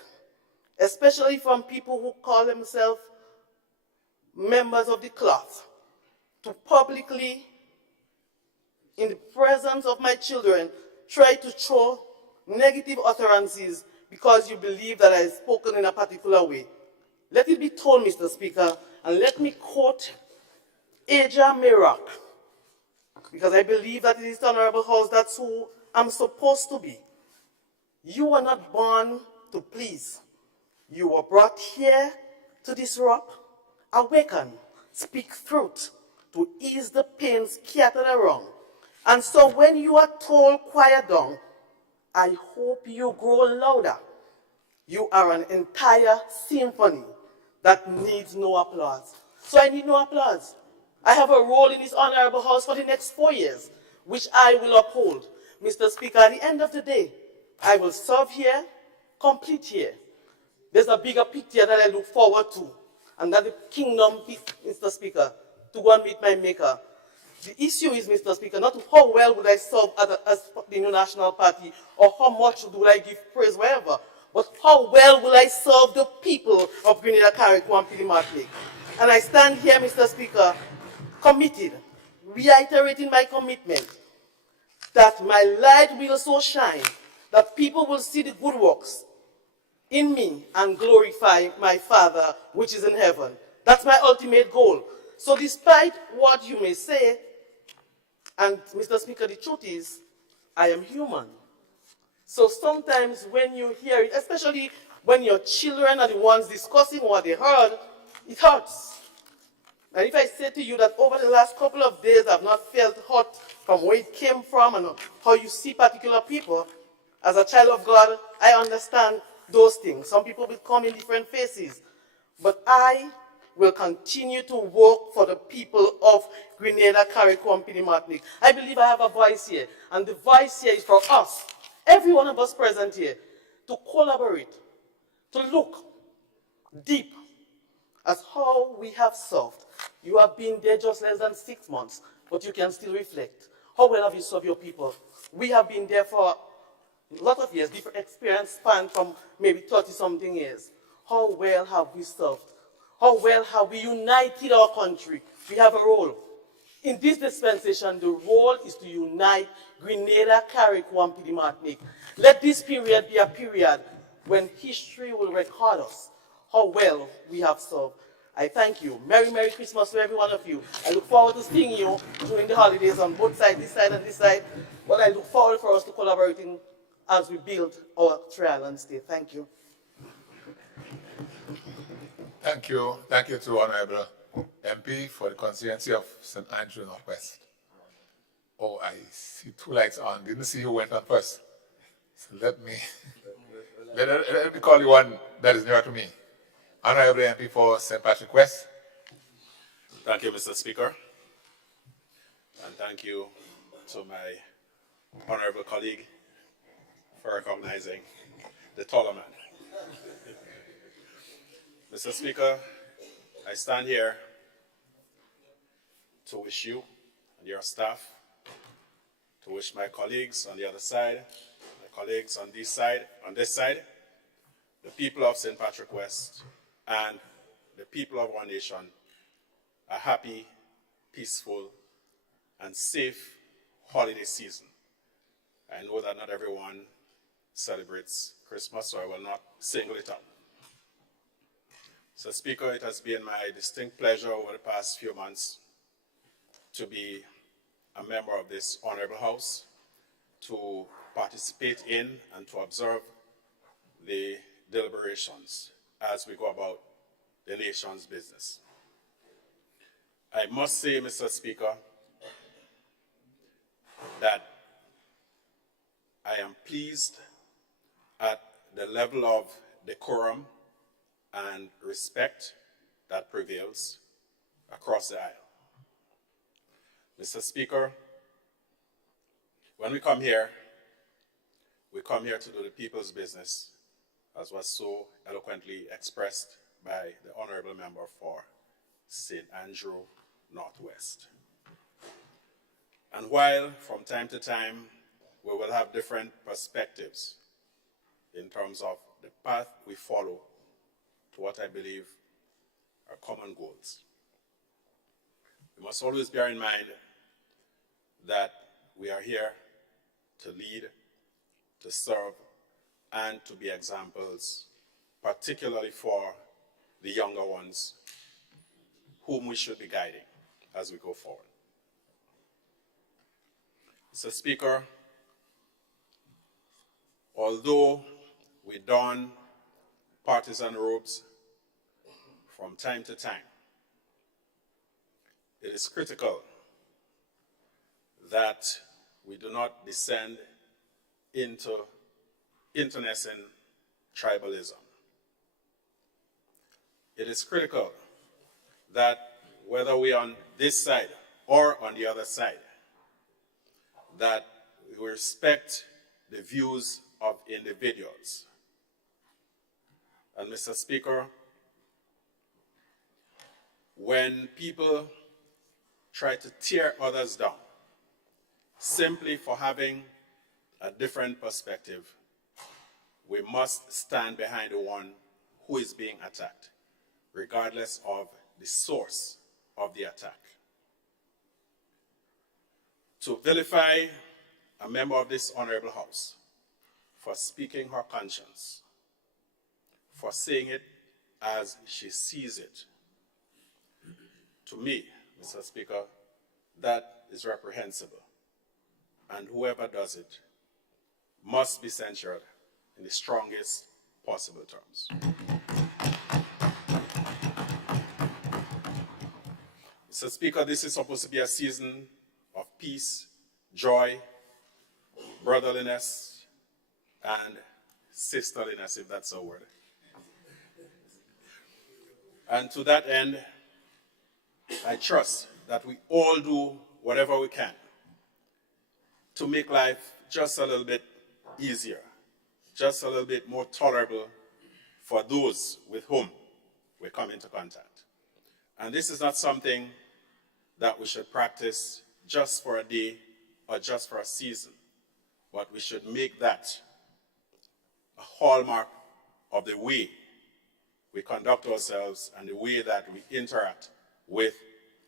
especially from people who call themselves members of the cloth, to publicly, in the presence of my children, try to throw negative utterances because you believe that I have spoken in a particular way. Let it be told, Mr. Speaker, and let me quote Aja Mirak, because I believe that in this honorable house, that's who am supposed to be. You were not born to please. You were brought here to disrupt, awaken, speak truth, to ease the pain scattered around. And so when you are told quiet down, I hope you grow louder. You are an entire symphony that needs no applause. So I need no applause. I have a role in this honorable house for the next 4 years, which I will uphold. Mr. Speaker, at the end of the day, I will serve here, complete here. There's a bigger picture that I look forward to, and that the kingdom, Mr. Speaker, to go and meet my maker. The issue is, Mr. Speaker, not how well would I serve as the new National Party, or how much would I give praise, wherever, but how well will I serve the people of Grenada, Carriacou, and Parliamentary. And I stand here, Mr. Speaker, committed, reiterating my commitment that my light will so shine that people will see the good works in me and glorify my Father which is in heaven. That's my ultimate goal. So despite what you may say, and Mr. Speaker, the truth is, I am human. So sometimes when you hear it, especially when your children are the ones discussing what they heard, it hurts. And if I say to you that over the last couple of days I've not felt hurt from where it came from and how you see particular people, as a child of God, I understand those things. Some people will come in different faces. But I will continue to work for the people of Grenada, Carriacou, and Parliamentary. I believe I have a voice here. And the voice here is for us, every one of us present here, to collaborate, to look deep as how we have served. You have been there just less than 6 months, but you can still reflect. How well have you served your people? We have been there for a lot of years, different experience span from maybe 30-something years. How well have we served? How well have we united our country? We have a role. In this dispensation, the role is to unite Grenada, Carriacou, and Parliamentary. Let this period be a period when history will record us, how well we have served. I thank you. Merry, Merry Christmas to every one of you. I look forward to seeing you during the holidays on both sides, this side and this side. But I look forward for us to collaborating as we build our Tri-Island state. Thank you. Thank you. Thank you to Honorable MP for the constituency of St. Andrew Northwest. Oh, I see 2 lights on. Didn't see who went on first. So let me call you one that is nearer to me. Honorable MP for St. Patrick West. Thank you, Mr. Speaker. And thank you to my honorable colleague for recognizing the taller man. Mr. Speaker, I stand here to wish you and your staff, to wish my colleagues on the other side, my colleagues on this side, the people of St. Patrick West, and the people of our nation, a happy, peaceful, and safe holiday season. I know that not everyone celebrates Christmas, so I will not single it out. So, Speaker, it has been my distinct pleasure over the past few months to be a member of this honorable house, to participate in and to observe the deliberations as we go about the nation's business. I must say, Mr. Speaker, that I am pleased at the level of decorum and respect that prevails across the aisle. Mr. Speaker, when we come here to do the people's business, as was so eloquently expressed by the honorable member for St. Andrew Northwest. And while from time to time we will have different perspectives in terms of the path we follow to what I believe are common goals, we must always bear in mind that we are here to lead, to serve, and to be examples, particularly for the younger ones whom we should be guiding as we go forward. Mr. Speaker, although we don partisan robes from time to time, it is critical that we do not descend into internecine tribalism. It is critical that whether we are on this side or on the other side, that we respect the views of individuals. And Mr. Speaker, when people try to tear others down simply for having a different perspective, we must stand behind the one who is being attacked, regardless of the source of the attack. To vilify a member of this honorable House for speaking her conscience, for saying it as she sees it, to me, Mr. Speaker, that is reprehensible. And whoever does it must be censured in the strongest possible terms. Mr. Speaker, this is supposed to be a season of peace, joy, brotherliness, and sisterliness, if that's a word. And to that end, I trust that we all do whatever we can to make life just a little bit easier, just a little bit more tolerable for those with whom we come into contact. And this is not something that we should practice just for a day or just for a season, but we should make that a hallmark of the way we conduct ourselves and the way that we interact with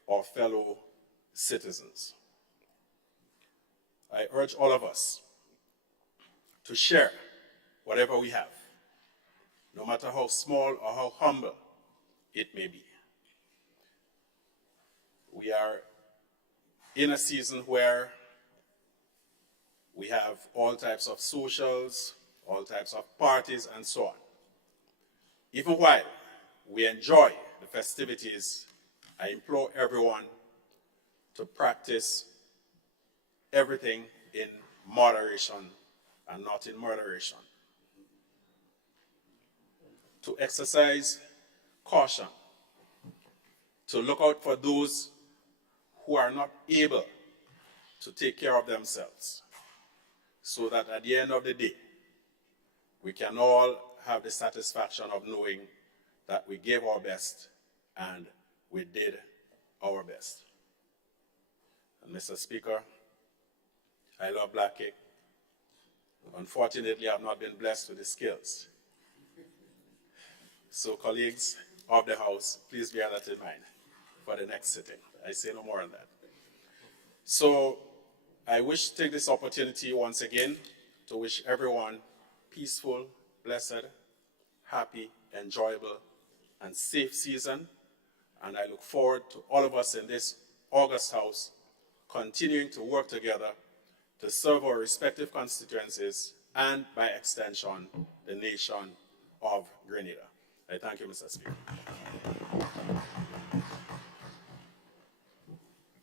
our fellow citizens. I urge all of us to share whatever we have, no matter how small or how humble it may be. We are in a season where we have all types of socials, all types of parties, and so on. Even while we enjoy the festivities, I implore everyone to practice everything in moderation and not in moderation. To exercise caution, to look out for those who are not able to take care of themselves, so that at the end of the day, we can all have the satisfaction of knowing that we gave our best and we did our best. And Mr. Speaker, I love black cake. Unfortunately, I have not been blessed with the skills. So colleagues of the House, please bear that in mind for the next sitting. I say no more on that. So I wish to take this opportunity once again to wish everyone peaceful, blessed, happy, enjoyable, and safe season. And I look forward to all of us in this august House continuing to work together to serve our respective constituencies and, by extension, the nation of Grenada. I thank you, Mr. Speaker.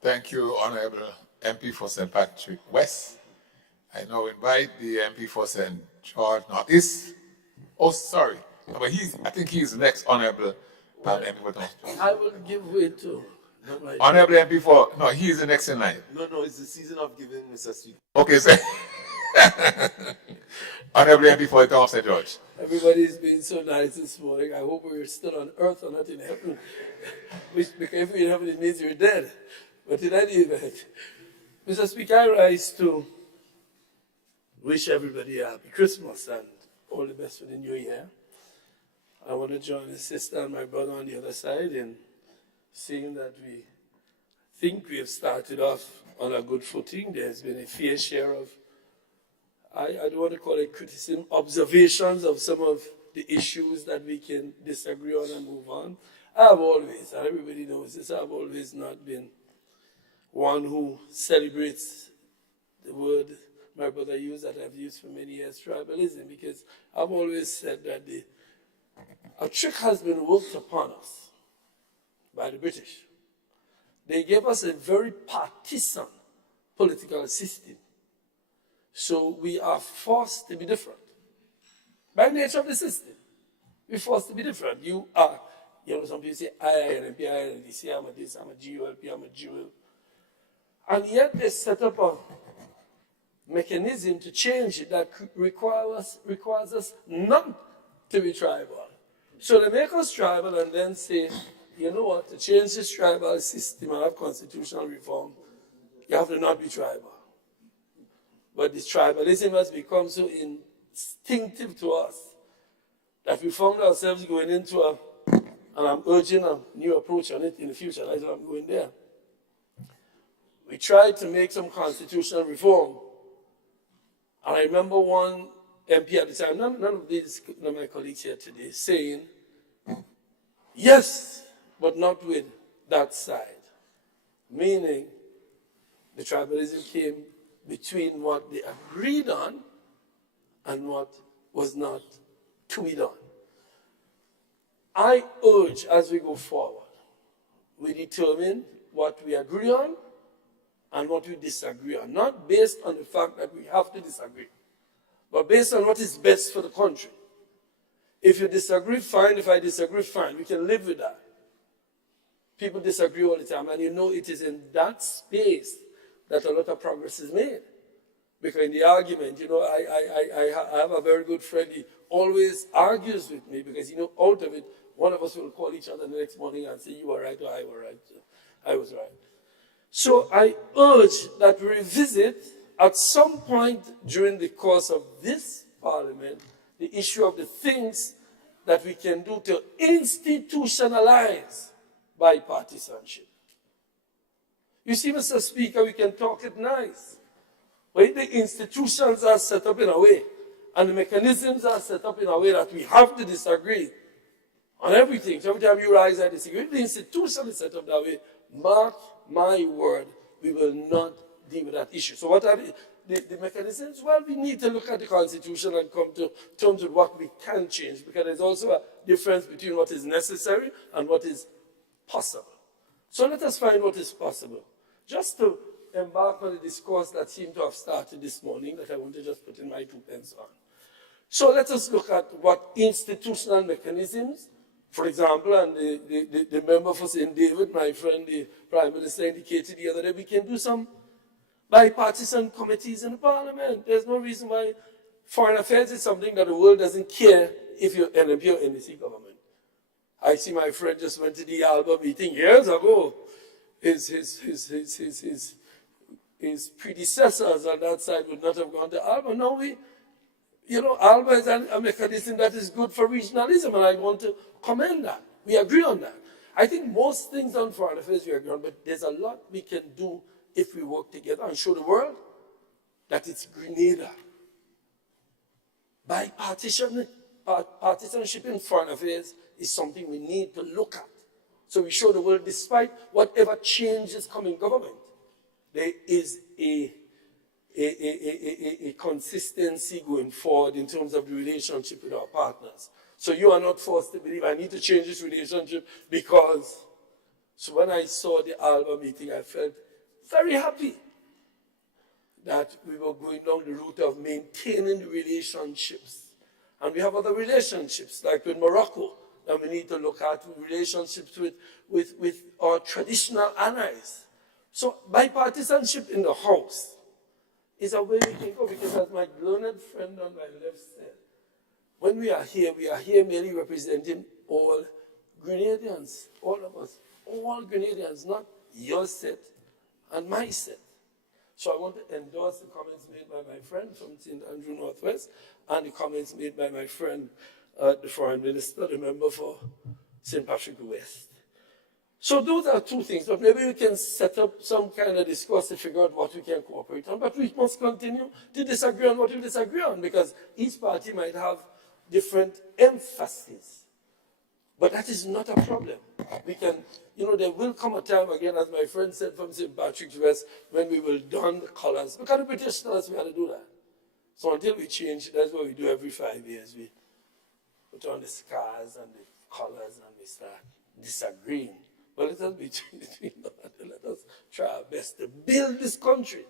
Thank you, Honorable MP for St. Patrick West. I now invite the MP for St. George Northeast. Oh, sorry. But I think he's next, Honorable MP for Northeast. I will give way to. Honorable MP for, no, he's the next in line. No, it's the season of giving, Mr. Speaker. Okay, sir. Honorable MP for the town of St. George. Everybody's been so nice this morning. I hope we're still on earth or not in heaven. Because if we're in heaven, it means you're dead. But in any event, Mr. Speaker, I rise to wish everybody a happy Christmas and all the best for the new year. I want to join the sister and my brother on the other side in saying that we think we have started off on a good footing. There's been a fair share of, I don't want to call it criticism, observations of some of the issues that we can disagree on and move on. I have always, and everybody knows this, I've always not been one who celebrates the word my brother used that I've used for many years, tribalism, because I've always said that a trick has been worked upon us by the British. They gave us a very partisan political system. So we are forced to be different. By nature of the system, we're forced to be different. You are, some people say, I, and they say, I'm a this, I'm a GULP, I'm a GUL. And yet they set up a mechanism to change it that requires us not to be tribal. So they make us tribal and then say, you know what, to change this tribal system and have constitutional reform, you have to not be tribal. But this tribalism has become so instinctive to us that we found ourselves going into and I'm urging a new approach on it in the future, that's why I'm going there. We tried to make some constitutional reform. And I remember one MP at the time, none of my colleagues here today, saying, yes, but not with that side. Meaning, the tribalism came between what they agreed on and what was not to be done. I urge, as we go forward, we determine what we agree on and what we disagree on, not based on the fact that we have to disagree, but based on what is best for the country. If you disagree, fine. If I disagree, fine. We can live with that. People disagree all the time, and it is in that space that a lot of progress is made. Because in the argument, I have a very good friend, he always argues with me because, out of it, one of us will call each other the next morning and say, you were right or I were right. I was right. So I urge that we revisit at some point during the course of this Parliament the issue of the things that we can do to institutionalize bipartisanship. You see, Mr. Speaker, we can talk it nice. But the institutions are set up in a way, and the mechanisms are set up in a way that we have to disagree on everything. So every time you rise, I disagree. If the institution is set up that way, mark my word, we will not deal with that issue. So what are the mechanisms? Well, we need to look at the Constitution and come to terms with what we can change, because there's also a difference between what is necessary and what is possible. So let us find what is possible. Just to embark on the discourse that seemed to have started this morning, that I want to just put in my 2 pence on. So let us look at what institutional mechanisms, for example, and the member for St. David, my friend, the Prime Minister, indicated the other day, we can do some bipartisan committees in the Parliament. There's no reason why foreign affairs is something that the world doesn't care if you're NMP or NDC government. I see my friend just went to the ALBA meeting years ago. His predecessors on that side would not have gone to ALBA. Now ALBA is a mechanism that is good for regionalism, and I want to commend that. We agree on that. I think most things on foreign affairs we agree on, but there's a lot we can do if we work together and show the world that it's Grenada. Partisanship in foreign affairs is something we need to look at. So we show the world, despite whatever changes come in government, there is a consistency going forward in terms of the relationship with our partners. So you are not forced to believe, I need to change this relationship because... So when I saw the ALBA meeting, I felt very happy that we were going down the route of maintaining the relationships. And we have other relationships, like with Morocco, that we need to look at, relationships with our traditional allies. So bipartisanship in the House is a way we can go, because as my learned friend on my left said, when we are here merely representing all Grenadians, all of us, all Grenadians, not your set and my set. So I want to endorse the comments made by my friend from St. Andrew Northwest and the comments made by my friend, the Foreign Minister, the member for St. Patrick West. So those are two things, but maybe we can set up some kind of discourse to figure out what we can cooperate on, but we must continue to disagree on what we disagree on, because each party might have different emphasis But that is not a problem. We can, there will come a time again, as my friend said from St. Patrick's West, when we will don the colors. Because the British tell us we had to do that. So until we change, that's what we do every 5 years. We put on the scars and the colors and we start disagreeing. But let us be between let us try our best to build this country.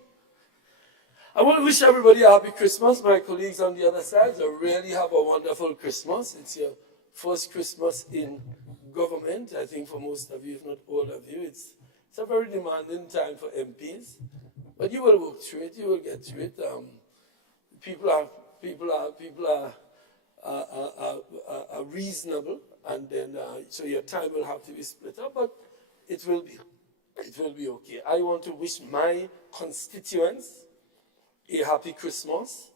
I want to wish everybody a happy Christmas. My colleagues on the other side, so really have a wonderful Christmas. It's your first Christmas in government. I think for most of you, if not all of you, it's a very demanding time for MPs. But you will work through it. You will get through it. People are reasonable, and then so your time will have to be split up. But it will be okay. I want to wish my constituents a happy Christmas.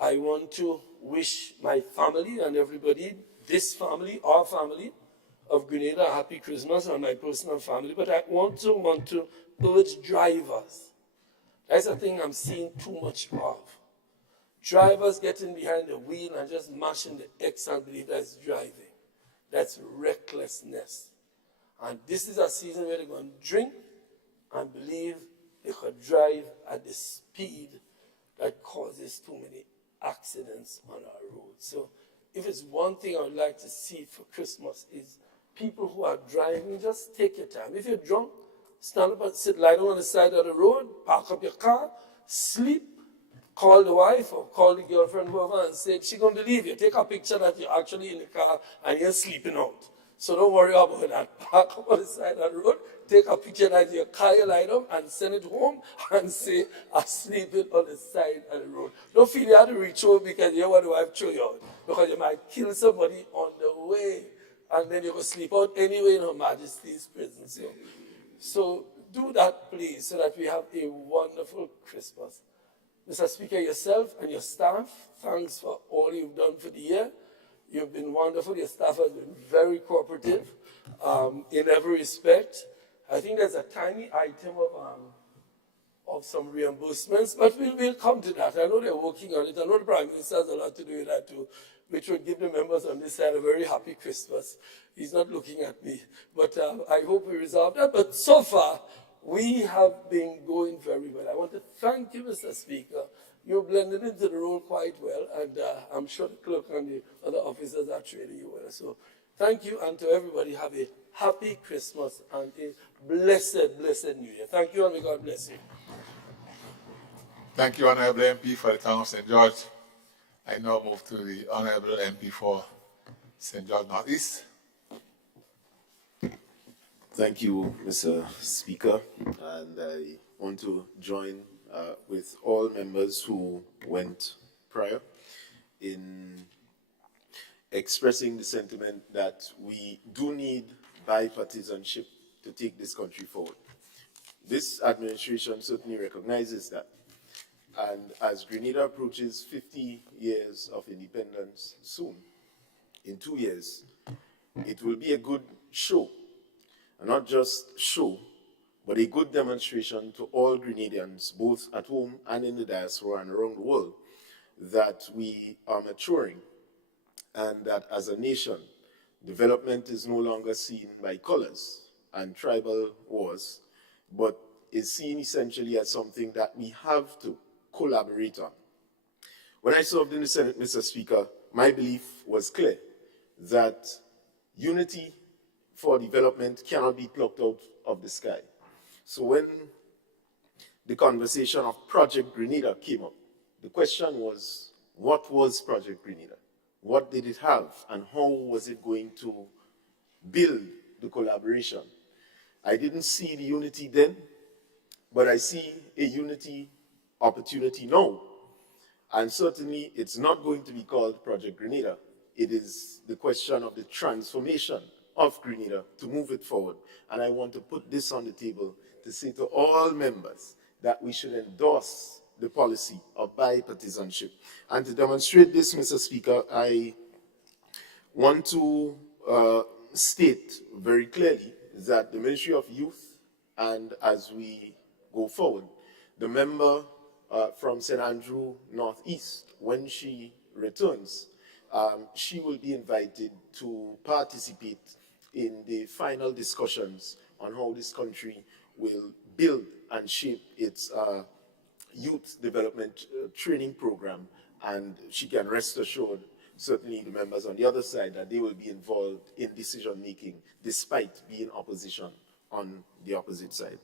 I want to wish my family and everybody, this family, our family of Grenada, a happy Christmas, and my personal family. But I also want to urge drivers. That's a thing I'm seeing too much of. Drivers getting behind the wheel and just mashing the X and believe that's driving. That's recklessness. And this is a season where they're going to drink and believe they could drive at the speed that causes too many accidents on our roads. So if it's one thing I would like to see for Christmas is people who are driving, just take your time. If you're drunk, stand up and lie down on the side of the road, park up your car, sleep, call the wife or call the girlfriend, whoever, and say, she's going to believe you. Take a picture that you're actually in the car and you're sleeping out. So don't worry about that. Park up on the side of the road, take a picture that your car you lie down and send it home and say, I'm sleeping on the side of the road. Don't feel you have to reach home because you want the wife throw you out. Because you might kill somebody on the way and then you can sleep out anyway in Her Majesty's presence. So do that, please, so that we have a wonderful Christmas. Mr. Speaker, yourself and your staff, thanks for all you've done for the year. You've been wonderful. Your staff has been very cooperative in every respect. I think there's a tiny item of some reimbursements, but we'll come to that. I know they're working on it. I know the Prime Minister has a lot to do with that too, which will give the members on this side a very happy Christmas. He's not looking at me, but I hope we resolve that. But so far, we have been going very well. I want to thank you, Mr. Speaker. You blended into the role quite well, and I'm sure the clerk and the other officers are treating you well. So thank you, and to everybody, have a happy Christmas and a blessed, blessed New Year. Thank you, and may God bless you. Thank you, Honorable MP for the town of St. George. I now move to the Honorable MP for St. George Northeast. Thank you, Mr. Speaker, and I want to join with all members who went prior in expressing the sentiment that we do need bipartisanship to take this country forward. This administration certainly recognizes that. And as Grenada approaches 50 years of independence soon, in 2 years, it will be a good show. And not just show, but a good demonstration to all Grenadians, both at home and in the diaspora and around the world, that we are maturing and that as a nation, development is no longer seen by colors and tribal wars, but is seen essentially as something that we have to collaborate on. When I served in the Senate, Mr. Speaker, my belief was clear that unity for development cannot be plucked out of the sky. So when the conversation of Project Grenada came up, the question was, what was Project Grenada? What did it have, and how was it going to build the collaboration? I didn't see the unity then, but I see a unity opportunity now. And certainly it's not going to be called Project Grenada. It is the question of the transformation of Grenada to move it forward. And I want to put this on the table to say to all members that we should endorse the policy of bipartisanship. And to demonstrate this, Mr. Speaker, I want to state very clearly that the Ministry of Youth, and as we go forward, the member from St. Andrew Northeast, when she returns, she will be invited to participate in the final discussions on how this country will build and shape its youth development training program. And she can rest assured, certainly the members on the other side, that they will be involved in decision making despite being opposition on the opposite side.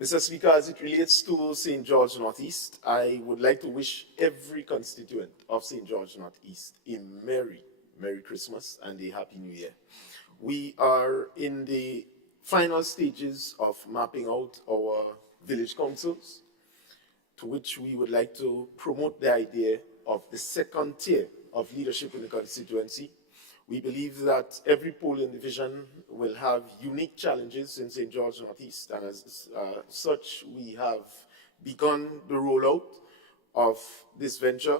Mr. Speaker, as it relates to St. George Northeast, I would like to wish every constituent of St. George Northeast a Merry Christmas and a Happy New Year. We are in the final stages of mapping out our village councils, to which we would like to promote the idea of the second tier of leadership in the constituency. We believe that every polling division will have unique challenges in St. George Northeast, and as such, we have begun the rollout of this venture.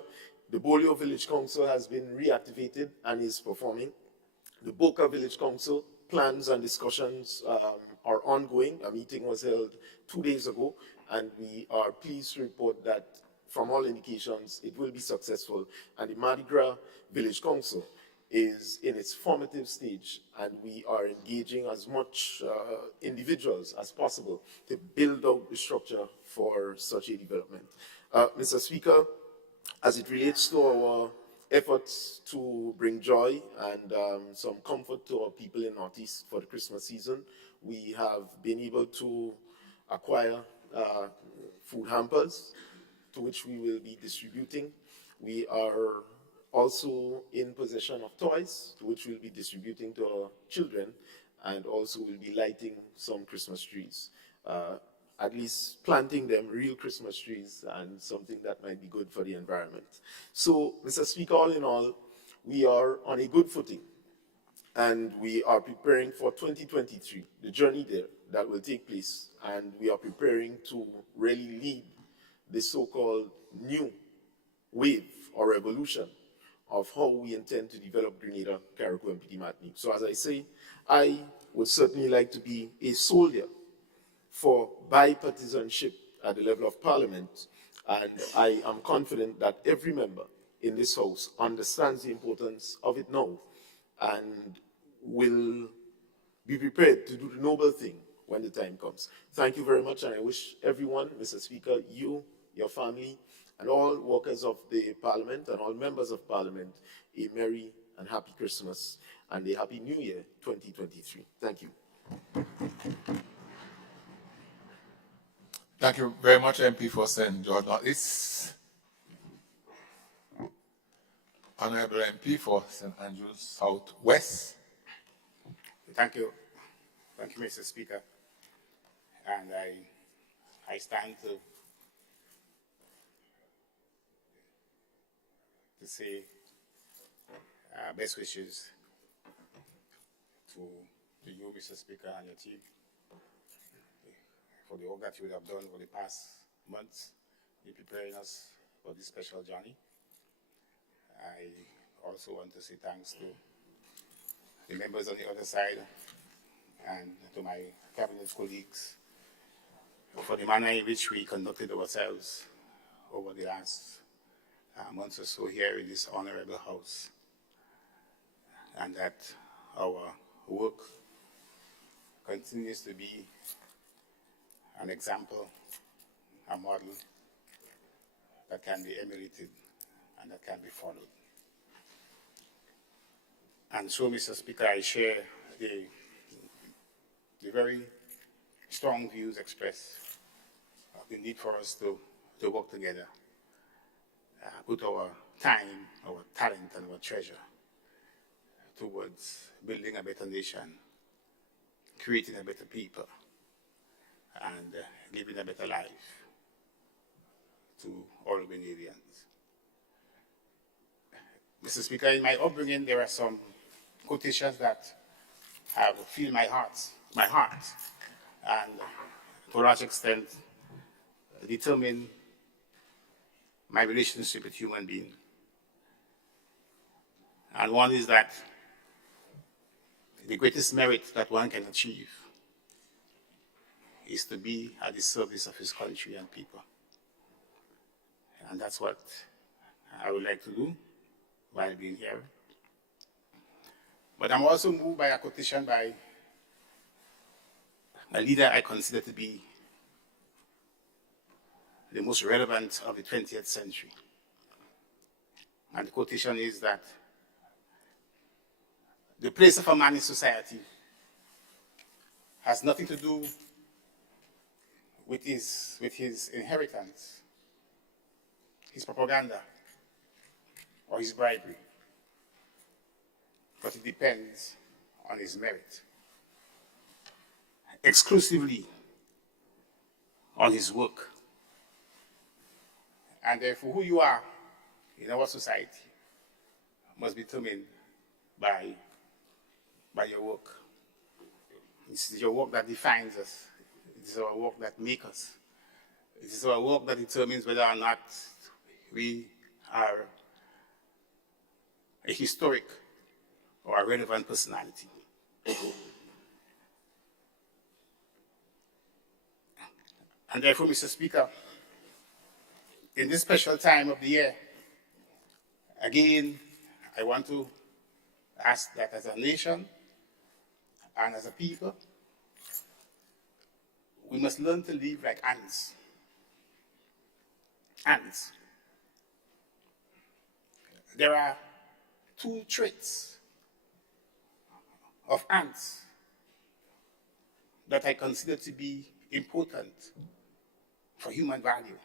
The Bolio Village Council has been reactivated and is performing. The Boca Village Council plans and discussions are ongoing. A meeting was held 2 days ago, and we are pleased to report that from all indications, it will be successful. And the Mardi Gras Village Council is in its formative stage, and we are engaging as much individuals as possible to build out the structure for such a development. Mr. Speaker, as it relates to our efforts to bring joy and some comfort to our people in Northeast for the Christmas season, we have been able to acquire food hampers, to which we will be distributing. We are also in possession of toys, to which we'll be distributing to our children, and also we'll be lighting some Christmas trees. At least planting them real Christmas trees and something that might be good for the environment. So, Mr. Speaker, all in all, we are on a good footing, and we are preparing for 2023, the journey there that will take place, and we are preparing to really lead the so-called new wave or revolution of how we intend to develop Grenada, Carriacou, and Petit Martinique. So as I say, I would certainly like to be a soldier for bipartisanship at the level of Parliament, and I am confident that every member in this House understands the importance of it now and will be prepared to do the noble thing when the time comes. Thank you very much, and I wish everyone, Mr. Speaker, you, your family, and all workers of the Parliament and all members of Parliament a Merry and Happy Christmas and a Happy New Year 2023. Thank you. Thank you very much, MP for St. George Northeast. Honorable MP for St. Andrews Southwest. Thank you. Thank you, Mr. Speaker. And I stand to say best wishes to you, Mr. Speaker, and your team for the work that you have done over the past months in preparing us for this special journey. I also want to say thanks to the members on the other side and to my cabinet colleagues for the manner in which we conducted ourselves over the last months or so here in this honorable house, and that our work continues to be an example, a model that can be emulated and that can be followed. And so, Mr. Speaker, I share the very strong views expressed of the need for us to work together, put our time, our talent, and our treasure towards building a better nation, creating a better people, and giving a better life to all Grenadians. Mr. Speaker, in my upbringing, there are some quotations that have filled my heart, and to a large extent determine my relationship with human beings. And one is that the greatest merit that one can achieve is to be at the service of his country and people. And that's what I would like to do while being here. But I'm also moved by a quotation by a leader I consider to be the most relevant of the 20th century. And the quotation is that the place of a man in society has nothing to do with his inheritance, his propaganda, or his bribery, but it depends on his merit, exclusively on his work. And therefore, who you are in our society must be determined by your work. It's your work that defines us. It is our work that makes us. It is our work that determines whether or not we are a historic or a relevant personality. And therefore, Mr. Speaker, in this special time of the year, again, I want to ask that as a nation and as a people, we must learn to live like ants. Ants. There are two traits of ants that I consider to be important for human value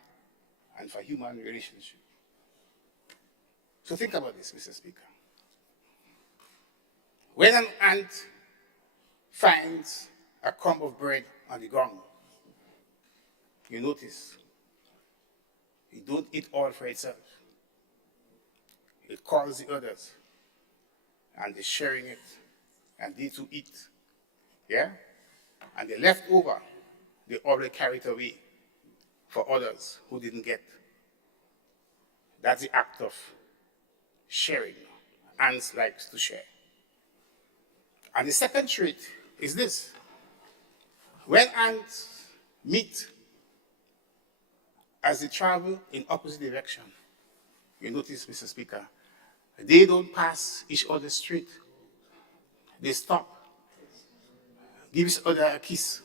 and for human relationship. So think about this, Mr. Speaker. When an ant finds a crumb of bread on the ground, you notice it don't eat all for itself. It calls the others, and they're sharing it, and they too eat. Yeah? And the leftover, they already carry it away for others who didn't get. That's the act of sharing. Ants likes to share. And the second trait is this. When ants meet as they travel in opposite direction, you notice, Mr. Speaker, they don't pass each other straight. They stop, give each other a kiss,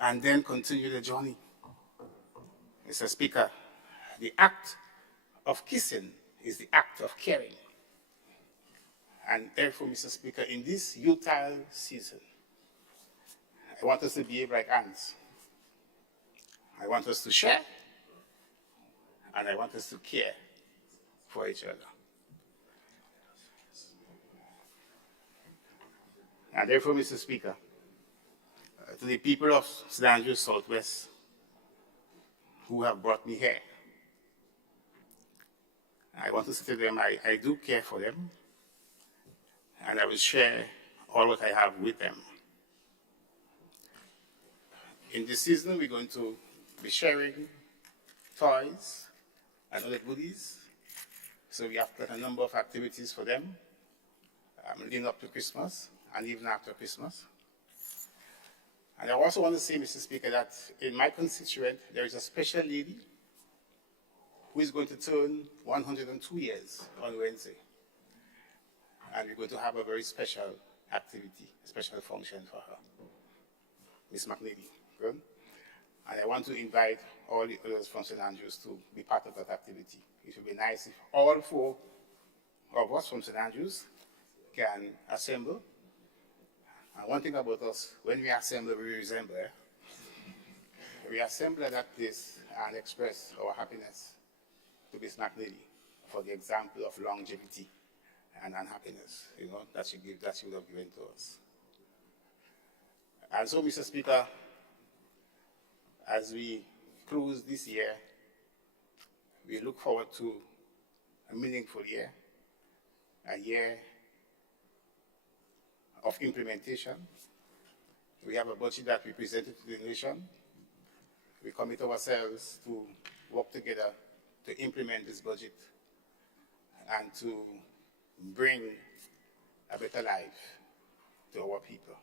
and then continue the journey. Mr. Speaker, the act of kissing is the act of caring. And therefore, Mr. Speaker, in this Yuletide season, I want us to behave like ants. I want us to share, and I want us to care for each other. And therefore, Mr. Speaker, to the people of St. Andrews Southwest who have brought me here, I want to say to them, I do care for them, and I will share all what I have with them. In this season, we're going to be sharing toys and other goodies. So we have planned a number of activities for them leading up to Christmas and even after Christmas. And I also want to say, Mr. Speaker, that in my constituent, there is a special lady who is going to turn 102 years on Wednesday. And we're going to have a very special activity, a special function for her. Miss McNeely, good? And I want to invite all the others from St. Andrews to be part of that activity. It would be nice if all four of us from St. Andrews can assemble. And one thing about us, when we assemble, we resemble. We assemble at that place and express our happiness to Miss McNeely for the example of longevity and unhappiness, that she would have given to us. And so, Mr. Speaker, as we close this year, we look forward to a meaningful year, a year of implementation. We have a budget that we presented to the nation. We commit ourselves to work together to implement this budget and to bring a better life to our people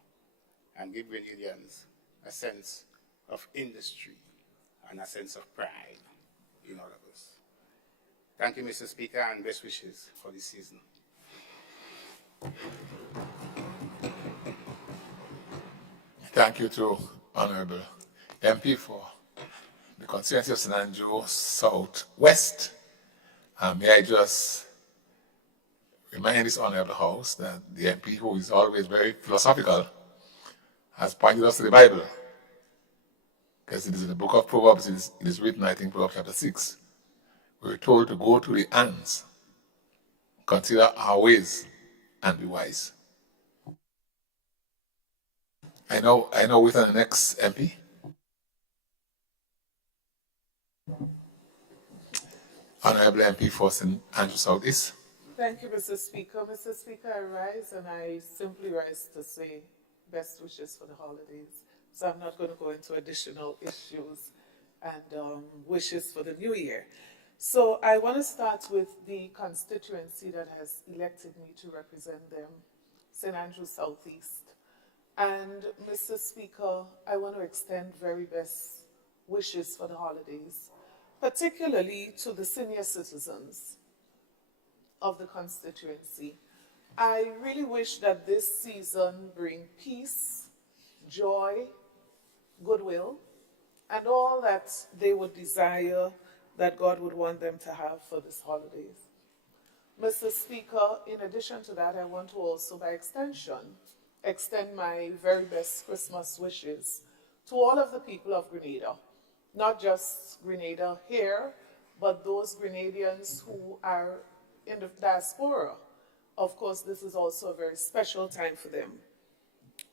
and give Grenadians a sense of industry and a sense of pride in all of us. Thank you, Mr. Speaker, and best wishes for this season. Thank you to Honorable MP for the constituency of St. Andrew Southwest. May I just remind this Honorable House that the MP, who is always very philosophical, has pointed us to the Bible. Because it is in the book of Proverbs, it is written, I think, Proverbs chapter 6. We're told to go to the ants, consider our ways, and be wise. I know with the next MP. Honorable MP for St. Andrew Southeast. Thank you, Mr. Speaker. Mr. Speaker, I rise and I simply rise to say best wishes for the holidays. So I'm not going to go into additional issues and wishes for the new year. So I want to start with the constituency that has elected me to represent them, St. Andrew Southeast. And Mr. Speaker, I want to extend very best wishes for the holidays, particularly to the senior citizens of the constituency. I really wish that this season bring peace, joy, goodwill, and all that they would desire that God would want them to have for this holidays. Mr. Speaker, in addition to that, I want to also, by extension, extend my very best Christmas wishes to all of the people of Grenada, not just Grenada here, but those Grenadians who are in the diaspora. Of course, this is also a very special time for them.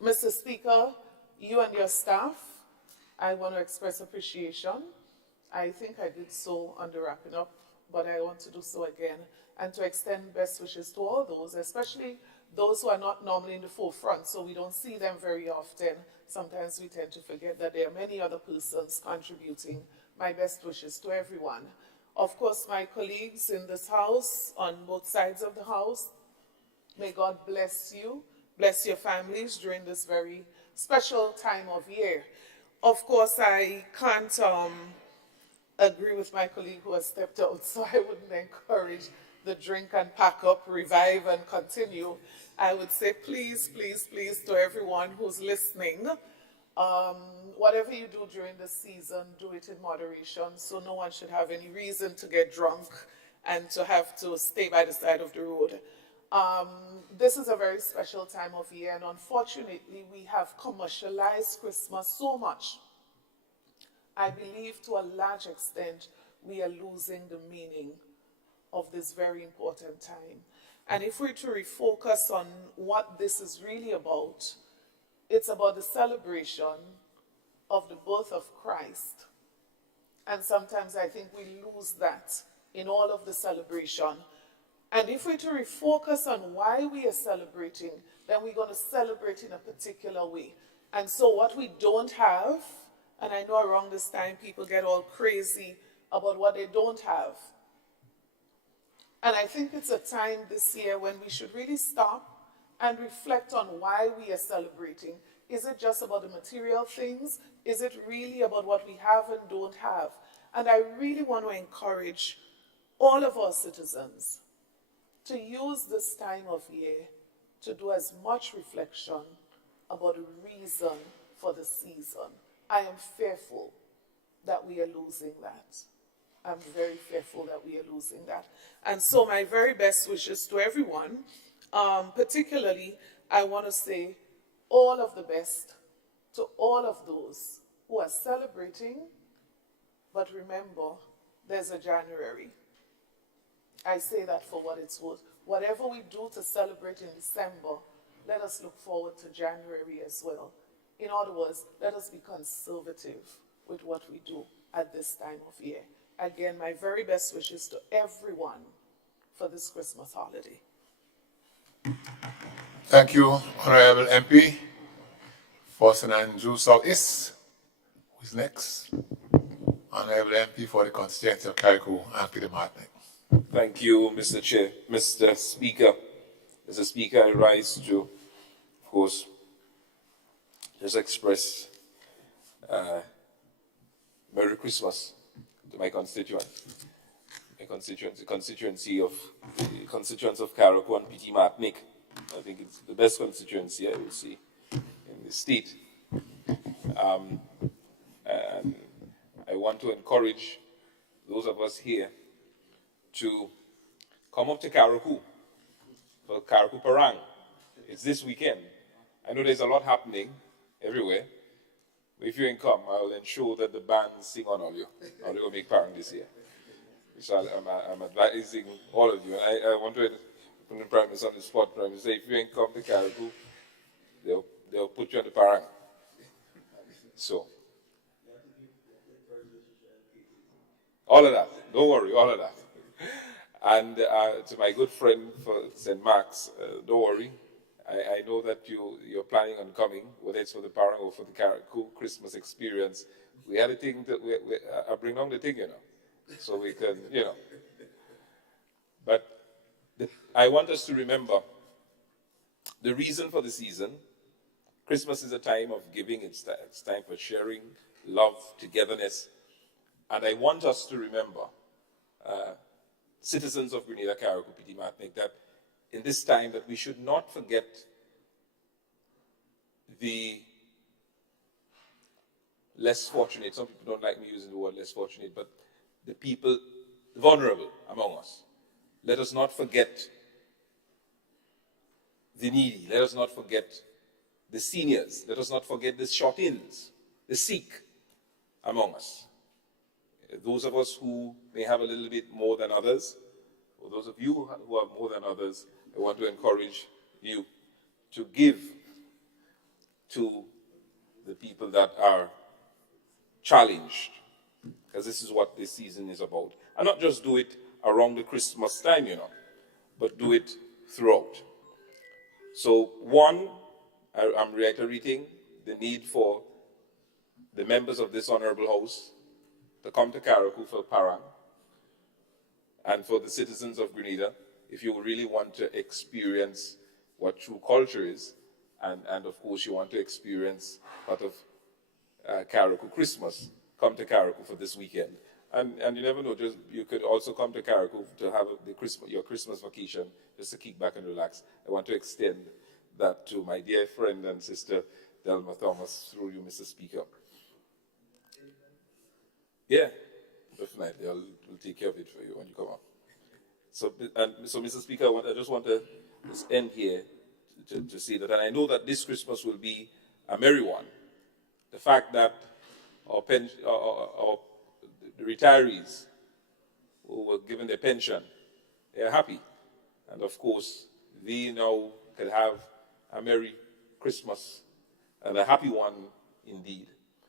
Mr. Speaker, you and your staff, I want to express appreciation. I think I did so on the wrapping up, but I want to do so again, and to extend best wishes to all those, especially those who are not normally in the forefront, so we don't see them very often. Sometimes we tend to forget that there are many other persons contributing. My best wishes to everyone. Of course, my colleagues in this house, on both sides of the house, may God bless you, bless your families during this very special time of year. Of course, I can't agree with my colleague who has stepped out, so I wouldn't encourage the drink and pack up, revive and continue. I would say please, please, please to everyone who's listening, whatever you do during the season, do it in moderation, so no one should have any reason to get drunk and to have to stay by the side of the road. This is a very special time of year, and unfortunately we have commercialized Christmas so much. I believe to a large extent we are losing the meaning of this very important time. And if we're to refocus on what this is really about, it's about the celebration of the birth of Christ. And sometimes I think we lose that in all of the celebration. And if we're to refocus on why we are celebrating, then we're going to celebrate in a particular way. And so what we don't have, and I know around this time people get all crazy about what they don't have. And I think it's a time this year when we should really stop and reflect on why we are celebrating. Is it just about the material things? Is it really about what we have and don't have? And I really want to encourage all of our citizens to use this time of year to do as much reflection about the reason for the season. I am fearful that we are losing that. I'm very fearful that we are losing that. And so my very best wishes to everyone, particularly I want to say all of the best to all of those who are celebrating, but remember, there's a January. I say that for what it's worth. Whatever we do to celebrate in December, let us look forward to January as well. In other words, let us be conservative with what we do at this time of year. Again, my very best wishes to everyone for this Christmas holiday. Thank you, Honorable MP for St. Andrew Southeast. Who's next? Honorable MP for the constituency of Carriacou and Peter Martinic. Thank you, Mr. Chair. Mr. Speaker, I rise to, of course, just express Merry Christmas to my constituents. a constituency of the constituents of Carriacou and Petit Martinique. I think it's the best constituency I will see in the state. And I want to encourage those of us here to come up to Carriacou for Carriacou Parang. It's this weekend. I know there's a lot happening everywhere. If you ain't come, I will ensure that the band sing on all you. Or they will make Parang this year. Which I'm advising all of you. And I want to put the Prime Minister on the spot, Prime Minister, if you ain't come to Carriacou, they'll put you on the Parang. So, all of that. Don't worry, all of that. And to my good friend for St. Mark's, don't worry. I know that you're planning on coming, whether it's for the Parang or for the Carriacou Christmas experience. We had a thing that I bring on the thing, so we can, But I want us to remember the reason for the season. Christmas is a time of giving. It's time for sharing, love, togetherness. And I want us to remember, citizens of Grenada, Carriacou, Petit Martinique, that in this time that we should not forget the less fortunate. Some people don't like me using the word less fortunate, but the people, the vulnerable among us. Let us not forget the needy. Let us not forget the seniors. Let us not forget the short-ins, the sick among us. Those of us who may have a little bit more than others, or those of you who have more than others, I want to encourage you to give to the people that are challenged, because this is what this season is about. And not just do it around the Christmas time, but do it throughout. So one, I'm reiterating the need for the members of this honorable house to come to Carriacou for Parang, and for the citizens of Grenada, if you really want to experience what true culture is, and of course you want to experience part of Carriacou Christmas, come to Carriacou for this weekend. And you never know, you could also come to Carriacou to have your Christmas vacation, just to kick back and relax. I want to extend that to my dear friend and sister, Delma Thomas, through you, Mr. Speaker. Yeah, definitely. We'll take care of it for you when you come up. So, Mr. Speaker, I just want to just end here to say that, and I know that this Christmas will be a merry one. The fact that the retirees who were given their pension, they are happy. And of course, they now can have a merry Christmas and a happy one indeed.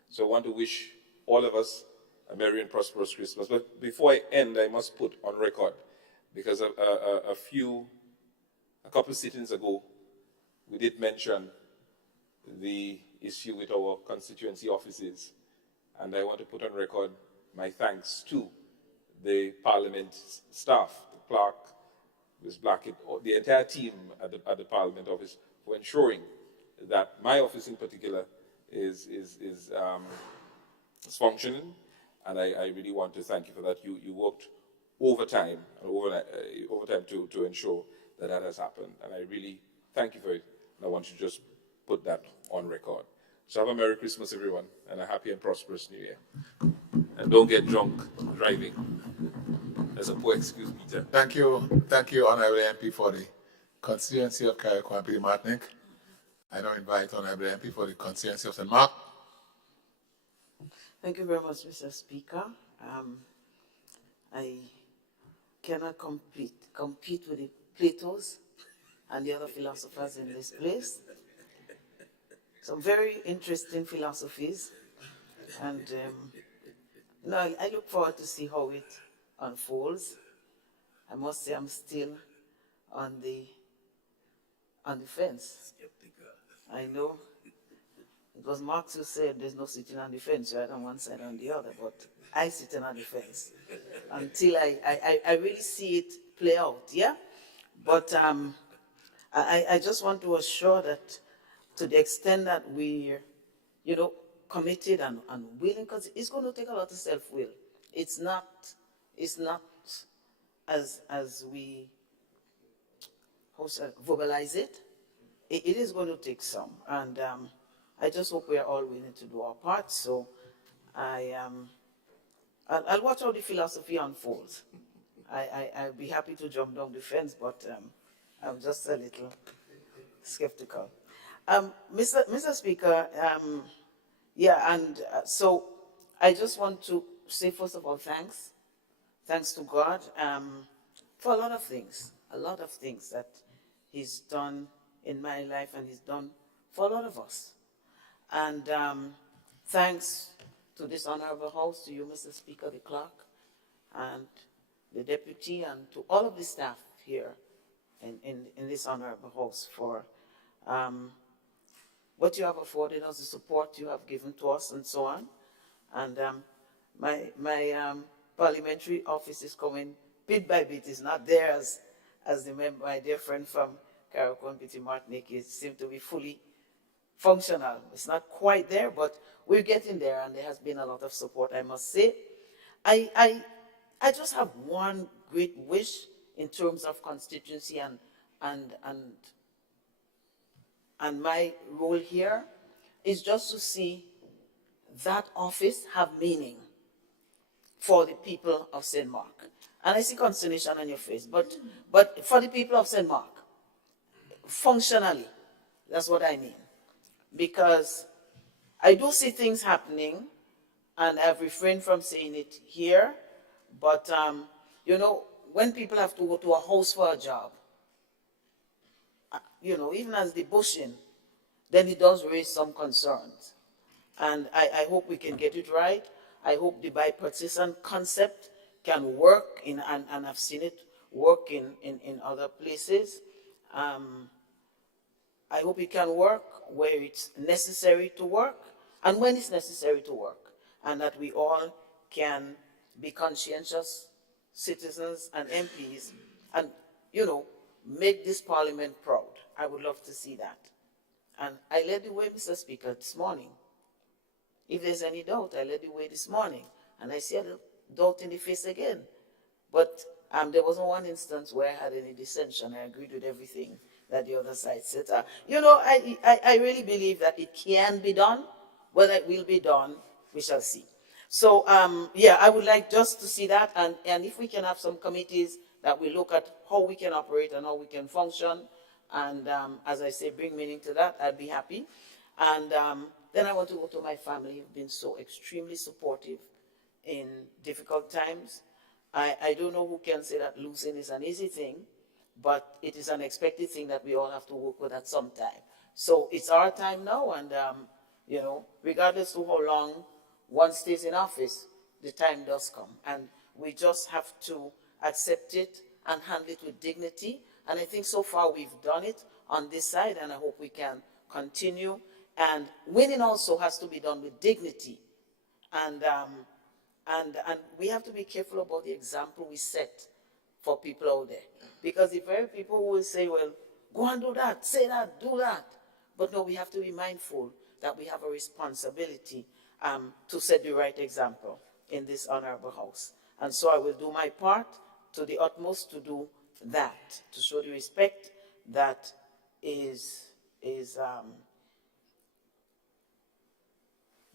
So I want to wish all of us a merry and prosperous Christmas. But before I end, I must put on record, because a couple of sittings ago, we did mention the issue with our constituency offices. And I want to put on record my thanks to the Parliament staff, the clerk, Ms. Blackett, the entire team at the Parliament office, for ensuring that my office in particular is functioning. And I really want to thank you for that. You worked overtime to ensure that has happened. And I really thank you for it. And I want to just put that on record. So have a Merry Christmas, everyone, and a happy and prosperous New Year. And don't get drunk driving. That's a poor excuse, Peter. Thank you, Honorable MP, for the constituency of Carriacou and Petit Martinique. I now invite Honorable MP for the constituency of St. Mark. Thank you very much, Mr. Speaker. I cannot compete with the Platos and the other philosophers in this place. Some very interesting philosophies, and I look forward to see how it unfolds. I must say I'm still on the fence. I know it was Marx who said there's no sitting on the fence, right on one side or on the other, but I sit on the fence until I really see it play out, yeah? But I just want to assure that to the extent that we're, committed and willing, because it's going to take a lot of self-will. It's not as we verbalize it, it is going to take some. And I just hope we are all willing to do our part. So I'll watch how the philosophy unfolds. I'll be happy to jump down the fence, but I'm just a little skeptical. Mr. Speaker, yeah, and so I just want to say, first of all, thanks. Thanks to God for a lot of things that He's done in my life and He's done for a lot of us. And thanks to this honorable house, to you, Mr. Speaker, the clerk, and the deputy, and to all of the staff here in this honorable house for what you have afforded us, the support you have given to us, and so on. And my parliamentary office is coming bit by bit. It's not there as the member, my dear friend from Carriacou and Petit Martinique, it seems to be fully functional. It's not quite there, but we're getting there, and there has been a lot of support, I must say. I just have one great wish in terms of constituency and my role here is just to see that office have meaning for the people of St. Mark. And I see consternation on your face, but for the people of St. Mark, functionally, that's what I mean. Because I do see things happening, and I've refrained from saying it here, but you know, when people have to go to a house for a job, you know, even as the bushing, then it does raise some concerns. And I hope we can get it right. I hope the bipartisan concept can work, and I've seen it work in other places. I hope it can work where it's necessary to work, and when it's necessary to work, and that we all can be conscientious citizens and MPs and, you know, make this parliament proud. I would love to see that. And I led the way, Mr. Speaker, this morning. If there's any doubt, I led the way this morning. And I see a doubt in the face again. But there wasn't one instance where I had any dissension. I agreed with everything that the other side said. You know, I really believe that it can be done. Whether it will be done, we shall see. So, yeah, I would like just to see that. And if we can have some committees that we look at how we can operate and how we can function, and as I say, bring meaning to that, I'd be happy. And then I want to go to my family who've been so extremely supportive in difficult times. I don't know who can say that losing is an easy thing, but it is an expected thing that we all have to work with at some time. So it's our time now, and you know, regardless of how long one stays in office, the time does come. And we just have to accept it and handle it with dignity. And I think so far we've done it on this side, and I hope we can continue. And winning also has to be done with dignity. And we have to be careful about the example we set for people out there. Because the very people who will say, well, go and do that, say that, do that. But no, we have to be mindful that we have a responsibility to set the right example in this honorable house. And so I will do my part to the utmost to do that, to show the respect that is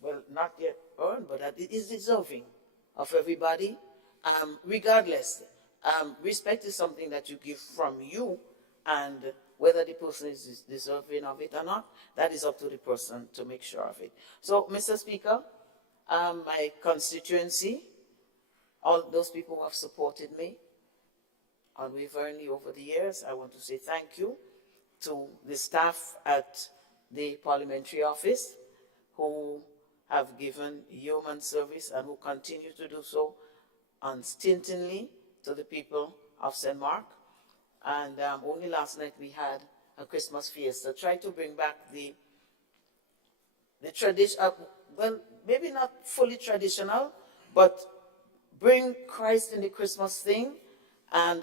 well, not yet earned, but that it is deserving of everybody, regardless. Respect is something that you give from you, and whether the person is deserving of it or not, that is up to the person to make sure of it. So, Mr. Speaker, my constituency, all those people who have supported me unwaveringly over the years, I want to say thank you to the staff at the parliamentary office who have given human service and who continue to do so unstintingly to the people of St. Mark. And only last night we had a Christmas fiesta. Try to bring back the tradition, well, maybe not fully traditional, but bring Christ in the Christmas thing, and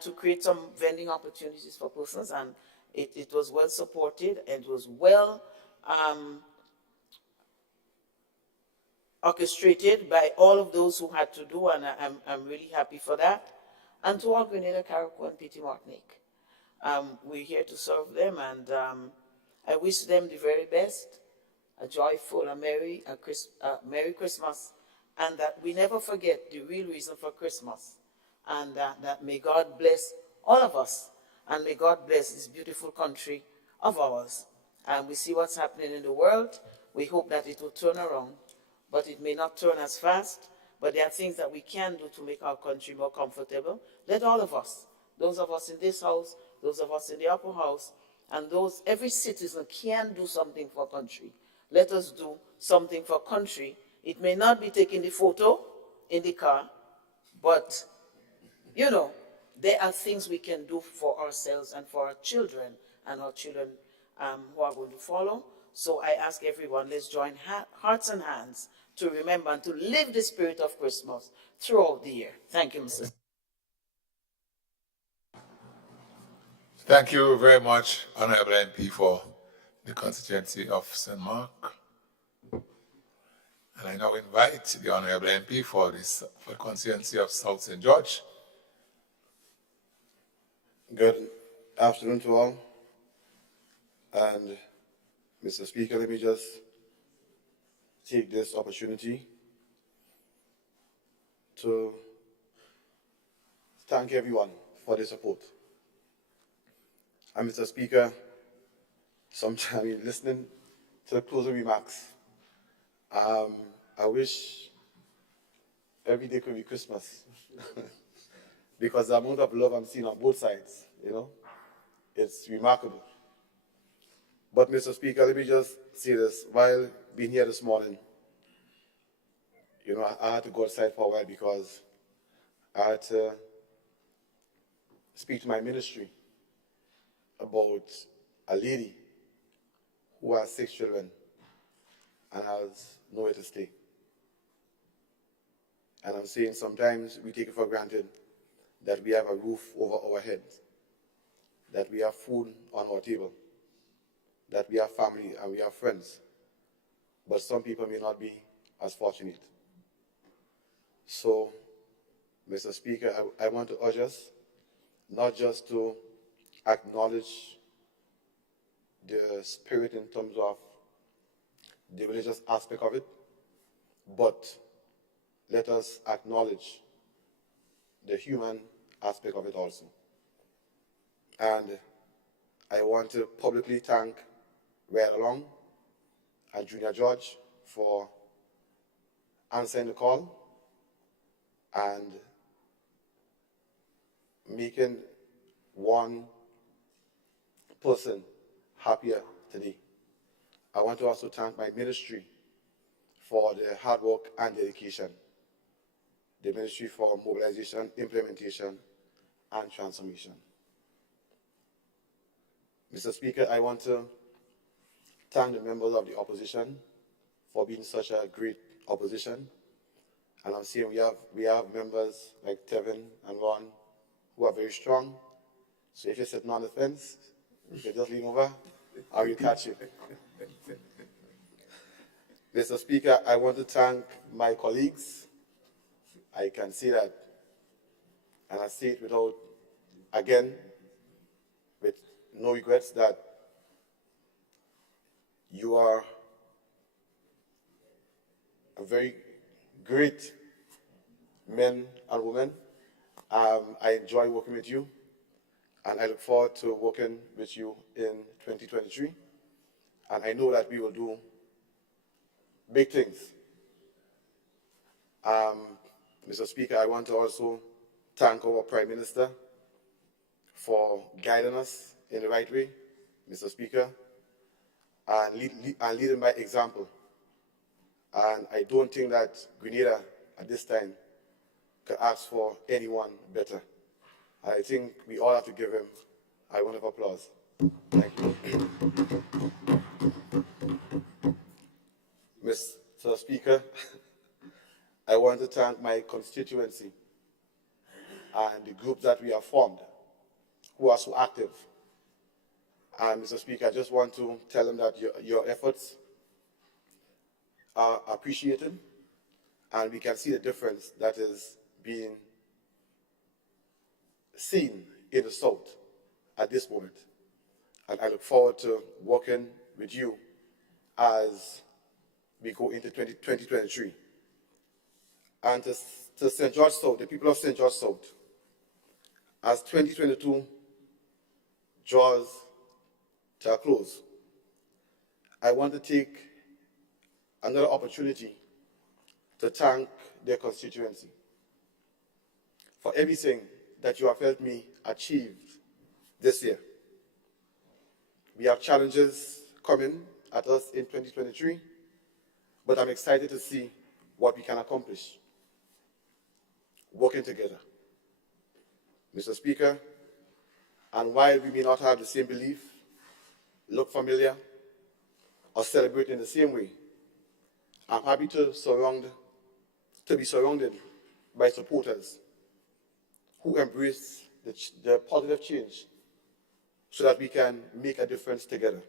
to create some vending opportunities for persons. And it was well supported, and it was well orchestrated by all of those who had to do, and I'm really happy for that. and to all Grenada, Carriacou, and Petit Martinique. We're here to serve them, and I wish them the very best, a joyful, Merry Christmas, and that we never forget the real reason for Christmas, and that may God bless all of us, and may God bless this beautiful country of ours. And we see what's happening in the world. We hope that it will turn around, but it may not turn as fast. But there are things that we can do to make our country more comfortable. Let all of us, those of us in this house, those of us in the upper house, and every citizen can do something for country. Let us do something for country. It may not be taking the photo in the car, but, you know, there are things we can do for ourselves and for our children, and our children who are going to follow. So I ask everyone, let's join hearts and hands to remember and to live the spirit of Christmas throughout the year. Thank you, Mrs. Thank you very much, Honorable MP, for the constituency of St. Mark. And I now invite the Honorable MP for the constituency of South St. George. Good afternoon to all. And Mr. Speaker, let me just take this opportunity to thank everyone for their support. And Mr. Speaker, sometimes listening to the closing remarks, I wish every day could be Christmas because the amount of love I'm seeing on both sides, you know, it's remarkable. But Mr. Speaker, let me just say this. While being here this morning, you know, I had to go outside for a while because I had to speak to my ministry about a lady who has 6 children and has nowhere to stay. And I'm saying sometimes we take it for granted that we have a roof over our heads, that we have food on our table, that we have family and we have friends. But some people may not be as fortunate. So, Mr. Speaker, I want to urge us not just to acknowledge the spirit in terms of the religious aspect of it, but let us acknowledge the human aspect of it also. And I want to publicly thank Red Along and Junior George for answering the call and making one person happier today. I want to also thank my ministry for their hard work and dedication. The Ministry for Mobilization, Implementation, and Transformation. Mr. Speaker, I want to thank the members of the opposition for being such a great opposition. And I'm seeing we have members like Tevin and Ron who are very strong. So if you're sitting on the fence, you can just lean over, I will catch you. Mr. Speaker, I want to thank my colleagues. I can say that, and I say it without, again, with no regrets, that you are a very great men and women. I enjoy working with you, and I look forward to working with you in 2023. And I know that we will do big things. Mr. Speaker, I want to also thank our Prime Minister for guiding us in the right way, Mr. Speaker, and leading by example. And I don't think that Grenada at this time could ask for anyone better. I think we all have to give him a round of applause. Thank you. Mr. Speaker, I want to thank my constituency and the group that we have formed, who are so active. And Mr. Speaker, I just want to tell them that your efforts are appreciated, and we can see the difference that is being seen in the South at this moment. And I look forward to working with you as we go into 2023. And to St. George South, the people of St. George South, as 2022 draws to a close, I want to take another opportunity to thank their constituency for everything that you have helped me achieve this year. We have challenges coming at us in 2023, but I'm excited to see what we can accomplish working together. Mr. Speaker, and while we may not have the same belief, look familiar, or celebrate in the same way, I'm happy to be surrounded by supporters who embrace the positive change so that we can make a difference together.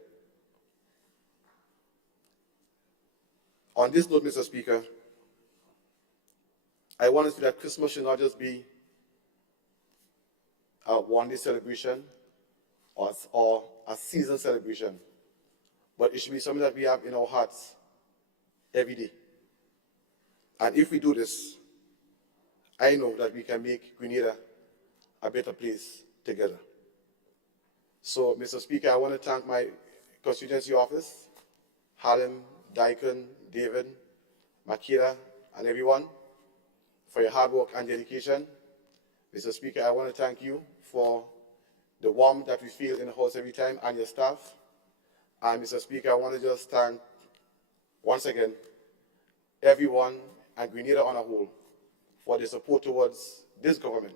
On this note, Mr. Speaker, I want to say that Christmas should not just be a one-day celebration or a season celebration, but it should be something that we have in our hearts every day. And if we do this, I know that we can make Grenada a better place together. So, Mr. Speaker, I want to thank my constituency office, Harlem, Daikon, David, Makeda, and everyone for your hard work and dedication. Mr. Speaker, I want to thank you for the warmth that we feel in the house every time and your staff. And Mr. Speaker, I want to just thank once again everyone and Grenada on a whole for their support towards this government.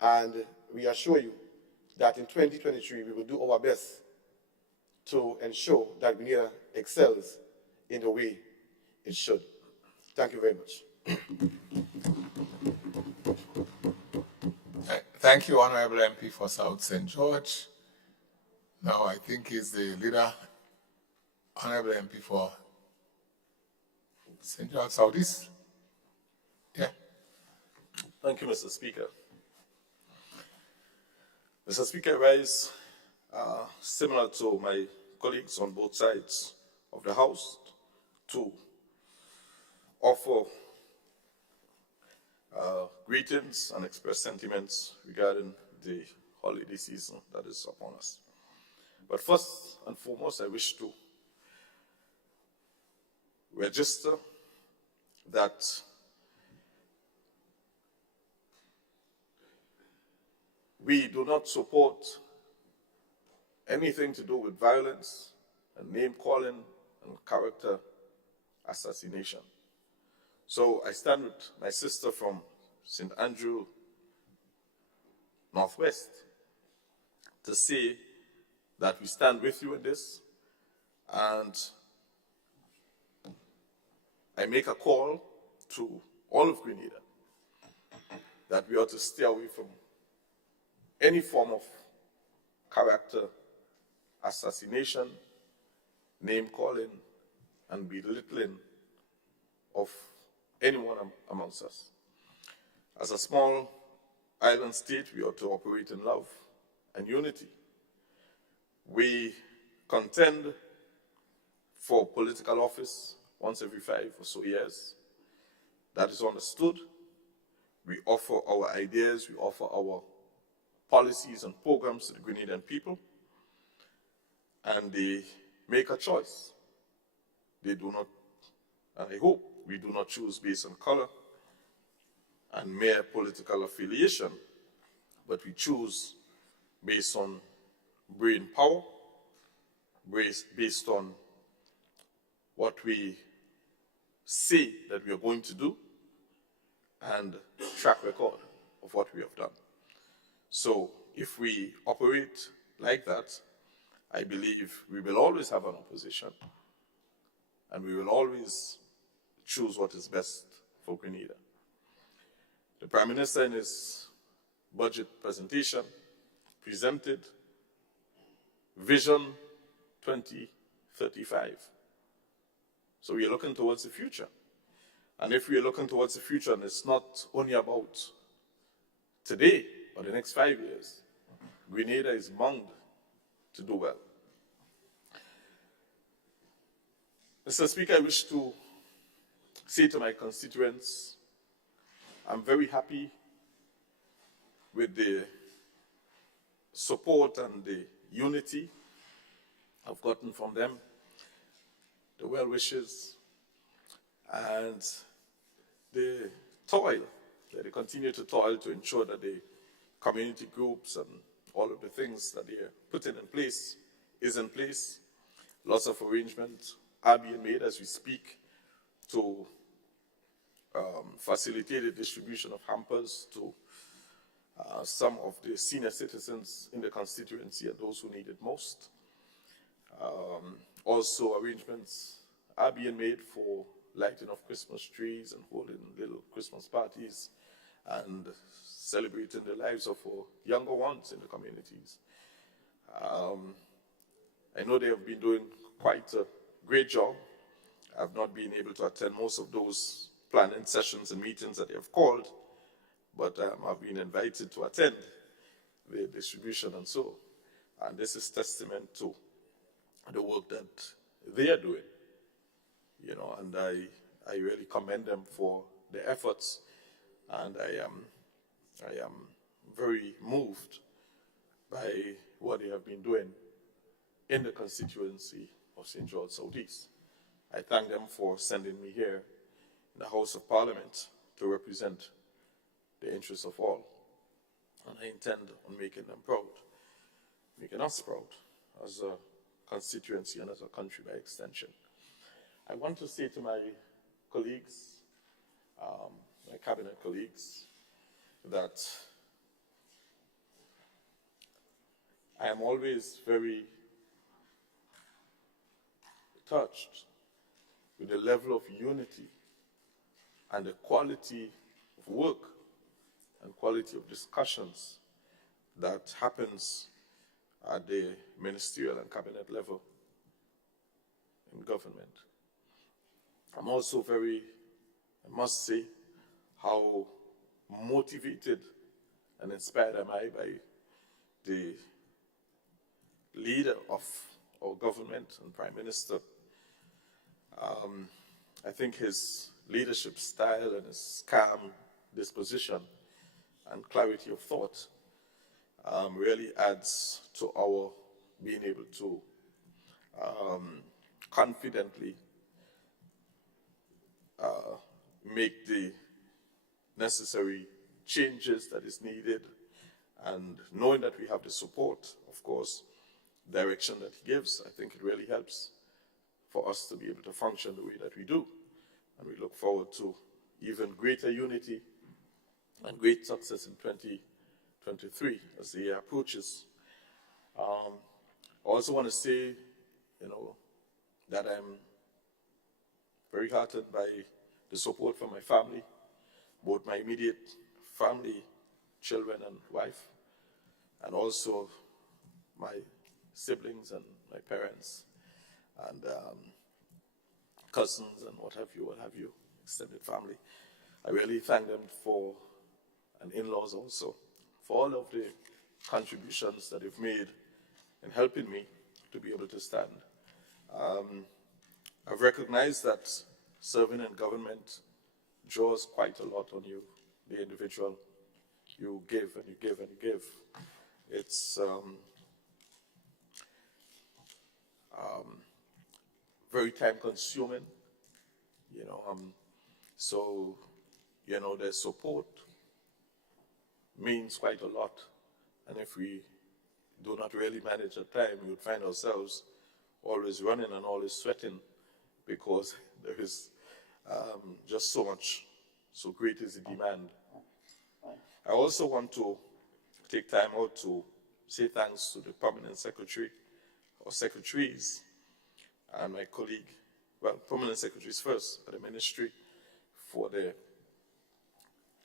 And we assure you that in 2023 we will do our best to ensure that Grenada excels in the way it should. Thank you very much. Thank you, Honorable MP for South St. George. Now I think he's the leader, Honorable MP for St. George Southeast. Yeah. Thank you, Mr. Speaker. Mr. Speaker, I rise similar to my colleagues on both sides of the House to offer greetings and express sentiments regarding the holiday season that is upon us. But first and foremost, I wish to register that we do not support anything to do with violence and name-calling and character assassination. So I stand with my sister from St. Andrew, Northwest, to say that we stand with you in this, and I make a call to all of Grenada that we ought to stay away from any form of character assassination, name-calling, and belittling of anyone amongst us. As a small island state, we ought to operate in love and unity. We contend for political office once every 5 or so years. That is understood. We offer our ideas, we offer our policies and programs to the Grenadian people, and they make a choice. They do not, and I hope we do not choose based on color and mere political affiliation, but we choose based on brain power, based on what we say that we are going to do, and track record of what we have done. So if we operate like that, I believe we will always have an opposition, and we will always choose what is best for Grenada. The Prime Minister in his budget presentation presented Vision 2035. So we are looking towards the future. And if we are looking towards the future, and it's not only about today or the next 5 years, Grenada is bound to do well. Mr. Speaker, I wish to say to my constituents, I'm very happy with the support and the unity I've gotten from them, the well wishes, and the toil that they continue to toil to ensure that the community groups and all of the things that they are putting in place is in place. Lots of arrangements are being made as we speak to facilitate the distribution of hampers to some of the senior citizens in the constituency and those who need it most. Also, arrangements are being made for lighting of Christmas trees and holding little Christmas parties and celebrating the lives of our younger ones in the communities. I know they have been doing quite a great job. I've not been able to attend most of those planning sessions and meetings that they have called, but I've been invited to attend the distribution and so. And this is testament to the work that they are doing, you know, and I really commend them for their efforts, and I am very moved by what they have been doing in the constituency of St. George Southeast. I thank them for sending me here in the House of Parliament to represent the interests of all, and I intend on making them proud, making us proud as a constituency and as a country by extension. I want to say to my colleagues, my cabinet colleagues, that I am always very touched with the level of unity and the quality of work and quality of discussions that happens at the ministerial and cabinet level in government. I'm also very, I must say, how motivated and inspired am I by the leader of our government and Prime Minister. I think his leadership style and his calm disposition and clarity of thought really adds to our being able to confidently make the necessary changes that is needed, and knowing that we have the support, of course, direction that he gives, I think it really helps for us to be able to function the way that we do. And we look forward to even greater unity and great success in 2023 as the year approaches. I also want to say, you know, that I'm very heartened by the support from my family, both my immediate family, children and wife, and also my siblings and my parents and cousins and what have you, extended family. I really thank them for, and in-laws also, for all of the contributions that they've made in helping me to be able to stand. I've recognized that serving in government draws quite a lot on you, the individual. You give and you give and you give. It's very time consuming, you know, so, you know, their support means quite a lot. And if we do not really manage the time, we would find ourselves always running and always sweating, because there is just so much, so great is the demand. I also want to take time out to say thanks to the permanent secretary or secretaries and my colleague, well, permanent secretaries first at the ministry, for their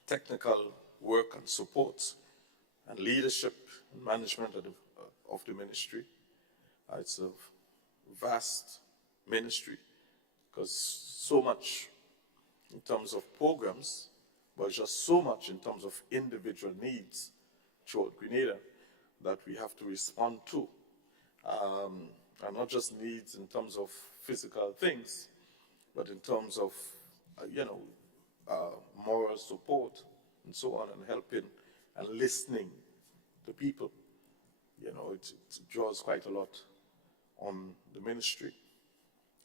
technical work and support and leadership and management of the ministry. It's a vast ministry, because so much in terms of programs, but just so much in terms of individual needs throughout Grenada that we have to respond to. And not just needs in terms of physical things, but in terms of, moral support and so on, and helping and listening to people. It draws quite a lot on the ministry.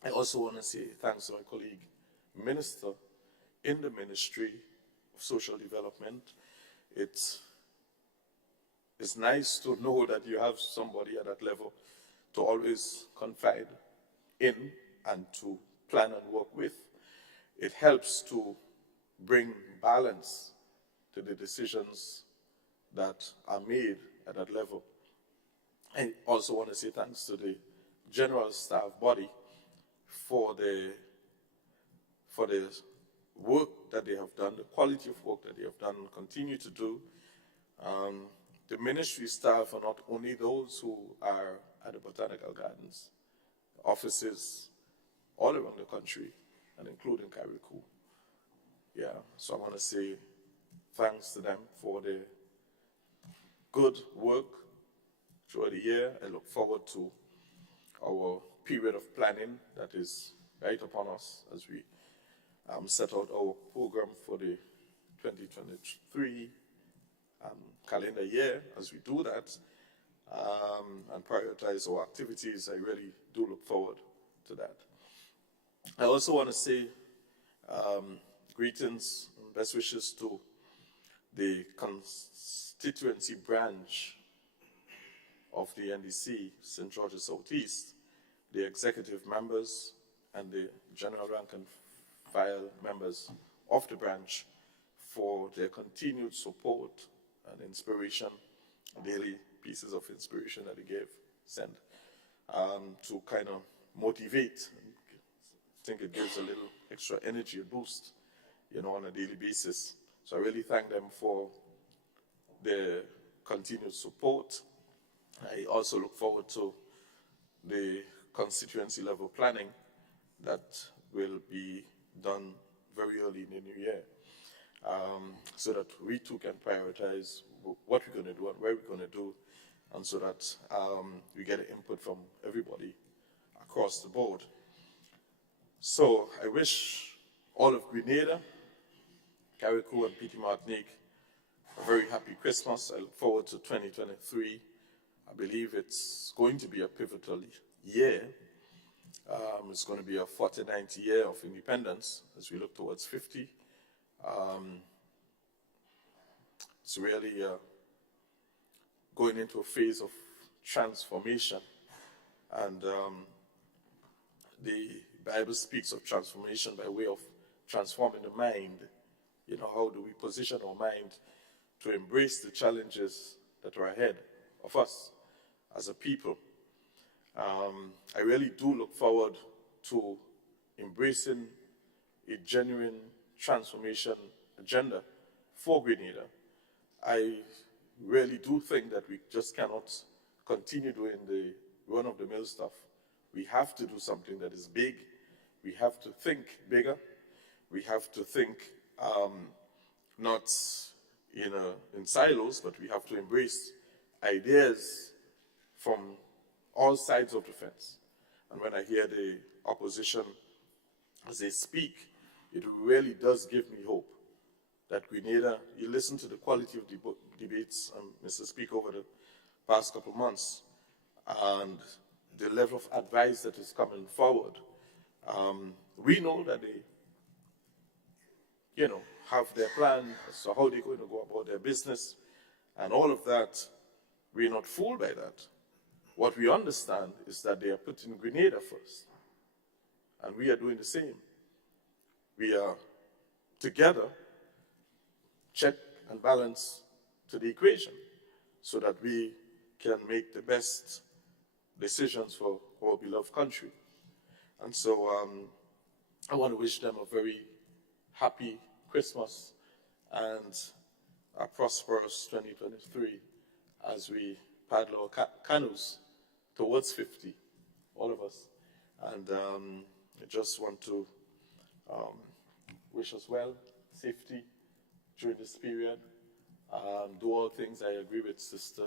I also want to say thanks to my colleague minister in the Ministry of Social Development. It's nice to know that you have somebody at that level to always confide in and to plan and work with. It helps to bring balance to the decisions that are made at that level. I also want to say thanks to the general staff body for the work that they have done, the quality of work that they have done and continue to do. The ministry staff are not only those who are at the Botanical Gardens, offices all around the country, and including Carriacou. So I want to say thanks to them for the good work throughout the year. I look forward to our period of planning that is right upon us as we set out our program for the 2023 calendar year. As we do that and prioritize our activities, I really do look forward to that. I also want to say greetings and best wishes to the constituency branch of the NDC, St. George's Southeast, the executive members and the general rank and file members of the branch for their continued support and inspiration, daily pieces of inspiration that they send to kind of motivate. I think it gives a little extra energy, a boost, on a daily basis. So I really thank them for their continued support. I also look forward to the constituency level planning that will be done very early in the new year, so that we too can prioritize what we're going to do and where we're going to do, and so that we get input from everybody across the board. So I wish all of Grenada, Carriacou and Petit Martinique a very happy Christmas. I look forward to 2023. I believe it's going to be a pivotal year. It's going to be a 49th year of independence as we look towards 50. It's really going into a phase of transformation. And the Bible speaks of transformation by way of transforming the mind. How do we position our mind to embrace the challenges that are ahead of us as a people? I really do look forward to embracing a genuine transformation agenda for Grenada. I really do think that we just cannot continue doing the run-of-the-mill stuff. We have to do something that is big. We have to think bigger. We have to think not in silos, but we have to embrace ideas from all sides of the fence. And when I hear the opposition as they speak, it really does give me hope that Grenada, you listen to the quality of debates, Mr. Speaker, over the past couple of months, and the level of advice that is coming forward. We know that they, have their plan as to how they're going to go about their business, and all of that. We're not fooled by that. What we understand is that they are putting Grenada first, and we are doing the same. We are together, check and balance to the equation, so that we can make the best decisions for our beloved country. And so I want to wish them a very happy Christmas and a prosperous 2023 as we paddle our canoes towards 50, all of us. And I just want to wish us well, safety during this period, Do all things, I agree with Sister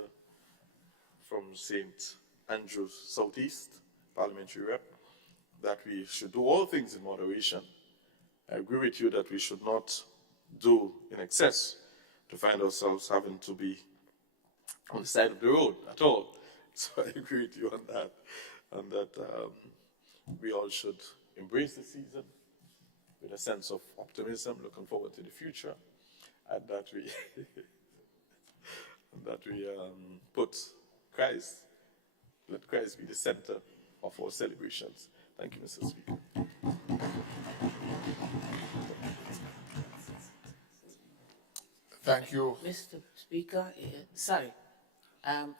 from St. Andrews Southeast, Parliamentary Rep, that we should do all things in moderation. I agree with you that we should not do in excess to find ourselves having to be on the side of the road at all. So I agree with you on that, we all should embrace the season with a sense of optimism, looking forward to the future, and that we put Christ, let Christ be the center of our celebrations. Thank you, Mr. Speaker. Thank you. Mr. Speaker, sorry.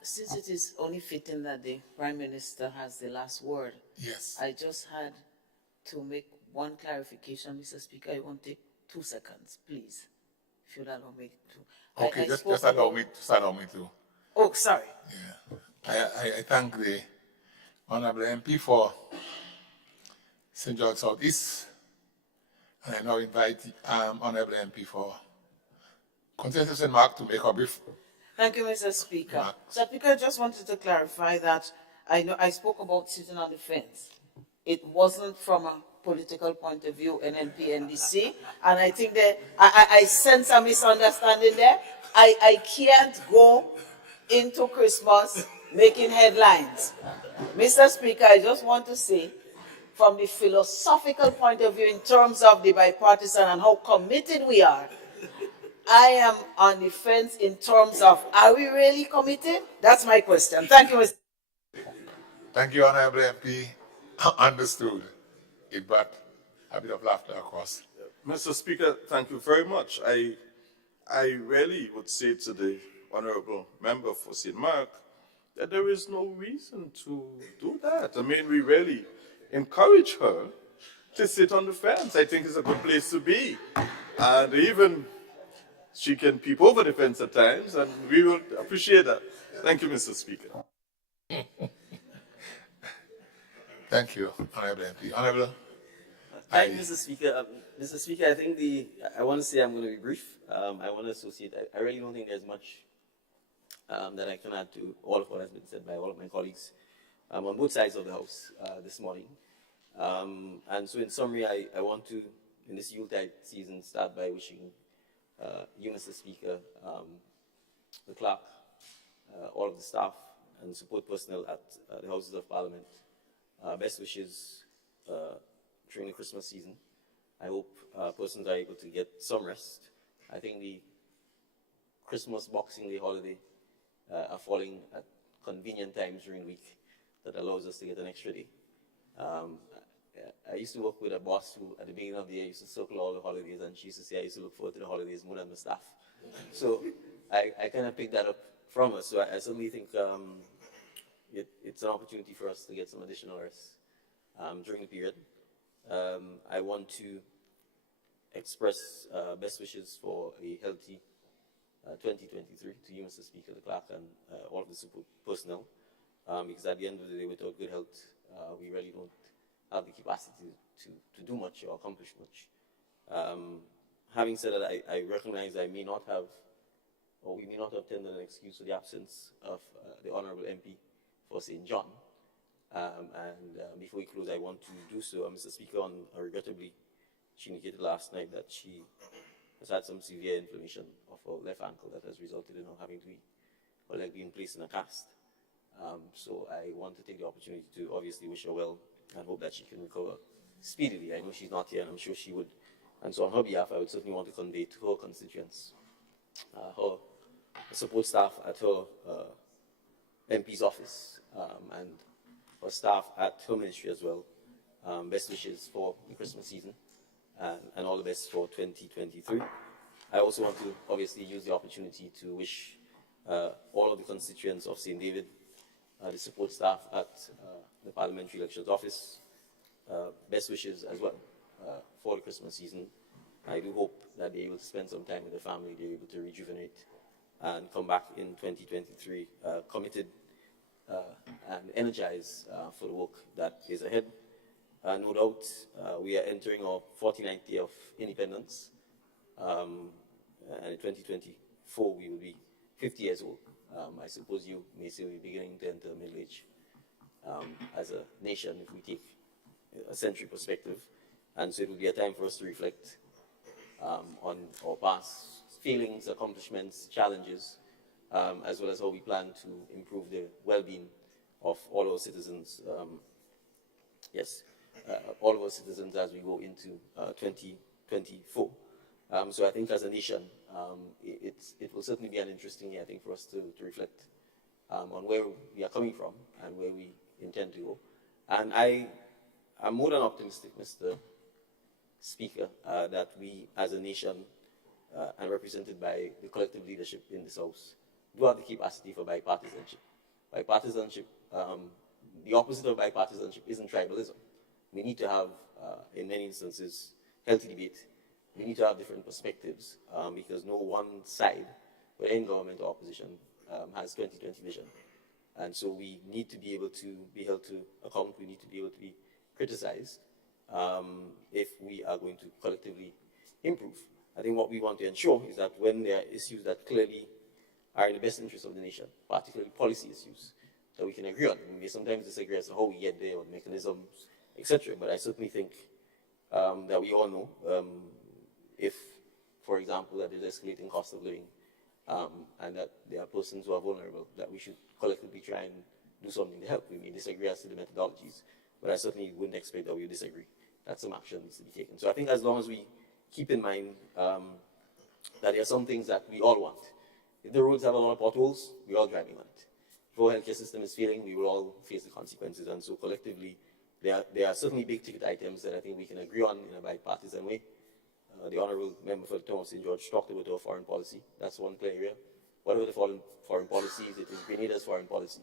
Since it is only fitting that the Prime Minister has the last word, Yes. I just had to make one clarification, Mr. Speaker. I won't take 2 seconds, please, if you'd allow me to. Okay, just allow me to. Oh, sorry. Yeah. I thank the Honorable MP for St. George South East, and I now invite Honorable MP for Consensus St. Mark to make a brief. Thank you, Mr. Speaker. Mr. Speaker, I just wanted to clarify that I spoke about sitting on the fence. It wasn't from a political point of view, NNP, NDC, and I think that I sense a misunderstanding there. I can't go into Christmas making headlines. Mr. Speaker, I just want to say, from the philosophical point of view, in terms of the bipartisan and how committed we are, I am on the fence in terms of, are we really committed? That's my question. Thank you, Mr. Thank you, Honorable MP. Understood. It brought a bit of laughter across. Mr. Speaker, thank you very much. I really would say to the Honorable Member for St. Mark that there is no reason to do that. I mean, we really encourage her to sit on the fence. I think it's a good place to be. And even she can peep over the fence at times, and we will appreciate that. Thank you, Mr. Speaker. Thank you, Honorable MP. Honorable? Thank you, Mr. Speaker. Mr. Speaker, I think I want to say I'm going to be brief. I want to associate. I really don't think there's much that I can add to all of what has been said by all of my colleagues on both sides of the House this morning. And so in summary, I want to, in this Yuletide season, start by wishing you, Mr. Speaker, the clerk, all of the staff and support personnel at the Houses of Parliament, best wishes during the Christmas season. I hope persons are able to get some rest. I think the Christmas Boxing Day holiday are falling at convenient times during the week that allows us to get an extra day. I used to work with a boss who, at the beginning of the year, used to circle all the holidays, and she used to say I used to look forward to the holidays more than the staff. So I kind of picked that up from her. So I certainly think it's an opportunity for us to get some additional rest during the period. I want to express best wishes for a healthy 2023 to you, Mr. Speaker, the clerk, and all of the support personnel, because at the end of the day, without good health, we really don't have the capacity to do much or accomplish much. Having said that, I recognize I may not have, or we may not have tendered an excuse for the absence of the Honourable MP for St. John. Before we close, I want to do so, Mr. Speaker, regrettably, she indicated last night that she has had some severe inflammation of her left ankle that has resulted in her having to be, her leg being placed in a cast. So I want to take the opportunity to obviously wish her well and hope that she can recover speedily. I know she's not here, and I'm sure she would. And so on her behalf, I would certainly want to convey to her constituents, her support staff at her MP's office, and her staff at her ministry as well, best wishes for the Christmas season, and all the best for 2023. I also want to obviously use the opportunity to wish all of the constituents of St. David, the support staff at the Parliamentary Elections Office, best wishes as well for the Christmas season. I do hope that they're able to spend some time with their family, they're able to rejuvenate and come back in 2023 committed and energized for the work that is ahead. No doubt, we are entering our 49th year of independence, and in 2024 2024, we will be 50 years old. I suppose you may say we're beginning to enter middle age as a nation if we take a century perspective. And so it will be a time for us to reflect on our past failings, accomplishments, challenges, as well as how we plan to improve the well-being of all our citizens. All of our citizens as we go into 2024. So I think as a nation, it will certainly be an interesting year, I think, for us to reflect on where we are coming from and where we intend to go. And I'm more than optimistic, Mr. Speaker, that we as a nation, and represented by the collective leadership in this House, do have the capacity for bipartisanship. Bipartisanship, the opposite of bipartisanship isn't tribalism. We need to have, in many instances, healthy debate. We need to have different perspectives because no one side, whether in government or opposition, has 2020 vision. And so we need to be able to be held to account. We need to be able to be criticized if we are going to collectively improve. I think what we want to ensure is that when there are issues that clearly are in the best interest of the nation, particularly policy issues, that we can agree on. We may sometimes disagree as to how we get there or the mechanisms, etc. But I certainly think that we all know if, for example, that there's escalating cost of living and that there are persons who are vulnerable, that we should collectively try and do something to help. We may disagree as to the methodologies, but I certainly wouldn't expect that we would disagree, that some action needs to be taken. So I think as long as we keep in mind that there are some things that we all want. If the roads have a lot of potholes, we're all driving on it. If our healthcare system is failing, we will all face the consequences. And so collectively, there are certainly big ticket items that I think we can agree on in a bipartisan way. The Honourable Member for the Town of St. George talked about our foreign policy. That's one clear area. Whatever the foreign policy is, it is Grenada's foreign policy.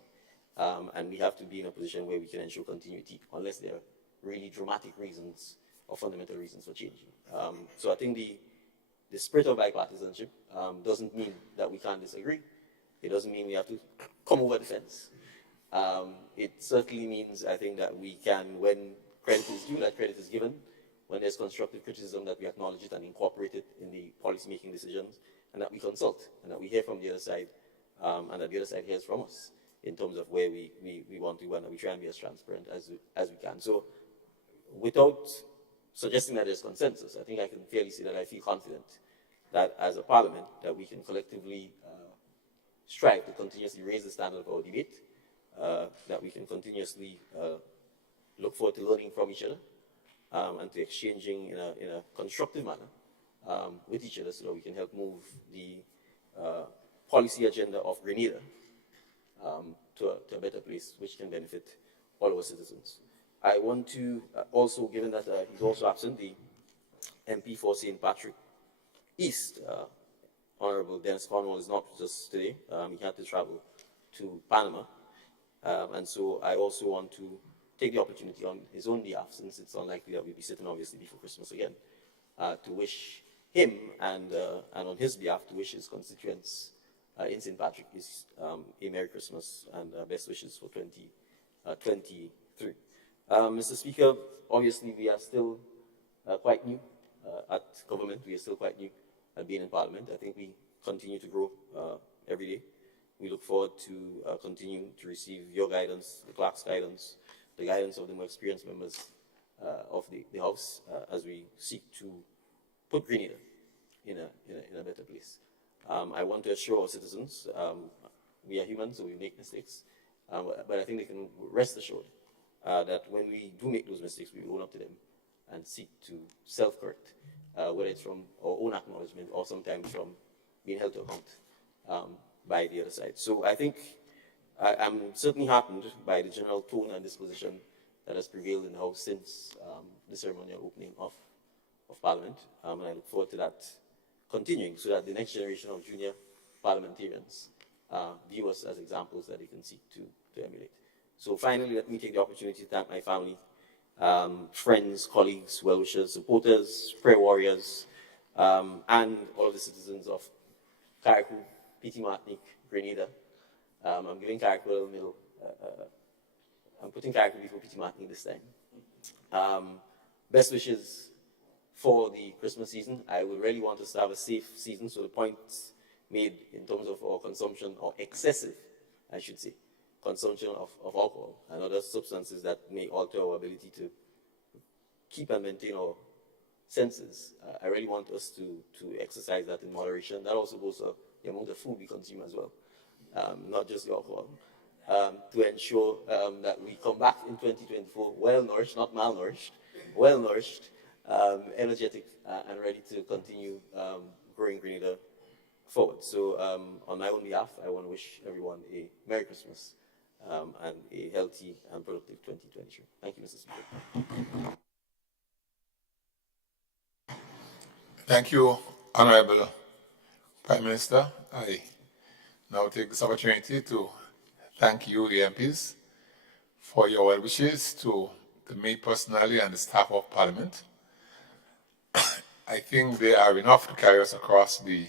And we have to be in a position where we can ensure continuity, unless there are really dramatic reasons or fundamental reasons for changing. So I think the spirit of bipartisanship doesn't mean that we can't disagree. It doesn't mean we have to come over the fence. It certainly means, I think, that we can, when credit is due, that credit is given. When there's constructive criticism, that we acknowledge it and incorporate it in the policy-making decisions, and that we consult, and that we hear from the other side, and that the other side hears from us in terms of where we want to go, and that we try and be as transparent as we can. So without suggesting that there's consensus, I think I can fairly say that I feel confident that as a parliament, that we can collectively strive to continuously raise the standard of our debate, that we can continuously look forward to learning from each other, and to exchanging in a constructive manner with each other so that we can help move the policy agenda of Grenada to a better place, which can benefit all our citizens. I want to also, given that he's also absent, the MP for St. Patrick East, Honourable Dennis Cornwall, is not with us today. He had to travel to Panama. And so I also want to take the opportunity on his own behalf, since it's unlikely that we'll be sitting obviously before Christmas again, to wish him and on his behalf to wish his constituents in St. Patrick East a Merry Christmas and best wishes for 2023. Mr. Speaker, obviously we are still quite new at government. We are still quite new at being in Parliament. I think we continue to grow every day. We look forward to continuing to receive your guidance, the clerk's guidance, the guidance of the more experienced members of the House as we seek to put Grenada in a better place. I want to assure our citizens, we are human, so we make mistakes, but I think they can rest assured that when we do make those mistakes, we will own up to them and seek to self-correct, whether it's from our own acknowledgement or sometimes from being held to account by the other side. So I think I'm certainly heartened by the general tone and disposition that has prevailed in the House since the ceremonial opening of Parliament, and I look forward to that continuing so that the next generation of junior parliamentarians view us as examples that they can seek to emulate. So finally, let me take the opportunity to thank my family, friends, colleagues, well-wishers, supporters, prayer warriors, and all of the citizens of Carriacou, Petit Martinique, Grenada. I'm giving Carriacou a little middle. I'm putting Carriacou before Petit Martinique this time. Best wishes for the Christmas season. I would really want us to have a safe season, so the points made in terms of our consumption, or excessive, I should say, consumption of alcohol and other substances that may alter our ability to keep and maintain our senses. I really want us to exercise that in moderation. That also goes for the amount of food we consume as well, not just the alcohol, to ensure that we come back in 2024 well-nourished, not malnourished, well-nourished, energetic, and ready to continue growing Grenada forward. So on my own behalf, I want to wish everyone a Merry Christmas and a healthy and productive 2023. Thank you, Mr. Speaker. Thank you, Honorable Prime Minister. I now take this opportunity to thank you, the MPs, for your well wishes to me personally and the staff of Parliament. I think they are enough to carry us across the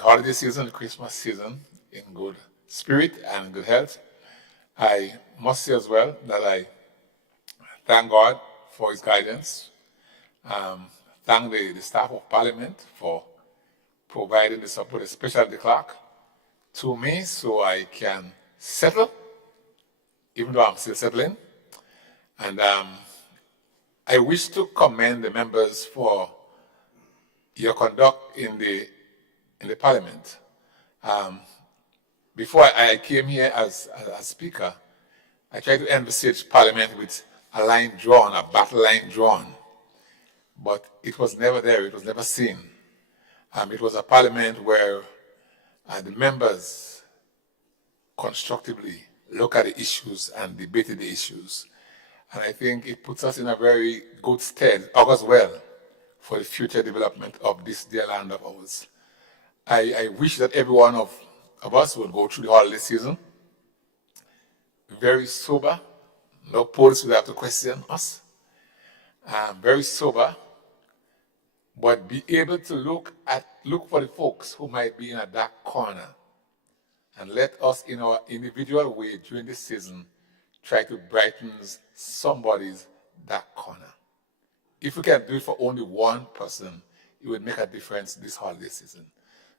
holiday season, the Christmas season, in good spirit and good health. I must say as well that I thank God for His guidance. Thank the staff of Parliament for providing the support, especially the clerk, to me so I can settle, even though I'm still settling. And I wish to commend the members for your conduct in the Parliament. Before I came here as Speaker, I tried to envisage Parliament with a line drawn, a battle line drawn. But it was never there, it was never seen. It was a Parliament where the members constructively look at the issues and debated the issues. And I think it puts us in a very good stead, augurs well, for the future development of this dear land of ours. I wish that every one of us would go through the holiday season very sober. No police would have to question us. Very sober, but be able to look for the folks who might be in a dark corner, and let us, in our individual way during this season, try to brighten somebody's dark corner. If we can do it for only one person, it would make a difference this holiday season.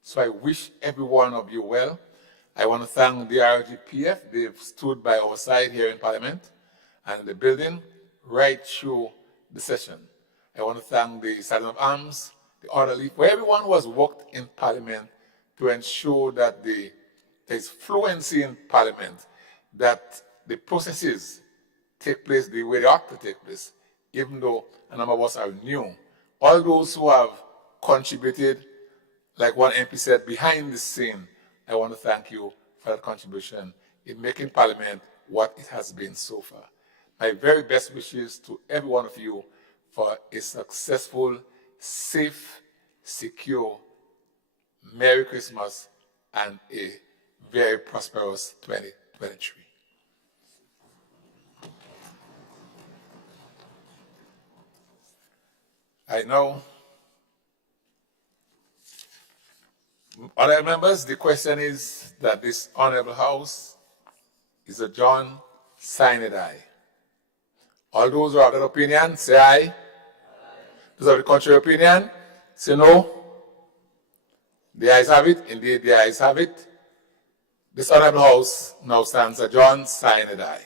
So I wish every one of you well. I want to thank the RGPF. They've stood by our side here in Parliament and in the building right through the session. I want to thank the Sergeant of Arms, the orderly, for everyone who has worked in Parliament to ensure that there's fluency in Parliament, that the processes take place the way they ought to take place, even though a number of us are new. All those who have contributed, like one MP said, behind the scene, I want to thank you for that contribution in making Parliament what it has been so far. My very best wishes to every one of you for a successful, safe, secure, Merry Christmas and a very prosperous 2023. I know, honorable members, the question is that this honorable house is a John Signed aye. All those who have that opinion, say aye. Those of the contrary opinion, say no. The ayes have it. Indeed, the ayes have it. This honorable house now stands adjourned, signed aye.